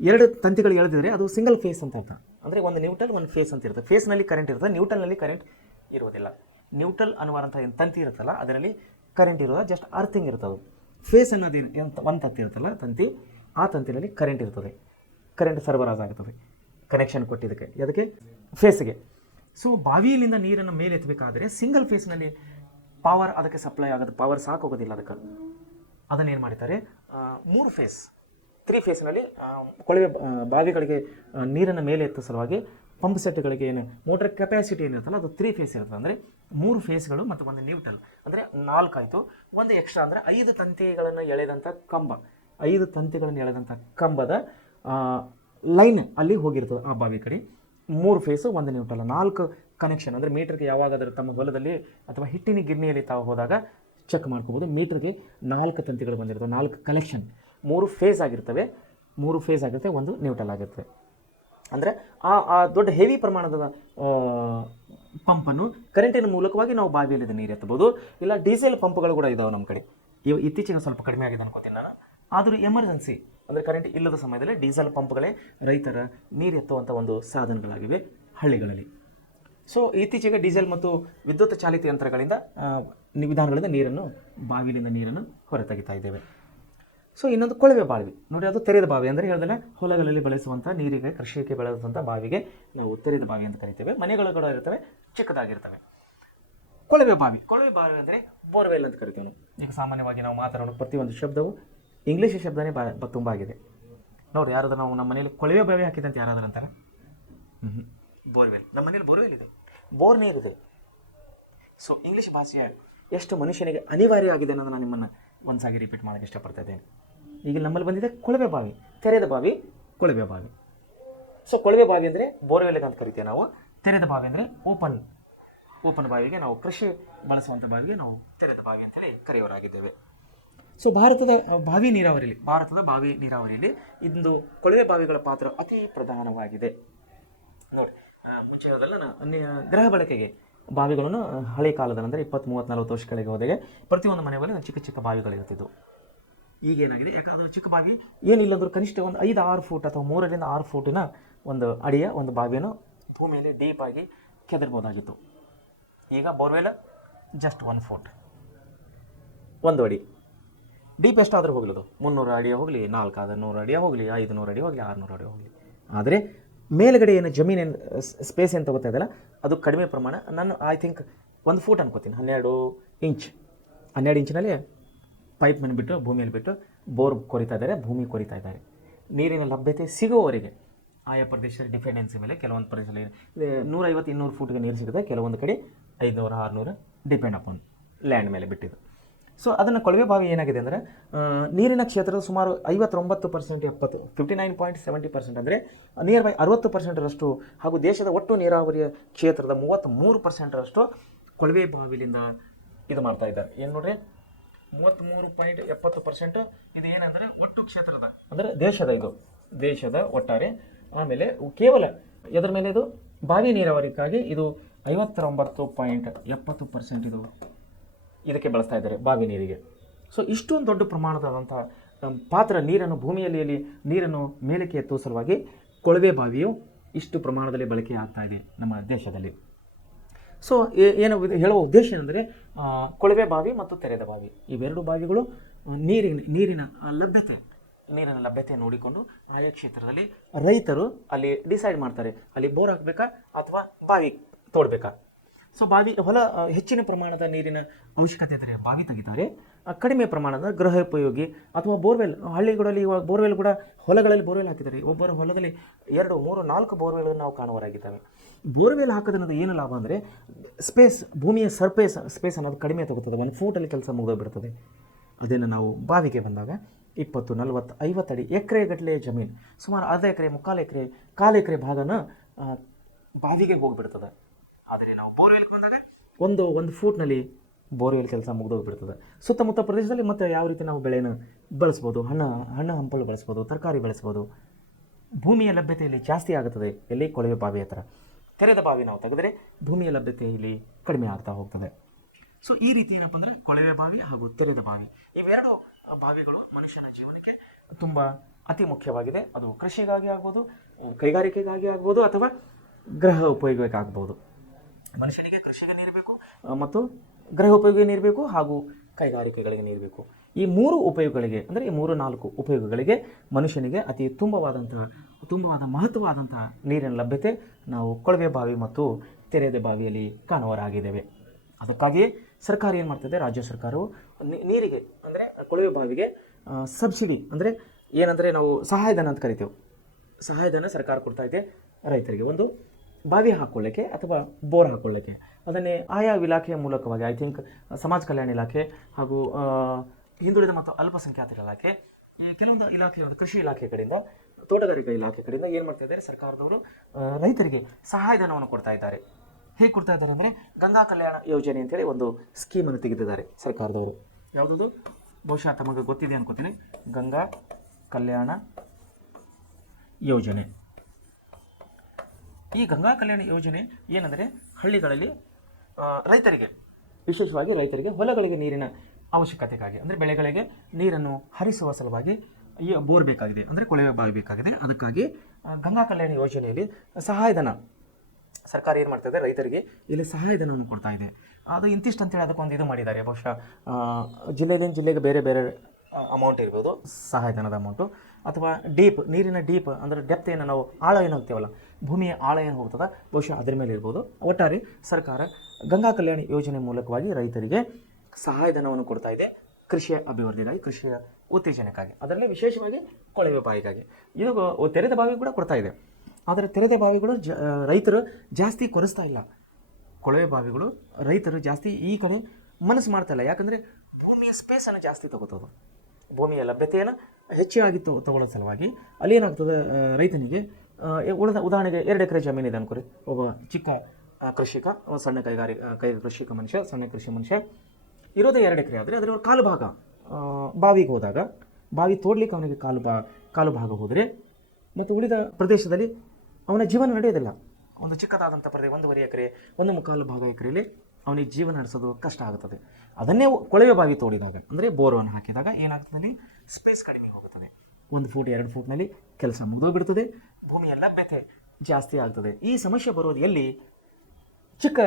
2 ತಂತಿಗಳು ಎಳೆದಿದ್ರೆ ಅದು ಸಿಂಗಲ್ ಫೇಸ್ ಅಂತ ಅರ್ಥ. ಅಂದರೆ ಒಂದು ನ್ಯೂಟ್ರಲ್, ಒಂದು ಫೇಸ್ ಅಂತ ಇರ್ತದೆ. ಫೇಸ್ನಲ್ಲಿ ಕರೆಂಟ್ ಇರ್ತದೆ, ನ್ಯೂಟ್ರಲ್ನಲ್ಲಿ ಕರೆಂಟ್ ಇರುವುದಿಲ್ಲ. ನ್ಯೂಟ್ರಲ್ ಅನ್ನುವಂಥ ಏನು ತಂತಿ ಇರುತ್ತಲ್ಲ ಅದರಲ್ಲಿ ಕರೆಂಟ್ ಇರೋದು ಜಸ್ಟ್ ಅರ್ಥಿಂಗ್ ಇರ್ತದೆ. ಫೇಸ್ ಅನ್ನೋದೇನು ಒಂದು ತಂತಿ ಇರುತ್ತಲ್ಲ ತಂತಿ, ಆ ತಂತಿನಲ್ಲಿ ಕರೆಂಟ್ ಇರ್ತದೆ, ಕರೆಂಟ್ ಸರಬರಾಜಾಗುತ್ತದೆ ಕನೆಕ್ಷನ್ ಕೊಟ್ಟಿದ್ದಕ್ಕೆ, ಅದಕ್ಕೆ ಫೇಸ್ಗೆ. ಸೊ ಬಾವಿಯಲ್ಲಿಂದ ನೀರನ್ನು ಮೇಲೆ ಎತ್ತಬೇಕಾದರೆ ಸಿಂಗಲ್ ಫೇಸ್ನಲ್ಲಿ ಪವರ್ ಅದಕ್ಕೆ ಸಪ್ಲೈ ಆಗೋದು, ಪವರ್ ಸಾಕೋಗೋದಿಲ್ಲ ಅದಕ್ಕೆ. ಅದನ್ನೇನು ಮಾಡ್ತಾರೆ, 3 ಫೇಸ್, 3 ಫೇಸ್ನಲ್ಲಿ ಕೊಳವೆ ಬಾವಿಗಳಿಗೆ ನೀರನ್ನು ಮೇಲೆ ಎತ್ತುವ ಸಲುವಾಗಿ ಪಂಪ್ ಸೆಟ್ಗಳಿಗೆ ಏನು ಮೋಟರ್ ಕೆಪಾಸಿಟಿ ಏನಿರುತ್ತಲ್ಲ ಅದು 3 ಫೇಸ್ ಇರ್ತದೆ. ಅಂದರೆ 3 ಫೇಸ್ಗಳು ಮತ್ತು ಒಂದು ನ್ಯೂಟ್ರಲ್, ಅಂದರೆ 4 ಆಯಿತು. ಒಂದು ಎಕ್ಸ್ಟ್ರಾ ಅಂದರೆ 5 ತಂತಿಗಳನ್ನು ಎಳೆದಂಥ ಕಂಬ, 5 ತಂತಿಗಳನ್ನು ಎಳೆದಂಥ ಕಂಬದ ಲೈನ್ ಅಲ್ಲಿ ಹೋಗಿರ್ತದೆ ಆ ಬಾವಿ ಕಡೆ. 3 ಫೇಸು, ಒಂದು ನ್ಯೂಟ್ರಲ್, 4 ಕನೆಕ್ಷನ್. ಅಂದರೆ ಮೀಟರ್ಗೆ ಯಾವಾಗಾದರೂ ತಮ್ಮ ಹೊಲದಲ್ಲಿ ಅಥವಾ ಹಿಟ್ಟಿನ ಗಿರಣಿಯಲ್ಲಿ ತಾವು ಹೋದಾಗ ಚೆಕ್ ಮಾಡ್ಕೋಬೋದು. ಮೀಟರ್ಗೆ 4 ತಂತಿಗಳು ಬಂದಿರ್ತವೆ, 4 ಕನೆಕ್ಷನ್, 3 ಫೇಸ್ ಆಗಿರ್ತವೆ, 3 ಫೇಸ್ ಆಗಿರುತ್ತೆ, ಒಂದು ನ್ಯೂಟ್ರಲ್ ಆಗಿರ್ತವೆ. ಅಂದರೆ ಆ ದೊಡ್ಡ ಹೆವಿ ಪ್ರಮಾಣದ ಪಂಪನ್ನು ಕರೆಂಟಿನ ಮೂಲಕವಾಗಿ ನಾವು ಬಾವಿಯಲ್ಲಿ ನೀರು ಎತ್ತಬಹುದು. ಇಲ್ಲ ಡೀಸೆಲ್ ಪಂಪ್ಗಳು ಕೂಡ ಇದಾವೆ ನಮ್ಮ ಕಡೆ. ಇತ್ತೀಚೆಗೆ ಸ್ವಲ್ಪ ಕಡಿಮೆ ಆಗಿದೆ ಅನ್ಕೋತೀನಿ ನಾನು. ಆದರೂ ಎಮರ್ಜೆನ್ಸಿ ಅಂದರೆ ಕರೆಂಟ್ ಇಲ್ಲದ ಸಮಯದಲ್ಲಿ ಡೀಸೆಲ್ ಪಂಪ್ಗಳೇ ರೈತರ ನೀರು ಎತ್ತುವಂಥ ಒಂದು ಸಾಧನಗಳಾಗಿವೆ ಹಳ್ಳಿಗಳಲ್ಲಿ. ಸೊ ಇತ್ತೀಚೆಗೆ ಡೀಸೆಲ್ ಮತ್ತು ವಿದ್ಯುತ್ ಚಾಲಿತ ಯಂತ್ರಗಳಿಂದ ವಿಧಾನಗಳಿಂದ ಬಾವಿಲಿಂದ ನೀರನ್ನು ಹೊರತೆಗಿತಾ ಇದ್ದೇವೆ. ಸೊ ಇನ್ನೊಂದು ಕೊಳವೆ ಬಾವಿ ನೋಡಿ, ಅದು ತೆರೆದ ಬಾವಿ. ಅಂದರೆ ಹೇಳಿದ್ರೆ ಹೊಲಗಳಲ್ಲಿ ಬಳಸುವಂಥ ನೀರಿಗೆ, ಕೃಷಿಗೆ ಬೆಳೆಸುವಂಥ ಬಾವಿಗೆ ನಾವು ತೆರೆದ ಬಾವಿ ಅಂತ ಕರಿತೇವೆ. ಮನೆಗಳು ಕೂಡ ಇರ್ತವೆ, ಚಿಕ್ಕದಾಗಿರ್ತವೆ. ಕೊಳವೆ ಬಾವಿ ಅಂದರೆ ಬೋರ್ವೆಲ್ ಅಂತ ಕರಿತೇವೆ ನಾವು. ಈಗ ಸಾಮಾನ್ಯವಾಗಿ ನಾವು ಮಾತಾಡೋ ಪ್ರತಿಯೊಂದು ಶಬ್ದವು ಇಂಗ್ಲೀಷ್ ಶಬ್ದನೇ ತುಂಬ ಆಗಿದೆ. ನೋಡಿ, ಯಾರಾದ್ರೂ ನಾವು ನಮ್ಮ ಮನೇಲಿ ಕೊಳವೆ ಬಾವಿ ಹಾಕಿದಂತೆ ಯಾರಾದ್ರೂ ಅಂತಾರೆ? ಬೋರ್ವೆಲ್. ನಮ್ಮ ಮನೇಲಿ ಬೋರ್ವೆಲ್ ಇದೆ, ಬೋರ್ ನೀರಿದೆ. ಸೊ ಇಂಗ್ಲೀಷ್ ಭಾಷೆಯ ಎಷ್ಟು ಮನುಷ್ಯನಿಗೆ ಅನಿವಾರ್ಯ ಆಗಿದೆ ಅನ್ನೋದನ್ನು ನಿಮ್ಮನ್ನು ಒಂದ್ಸಾಗಿ ರಿಪೀಟ್ ಮಾಡೋಕ್ಕೆ ಇಷ್ಟಪಡ್ತಾ ಇದ್ದೇನೆ. ಈಗ ನಮ್ಮಲ್ಲಿ ಬಂದಿದೆ ಕೊಳವೆ ಬಾವಿ, ತೆರೆದ ಬಾವಿ, ಕೊಳವೆ ಬಾವಿ. ಸೊ ಕೊಳವೆ ಬಾವಿ ಅಂದರೆ ಬೋರ್ವೆಲ್ಗೆ ಅಂತ ಕರಿತೀವಿ ನಾವು. ತೆರೆದ ಬಾವಿ ಅಂದರೆ ಓಪನ್ ಬಾವಿಗೆ ನಾವು ಕೃಷಿ ಬಳಸುವಂಥ ಬಾವಿಗೆ ನಾವು ತೆರೆದ ಬಾವಿ ಅಂತೇಳಿ ಕರೆಯೋರಾಗಿದ್ದೇವೆ. ಸೊ ಭಾರತದ ಬಾವಿ ನೀರಾವರಿಯಲ್ಲಿ ಇಂದು ಕೊಳವೆ ಬಾವಿಗಳ ಪಾತ್ರ ಅತಿ ಪ್ರಧಾನವಾಗಿದೆ. ನೋಡಿ, ಮುಂಚೆಲ್ಲ ಗೃಹ ಬಳಕೆಗೆ ಬಾವಿಗಳನ್ನು ಹಳೆ ಕಾಲದಲ್ಲಿ ಅಂದರೆ 20, 30, 40 ವರ್ಷಗಳಿಗೆ ಹೋದಾಗೆ ಪ್ರತಿಯೊಂದು ಮನೆಯಲ್ಲಿ ಚಿಕ್ಕ ಚಿಕ್ಕ ಬಾವಿಗಳಿರ್ತಿದ್ವು. ಈಗೇನಾಗಿದೆ, ಯಾಕಂದ್ರೆ ಚಿಕ್ಕ ಬಾವಿ ಏನಿಲ್ಲಂದ್ರೂ ಕನಿಷ್ಠ ಒಂದು 5-6 ಫೂಟ್ ಅಥವಾ 3ರಿಂದ 6 ಫೂಟಿನ ಒಂದು ಅಡಿಯ ಒಂದು ಬಾವಿಯನ್ನು ಭೂಮಿಯಲ್ಲಿ ಡೀಪಾಗಿ ಕೆದರ್ಬೋದಾಗಿತ್ತು. ಈಗ ಬೋರ್ವೆಲ್ ಜಸ್ಟ್ 1 ಫೂಟ್, 1 ಅಡಿ ಡೀಪ್ ಎಷ್ಟಾದರೂ ಹೋಗ್ಲದು, 300 ಅಡಿ ಹೋಗಲಿ, 400 ಅಡಿ ಹೋಗಲಿ, 500 ಅಡಿ ಹೋಗಲಿ, 600 ಅಡಿ ಹೋಗಲಿ. ಆದರೆ ಮೇಲ್ಗಡೆ ಏನು ಜಮೀನೇನು ಸ್ಪೇಸ್ ಏನು ತಗೋತಾ ಇದೆಯಲ್ಲ ಅದು ಕಡಿಮೆ ಪ್ರಮಾಣ. ನಾನು ಐ ಥಿಂಕ್ 1 ಫೂಟ್ ಅನ್ಕೋತೀನಿ, 12 ಇಂಚಿನಲ್ಲಿ ಪೈಪ್ ಮನೆ ಬಿಟ್ಟು ಭೂಮಿಯಲ್ಲಿ ಬಿಟ್ಟು ಬೋರ್ ಕೊರಿತಾ ಇದ್ದಾರೆ, ಭೂಮಿ ಕೊರಿತಾ ಇದ್ದಾರೆ. ನೀರಿನ ಲಭ್ಯತೆ ಸಿಗುವವರೆಗೆ ಆಯಾ ಪ್ರದೇಶದ ಡಿಪೆಂಡೆನ್ಸಿ ಮೇಲೆ ಕೆಲವೊಂದು ಪ್ರದೇಶದಲ್ಲಿ 150-200 ಫೂಟ್ಗೆ ನೀರು ಸಿಗುತ್ತೆ, ಕೆಲವೊಂದು ಕಡೆ 500-600 ಡಿಪೆಂಡ್ ಅಪಾನ್ ಲ್ಯಾಂಡ್ ಮೇಲೆ ಬಿಟ್ಟಿದ್ದು. ಸೊ ಅದನ್ನು ಕೊಳವೆ ಬಾವಿ ಏನಾಗಿದೆ ಅಂದರೆ ನೀರಿನ ಕ್ಷೇತ್ರದ ಸುಮಾರು 59%, 59.70% ಅಂದರೆ ನಿಯರ್ ಬೈ 60%ರಷ್ಟು, ಹಾಗೂ ದೇಶದ ಒಟ್ಟು ನೀರಾವರಿಯ ಕ್ಷೇತ್ರದ 33%ರಷ್ಟು ಕೊಳವೆ ಬಾವಿಲಿಂದ ಇದು ಮಾಡ್ತಾ ಇದ್ದಾರೆ. ಏನು ನೋಡ್ರಿ, 33.70% ಇದು ಏನಂದರೆ ಒಟ್ಟು ಕ್ಷೇತ್ರದ ಅಂದರೆ ದೇಶದ ಒಟ್ಟಾರೆ. ಆಮೇಲೆ ಕೇವಲ ಇದರ ಮೇಲೆ ಇದು ಬಾವಿ ನೀರಾವರಿಗಾಗಿ ಇದು 59.70% ಇದು ಇದಕ್ಕೆ ಬಳಸ್ತಾ ಇದ್ದಾರೆ, ಬಾವಿ ನೀರಿಗೆ. ಸೊ ಇಷ್ಟೊಂದು ದೊಡ್ಡ ಪ್ರಮಾಣದಾದಂಥ ಪಾತ್ರ ನೀರನ್ನು ಭೂಮಿಯಲ್ಲಿ ನೀರನ್ನು ಮೇಲಕ್ಕೆ ಎತ್ತುವ ಸಲುವಾಗಿ ಕೊಳವೆ ಬಾವಿಯು ಇಷ್ಟು ಪ್ರಮಾಣದಲ್ಲಿ ಬಳಕೆ ಆಗ್ತಾ ಇದೆ ನಮ್ಮ ದೇಶದಲ್ಲಿ. ಸೊ ಏನು ಹೇಳುವ ಉದ್ದೇಶ ಅಂದರೆ ಕೊಳವೆ ಬಾವಿ ಮತ್ತು ತೆರೆದ ಬಾವಿ ಇವೆರಡು ಬಾವಿಗಳು ನೀರಿನ ಲಭ್ಯತೆ ನೋಡಿಕೊಂಡು ಆಯಾ ಕ್ಷೇತ್ರದಲ್ಲಿ ರೈತರು ಅಲ್ಲಿ ಡಿಸೈಡ್ ಮಾಡ್ತಾರೆ, ಅಲ್ಲಿ ಬೋರ್ ಹಾಕಬೇಕಾ ಅಥವಾ ಬಾವಿ ತೋಡಬೇಕಾ. ಸೊ ಬಾವಿ ಹೆಚ್ಚಿನ ಪ್ರಮಾಣದ ನೀರಿನ ಅವಶ್ಯಕತೆ ಇದ್ದರೆ ಬಾವಿ ತೆಗಿತಾರೆ, ಕಡಿಮೆ ಪ್ರಮಾಣದ ಗೃಹ ಉಪಯೋಗಿ ಅಥವಾ ಬೋರ್ವೆಲ್. ಹಳ್ಳಿಗಳಲ್ಲಿ ಇವಾಗ ಬೋರ್ವೆಲ್ ಕೂಡ ಹೊಲಗಳಲ್ಲಿ ಬೋರ್ವೆಲ್ ಹಾಕಿದ್ದಾರೆ. ಒಬ್ಬರ ಹೊಲದಲ್ಲಿ 2, 3, 4 ಬೋರ್ವೆಲ್ಗಳನ್ನು ನಾವು ಕಾಣುವರಾಗಿದ್ದಾವೆ. ಬೋರ್ವೆಲ್ ಹಾಕೋದ್ರಿಂದ ಏನು ಲಾಭ ಅಂದರೆ ಭೂಮಿಯ ಸ್ಪೇಸ್ ಅನ್ನೋದು ಕಡಿಮೆ ತಗೋತದೆ, 1 ಫೂಟಲ್ಲಿ ಕೆಲಸ ಮುಗಿದೋಗ್ಬಿಡ್ತದೆ. ಅದನ್ನು ನಾವು ಬಾವಿಗೆ ಬಂದಾಗ 20, 40, 50 ಅಡಿ ಎಕರೆಗಟ್ಟಲೆ ಜಮೀನು, ಸುಮಾರು ಅರ್ಧ ಎಕರೆ, 1/4 ಎಕರೆ ಭಾಗನ ಬಾವಿಗೆ ಹೋಗಿಬಿಡ್ತದೆ. ಆದರೆ ನಾವು ಬೋರ್ವೆಲ್ಗೆ ಬಂದಾಗ ಒಂದು ಫೂಟ್ನಲ್ಲಿ ಬೋರ್ವೆಲ್ ಕೆಲಸ ಮುಗಿದೋಗ್ಬಿಡ್ತದೆ. ಸುತ್ತಮುತ್ತ ಪ್ರದೇಶದಲ್ಲಿ ಮತ್ತೆ ಯಾವ ರೀತಿ ನಾವು ಬೆಳೆಯನ್ನು ಬೆಳೆಸ್ಬೋದು, ಹಣ್ಣು ಹಂಪಲು ಬೆಳೆಸ್ಬೋದು, ತರಕಾರಿ ಬೆಳೆಸ್ಬೋದು. ಭೂಮಿಯ ಲಭ್ಯತೆಯಲ್ಲಿ ಜಾಸ್ತಿ ಆಗುತ್ತದೆ ಎಲ್ಲಿ, ಕೊಳವೆ ಬಾವಿ ಹತ್ರ. ತೆರೆದ ಬಾವಿ ನಾವು ತೆಗೆದರೆ ಭೂಮಿಯ ಲಭ್ಯತೆ ಇಲ್ಲಿ ಕಡಿಮೆ ಆಗ್ತಾ ಹೋಗ್ತದೆ. ಸೊ ಈ ರೀತಿ ಏನಪ್ಪ ಅಂದರೆ ಕೊಳವೆ ಬಾವಿ ಹಾಗೂ ತೆರೆದ ಬಾವಿ ಇವೆರಡು ಬಾವಿಗಳು ಮನುಷ್ಯನ ಜೀವನಕ್ಕೆ ತುಂಬ ಅತಿ ಮುಖ್ಯವಾಗಿದೆ. ಅದು ಕೃಷಿಗಾಗಿ ಆಗ್ಬೋದು, ಕೈಗಾರಿಕೆಗಾಗಿ ಆಗ್ಬೋದು, ಅಥವಾ ಗೃಹ ಉಪಯೋಗಕ್ಕಾಗ್ಬೋದು. ಮನುಷ್ಯನಿಗೆ ಕೃಷಿಗೆ ನೀರು ಬೇಕು ಮತ್ತು ಗೃಹ ಉಪಯೋಗಕ್ಕೆ ನೀರು ಬೇಕು ಹಾಗೂ ಕೈಗಾರಿಕೆಗಳಿಗೆ ನೀರು ಬೇಕು. ಈ 3 ಉಪಯೋಗಗಳಿಗೆ ಅಂದರೆ ಈ 3-4 ಉಪಯೋಗಗಳಿಗೆ ಮನುಷ್ಯನಿಗೆ ಅತಿ ತುಂಬವಾದ ಮಹತ್ವವಾದಂತಹ ನೀರಿನ ಲಭ್ಯತೆ ನಾವು ಕೊಳವೆ ಬಾವಿ ಮತ್ತು ತೆರೆದ ಬಾವಿಯಲ್ಲಿ ಕಾಣುವರಾಗಿದ್ದೇವೆ. ಅದಕ್ಕಾಗಿಯೇ ಸರ್ಕಾರ ಏನು ಮಾಡ್ತಿದೆ, ರಾಜ್ಯ ಸರ್ಕಾರವು ನೀರಿಗೆ ಅಂದರೆ ಕೊಳವೆ ಬಾವಿಗೆ ಸಬ್ಸಿಡಿ ಅಂದರೆ ಏನಂದರೆ ನಾವು ಸಹಾಯಧನ ಅಂತ ಕರಿತೇವೆ. ಸಹಾಯಧನ ಸರ್ಕಾರ ಕೊಡ್ತಾ ಇದೆ ರೈತರಿಗೆ, ಒಂದು ಬಾವಿ ಹಾಕ್ಕೊಳ್ಳೋಕ್ಕೆ ಅಥವಾ ಬೋರ್ ಹಾಕ್ಕೊಳ್ಳೋಕ್ಕೆ. ಅದನ್ನೇ ಆಯಾ ಇಲಾಖೆಯ ಮೂಲಕವಾಗಿ ಐ ಥಿಂಕ್ ಸಮಾಜ ಕಲ್ಯಾಣ ಇಲಾಖೆ ಹಾಗೂ ಹಿಂದುಳಿದ ಮತ್ತು ಅಲ್ಪಸಂಖ್ಯಾತರ ಇಲಾಖೆ, ಈ ಕೆಲವೊಂದು ಇಲಾಖೆ, ಕೃಷಿ ಇಲಾಖೆ ಕಡೆಯಿಂದ, ತೋಟಗಾರಿಕಾ ಇಲಾಖೆ ಕಡೆಯಿಂದ ಏನು ಮಾಡ್ತಾ ಇದ್ದಾರೆ, ಸರ್ಕಾರದವರು ರೈತರಿಗೆ ಸಹಾಯಧನವನ್ನು ಕೊಡ್ತಾ ಇದ್ದಾರೆ. ಹೇಗೆ ಕೊಡ್ತಾ ಇದ್ದಾರೆ ಅಂದರೆ ಗಂಗಾ ಕಲ್ಯಾಣ ಯೋಜನೆ ಅಂತೇಳಿ ಒಂದು ಸ್ಕೀಮನ್ನು ತೆಗೆದಿದ್ದಾರೆ ಸರ್ಕಾರದವರು. ಯಾವುದದು ಬಹುಶಃ ತಮಗೆ ಗೊತ್ತಿದೆ ಅನ್ಕೋತೀನಿ, ಗಂಗಾ ಕಲ್ಯಾಣ ಯೋಜನೆ. ಈ ಗಂಗಾ ಕಲ್ಯಾಣ ಯೋಜನೆ ಏನಂದರೆ ಹಳ್ಳಿಗಳಲ್ಲಿ ರೈತರಿಗೆ, ವಿಶೇಷವಾಗಿ ರೈತರಿಗೆ ಹೊಲಗಳಿಗೆ ನೀರಿನ ಅವಶ್ಯಕತೆಗಾಗಿ ಅಂದರೆ ಬೆಳೆಗಳಿಗೆ ನೀರನ್ನು ಹರಿಸುವ ಸಲುವಾಗಿ ಈ ಬೋರ್ ಬೇಕಾಗಿದೆ, ಅಂದರೆ ಕೊಳವೆ ಬಾವಿ ಬೇಕಾಗಿದೆ. ಅದಕ್ಕಾಗಿ ಗಂಗಾ ಕಲ್ಯಾಣ ಯೋಜನೆಯಲ್ಲಿ ಸಹಾಯಧನ ಸರ್ಕಾರ ಏನು ಮಾಡ್ತಾ ಇದೆ, ರೈತರಿಗೆ ಇಲ್ಲಿ ಸಹಾಯಧನವನ್ನು ಕೊಡ್ತಾ ಇದೆ. ಅದು ಇಂತಿಷ್ಟು ಅಂತೇಳಿ ಅದಕ್ಕೊಂದು ಇದು ಮಾಡಿದ್ದಾರೆ. ಬಹುಶಃ ಜಿಲ್ಲೆಗೆ ಬೇರೆ ಬೇರೆ ಅಮೌಂಟ್ ಇರ್ಬೋದು, ಸಹಾಯಧನದ ಅಮೌಂಟು, ಅಥವಾ ನೀರಿನ ಡೀಪ್ ಅಂದರೆ ಡೆಪ್ತ್ ಏನು ನಾವು ಆಳ ಏನು ಹೋಗ್ತೀವಲ್ಲ, ಭೂಮಿಯ ಆಳ ಏನು ಹೋಗ್ತದೆ, ಬಹುಶಃ ಅದ್ರ ಮೇಲೆ ಇರ್ಬೋದು. ಒಟ್ಟಾರೆ ಸರ್ಕಾರ ಗಂಗಾ ಕಲ್ಯಾಣ ಯೋಜನೆ ಮೂಲಕವಾಗಿ ರೈತರಿಗೆ ಸಹಾಯಧನವನ್ನು ಕೊಡ್ತಾ ಇದೆ, ಕೃಷಿಯ ಅಭಿವೃದ್ಧಿಗಾಗಿ, ಕೃಷಿಯ ಉತ್ತೇಜನಕ್ಕಾಗಿ, ಅದರಲ್ಲಿ ವಿಶೇಷವಾಗಿ ಕೊಳವೆ ಬಾವಿಗಾಗಿ. ಇದು ತೆರೆದ ಬಾವಿ ಕೂಡ ಕೊಡ್ತಾ ಇದೆ. ಆದರೆ ತೆರೆದ ಬಾವಿಗಳು ರೈತರು ಜಾಸ್ತಿ ಕೊರೆಸ್ತಾ ಇಲ್ಲ. ಕೊಳವೆ ಬಾವಿಗಳು ರೈತರು ಜಾಸ್ತಿ ಈ ಕಡೆ ಮನಸ್ಸು ಮಾಡ್ತಾ ಇಲ್ಲ. ಯಾಕಂದರೆ ಭೂಮಿಯ ಸ್ಪೇಸನ್ನು ಜಾಸ್ತಿ ತಗೋತದು. ಭೂಮಿಯ ಲಭ್ಯತೆಯನ್ನು ಹೆಚ್ಚಾಗಿ ತಗೊಳ್ಳೋ ಸಲುವಾಗಿ ಅಲ್ಲಿ ಏನಾಗ್ತದೆ, ರೈತನಿಗೆ ಉದಾಹರಣೆಗೆ 2 ಎಕರೆ ಜಮೀನಿದೆ ಅನ್ಕೋರಿ. ಒಬ್ಬ ಚಿಕ್ಕ ಕೃಷಿಕ, ಸಣ್ಣ ಕೈ ಕೃಷಿಕ ಮನುಷ್ಯ, ಸಣ್ಣ ಕೃಷಿ ಮನುಷ್ಯ ಇರೋದೇ 2 ಎಕರೆ ಆದರೆ ಅದರ ಕಾಲು ಭಾಗ ಬಾವಿಗೆ ಹೋದಾಗ, ಬಾವಿ ತೋಡ್ಲಿಕ್ಕೆ ಅವನಿಗೆ ಕಾಲು ಭಾಗ ಹೋದರೆ ಮತ್ತು ಉಳಿದ ಪ್ರದೇಶದಲ್ಲಿ ಅವನ ಜೀವನ ನಡೆಯೋದಿಲ್ಲ. ಒಂದು ಚಿಕ್ಕದಾದಂಥ ಪ್ರದೇಶ 1.5 ಎಕರೆ, 1.25 ಭಾಗ ಎಕರೆಯಲ್ಲಿ ಅವನಿಗೆ ಜೀವನ ನಡೆಸೋದು ಕಷ್ಟ ಆಗುತ್ತದೆ. ಅದನ್ನೇ ಕೊಳವೆ ಬಾವಿ ತೋಡಿದಾಗ, ಅಂದರೆ ಬೋರವನ್ನು ಹಾಕಿದಾಗ ಏನಾಗ್ತದೆ, ಸ್ಪೇಸ್ ಕಡಿಮೆ ಹೋಗುತ್ತದೆ. 1 ಫೂಟ್ 2 ಫೂಟ್ನಲ್ಲಿ ಕೆಲಸ ಮುಗಿದೋಗ್ಬಿಡ್ತದೆ, ಭೂಮಿಯ ಲಭ್ಯತೆ ಜಾಸ್ತಿ ಆಗ್ತದೆ. ಈ ಸಮಸ್ಯೆ ಬರೋದು ಎಲ್ಲಿ? ಚಿಕ್ಕ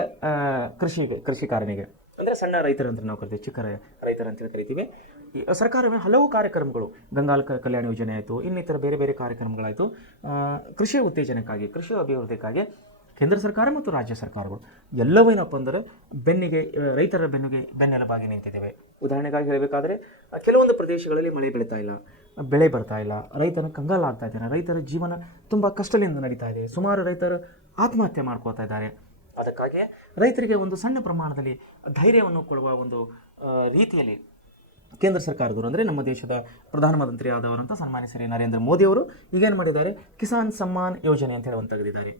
ಕೃಷಿಕಾರನಿಗೆ, ಅಂದರೆ ಸಣ್ಣ ರೈತರು ಅಂತ ನಾವು ಕರಿತೀವಿ, ಚಿಕ್ಕ ರೈತರು ಅಂತೇಳಿ ಕರಿತೀವಿ. ಈ ಸರ್ಕಾರವೇ ಹಲವು ಕಾರ್ಯಕ್ರಮಗಳು, ಗಂಗಾಲ್ ಕಲ್ಯಾಣ ಯೋಜನೆ ಆಯಿತು, ಇನ್ನಿತರ ಬೇರೆ ಬೇರೆ ಕಾರ್ಯಕ್ರಮಗಳಾಯಿತು, ಕೃಷಿ ಉತ್ತೇಜನಕ್ಕಾಗಿ, ಕೃಷಿ ಅಭಿವೃದ್ಧಿಗಾಗಿ ಕೇಂದ್ರ ಸರ್ಕಾರ ಮತ್ತು ರಾಜ್ಯ ಸರ್ಕಾರಗಳು ಎಲ್ಲವೂ ಏನಪ್ಪ ಅಂದರೆ ರೈತರ ಬೆನ್ನೆಲುಬಾಗಿ ನಿಂತಿದ್ದೇವೆ. ಉದಾಹರಣೆಗಾಗಿ ಹೇಳಬೇಕಾದ್ರೆ, ಕೆಲವೊಂದು ಪ್ರದೇಶಗಳಲ್ಲಿ ಮಳೆ ಬೆಳೀತಾ ಇಲ್ಲ, ಬೆಳೆ ಬರ್ತಾ ಇಲ್ಲ, ರೈತನ ಕಂಗಾಲಾಗ್ತಾ ಇದ್ದಾರೆ, ರೈತರ ಜೀವನ ತುಂಬ ಕಷ್ಟದಿಂದ ನಡೀತಾ ಇದೆ, ಸುಮಾರು ರೈತರು ಆತ್ಮಹತ್ಯೆ ಮಾಡ್ಕೋತಾ ಇದ್ದಾರೆ. ಅದಕ್ಕಾಗಿ ರೈತರಿಗೆ ಒಂದು ಸಣ್ಣ ಪ್ರಮಾಣದಲ್ಲಿ ಧೈರ್ಯವನ್ನು ಕೊಡುವ ಒಂದು ರೀತಿಯಲ್ಲಿ ಕೇಂದ್ರ ಸರ್ಕಾರದವರು, ಅಂದರೆ ನಮ್ಮ ದೇಶದ ಪ್ರಧಾನಮಂತ್ರಿ ಆದವರಂಥ ಸನ್ಮಾನ್ಯ ಶ್ರೀ ನರೇಂದ್ರ ಮೋದಿಯವರು ಈಗೇನು ಮಾಡಿದ್ದಾರೆ, ಕಿಸಾನ್ ಸಮ್ಮಾನ್ ಯೋಜನೆ ಅಂತ ಹೇಳಿ ಒಂದು ತೆಗೆದಿದ್ದಾರೆ.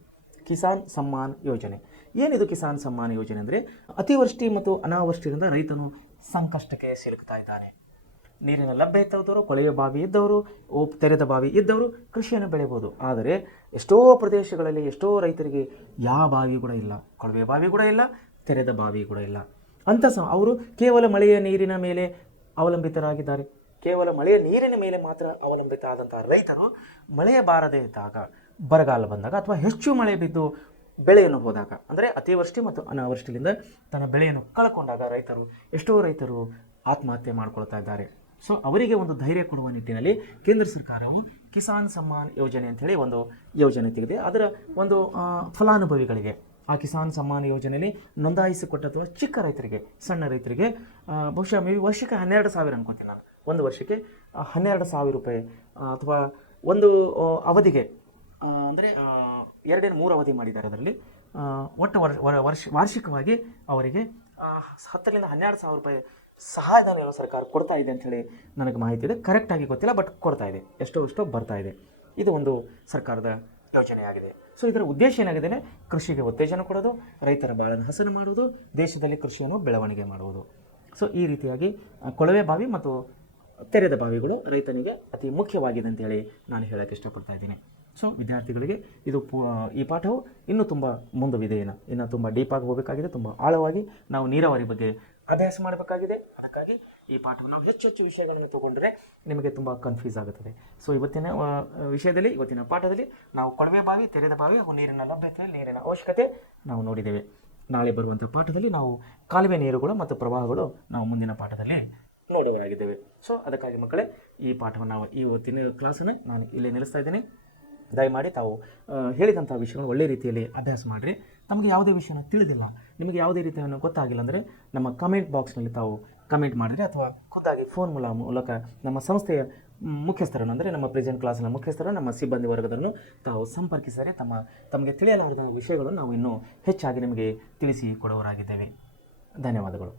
ಕಿಸಾನ್ ಸಮ್ಮಾನ್ ಯೋಜನೆ ಏನಿದು? ಕಿಸಾನ್ ಸಮ್ಮಾನ್ ಯೋಜನೆ ಅಂದರೆ ಅತಿವೃಷ್ಟಿ ಮತ್ತು ಅನಾವೃಷ್ಟಿಯಿಂದ ರೈತನು ಸಂಕಷ್ಟಕ್ಕೆ ಸಿಲುಕ್ತಾ ಇದ್ದಾನೆ. ನೀರಿನ ಲಭ್ಯ ಇದ್ದವರು, ಕೊಳವೆ ಬಾವಿ ಇದ್ದವರು, ತೆರೆದ ಬಾವಿ ಇದ್ದವರು ಕೃಷಿಯನ್ನು ಬೆಳೆಯಬಹುದು. ಆದರೆ ಎಷ್ಟೋ ಪ್ರದೇಶಗಳಲ್ಲಿ ಎಷ್ಟೋ ರೈತರಿಗೆ ಯಾವ ಬಾವಿ ಕೂಡ ಇಲ್ಲ, ಕೊಳವೆ ಬಾವಿ ಕೂಡ ಇಲ್ಲ, ತೆರೆದ ಬಾವಿ ಕೂಡ ಇಲ್ಲ. ಅಂಥ ಅವರು ಕೇವಲ ಮಳೆಯ ನೀರಿನ ಮೇಲೆ ಅವಲಂಬಿತರಾಗಿದ್ದಾರೆ. ಕೇವಲ ಮಳೆಯ ನೀರಿನ ಮೇಲೆ ಮಾತ್ರ ಅವಲಂಬಿತ ಆದಂಥ ರೈತರು ಮಳೆಯ ಬಾರದೇ ಇದ್ದಾಗ, ಬರಗಾಲ ಬಂದಾಗ ಅಥವಾ ಹೆಚ್ಚು ಮಳೆ ಬಿದ್ದು ಬೆಳೆಯನ್ನು ಹೋದಾಗ, ಅಂದರೆ ಅತಿವೃಷ್ಟಿ ಮತ್ತು ಅನಾವೃಷ್ಟಿಯಿಂದ ತನ್ನ ಬೆಳೆಯನ್ನು ಕಳ್ಕೊಂಡಾಗ ಎಷ್ಟೋ ರೈತರು ಆತ್ಮಹತ್ಯೆ ಮಾಡ್ಕೊಳ್ತಾ ಇದ್ದಾರೆ. ಸೊ ಅವರಿಗೆ ಒಂದು ಧೈರ್ಯ ಕೊಡುವ ನಿಟ್ಟಿನಲ್ಲಿ ಕೇಂದ್ರ ಸರ್ಕಾರವು ಕಿಸಾನ್ ಸಮ್ಮಾನ್ ಯೋಜನೆ ಅಂಥೇಳಿ ಒಂದು ಯೋಜನೆ ತೆಗೆದಿದೆ. ಅದರ ಒಂದು ಫಲಾನುಭವಿಗಳಿಗೆ ಆ ಕಿಸಾನ್ ಸಮ್ಮಾನ್ ಯೋಜನೆಯಲ್ಲಿ ನೋಂದಾಯಿಸಿಕೊಟ್ಟ ಅಥವಾ ಚಿಕ್ಕ ರೈತರಿಗೆ, ಸಣ್ಣ ರೈತರಿಗೆ ಬಹುಶಃ ವರ್ಷಕ್ಕೆ 12,000 ಅನ್ಕೋತೀನಿ ನಾನು. ಒಂದು ವರ್ಷಕ್ಕೆ 12,000 ರೂಪಾಯಿ ಅಥವಾ ಒಂದು ಅವಧಿಗೆ, ಅಂದರೆ 2-3 ಅವಧಿ ಮಾಡಿದ್ದಾರೆ. ಅದರಲ್ಲಿ ಒಟ್ಟು ವಾರ್ಷಿಕವಾಗಿ ಅವರಿಗೆ 10,000 ರಿಂದ 12,000 ರೂಪಾಯಿ ಸಹಾಯಧನ ಸರ್ಕಾರ ಕೊಡ್ತಾ ಇದೆ ಅಂಥೇಳಿ ನನಗೆ ಮಾಹಿತಿ ಇದೆ. ಕರೆಕ್ಟಾಗಿ ಗೊತ್ತಿಲ್ಲ, ಬಟ್ ಕೊಡ್ತಾ ಇದೆ, ಎಷ್ಟೋ ಬರ್ತಾ ಇದೆ. ಇದು ಒಂದು ಸರ್ಕಾರದ ಯೋಜನೆಯಾಗಿದೆ. ಸೊ ಇದರ ಉದ್ದೇಶ ಏನಾಗಿದೆ, ಕೃಷಿಗೆ ಉತ್ತೇಜನ ಕೊಡೋದು, ರೈತರ ಬಾಳನ್ನು ಹಸನು ಮಾಡುವುದು, ದೇಶದಲ್ಲಿ ಕೃಷಿಯನ್ನು ಬೆಳವಣಿಗೆ ಮಾಡುವುದು. ಸೊ ಈ ರೀತಿಯಾಗಿ ಕೊಳವೆ ಬಾವಿ ಮತ್ತು ತೆರೆದ ಬಾವಿಗಳು ರೈತನಿಗೆ ಅತಿ ಮುಖ್ಯವಾಗಿದೆ ಅಂತೇಳಿ ನಾನು ಹೇಳೋಕ್ಕೆ ಇಷ್ಟಪಡ್ತಾ ಇದ್ದೀನಿ. ಸೊ ವಿದ್ಯಾರ್ಥಿಗಳಿಗೆ ಈ ಪಾಠವು ಇನ್ನೂ ತುಂಬ ಮುಂದುವಿದೆ, ಇನ್ನು ತುಂಬ ಡೀಪಾಗಿ ಹೋಗಬೇಕಾಗಿದೆ, ತುಂಬ ಆಳವಾಗಿ ನಾವು ನೀರಾವರಿ ಬಗ್ಗೆ ಅಭ್ಯಾಸ ಮಾಡಬೇಕಾಗಿದೆ. ಅದಕ್ಕಾಗಿ ಈ ಪಾಠವನ್ನು ನಾವು ಹೆಚ್ಚು ವಿಷಯಗಳನ್ನು ತಗೊಂಡ್ರೆ ನಿಮಗೆ ತುಂಬ ಕನ್ಫ್ಯೂಸ್ ಆಗುತ್ತದೆ. ಸೊ ಇವತ್ತಿನ ಪಾಠದಲ್ಲಿ ನಾವು ಕೊಳವೆ ಬಾವಿ, ತೆರೆದ ಬಾವಿ ಹಾಗೂ ನೀರಿನ ಲಭ್ಯತೆ, ನೀರಿನ ಅವಶ್ಯಕತೆ ನಾವು ನೋಡಿದ್ದೇವೆ. ನಾಳೆ ಬರುವಂಥ ಪಾಠದಲ್ಲಿ ನಾವು ಕಾಲುವೆ ನೀರುಗಳು ಮತ್ತು ಪ್ರವಾಹಗಳು ನಾವು ಮುಂದಿನ ಪಾಠದಲ್ಲಿ ನೋಡುವರಾಗಿದ್ದೇವೆ. ಸೊ ಅದಕ್ಕಾಗಿ ಮಕ್ಕಳೇ, ಈ ಪಾಠವನ್ನು ಇವತ್ತಿನ ಕ್ಲಾಸನ್ನು ನಾನು ಇಲ್ಲೇ ನಿಲ್ಲಿಸ್ತಾ ಇದ್ದೇನೆ. ದಯಮಾಡಿ ತಾವು ಹೇಳಿದಂಥ ವಿಷಯಗಳು ಒಳ್ಳೆ ರೀತಿಯಲ್ಲಿ ಅಭ್ಯಾಸ ಮಾಡಿರಿ. ತಮಗೆ ಯಾವುದೇ ವಿಷಯನ ತಿಳಿದಿಲ್ಲ, ನಿಮಗೆ ಯಾವುದೇ ರೀತಿಯನ್ನು ಗೊತ್ತಾಗಿಲ್ಲ ಅಂದರೆ ನಮ್ಮ ಕಮೆಂಟ್ ಬಾಕ್ಸ್ನಲ್ಲಿ ತಾವು ಕಮೆಂಟ್ ಮಾಡಿರಿ, ಅಥವಾ ಖುದ್ದಾಗಿ ಫೋನ್ ಮೂಲಕ ನಮ್ಮ ಸಂಸ್ಥೆಯ ಮುಖ್ಯಸ್ಥರನ್ನು, ಅಂದರೆ ನಮ್ಮ ಪ್ರೆಸೆಂಟ್ ಕ್ಲಾಸ್ನ ಮುಖ್ಯಸ್ಥರನ್ನು, ನಮ್ಮ ಸಿಬ್ಬಂದಿ ವರ್ಗದನ್ನು ತಾವು ಸಂಪರ್ಕಿಸಿದರೆ ತಮಗೆ ತಿಳಿಯಲಾರದ ವಿಷಯಗಳನ್ನು ನಾವು ಇನ್ನೂ ಹೆಚ್ಚಾಗಿ ನಿಮಗೆ ತಿಳಿಸಿ ಕೊಡುವರಾಗಿದ್ದೇವೆ. ಧನ್ಯವಾದಗಳು.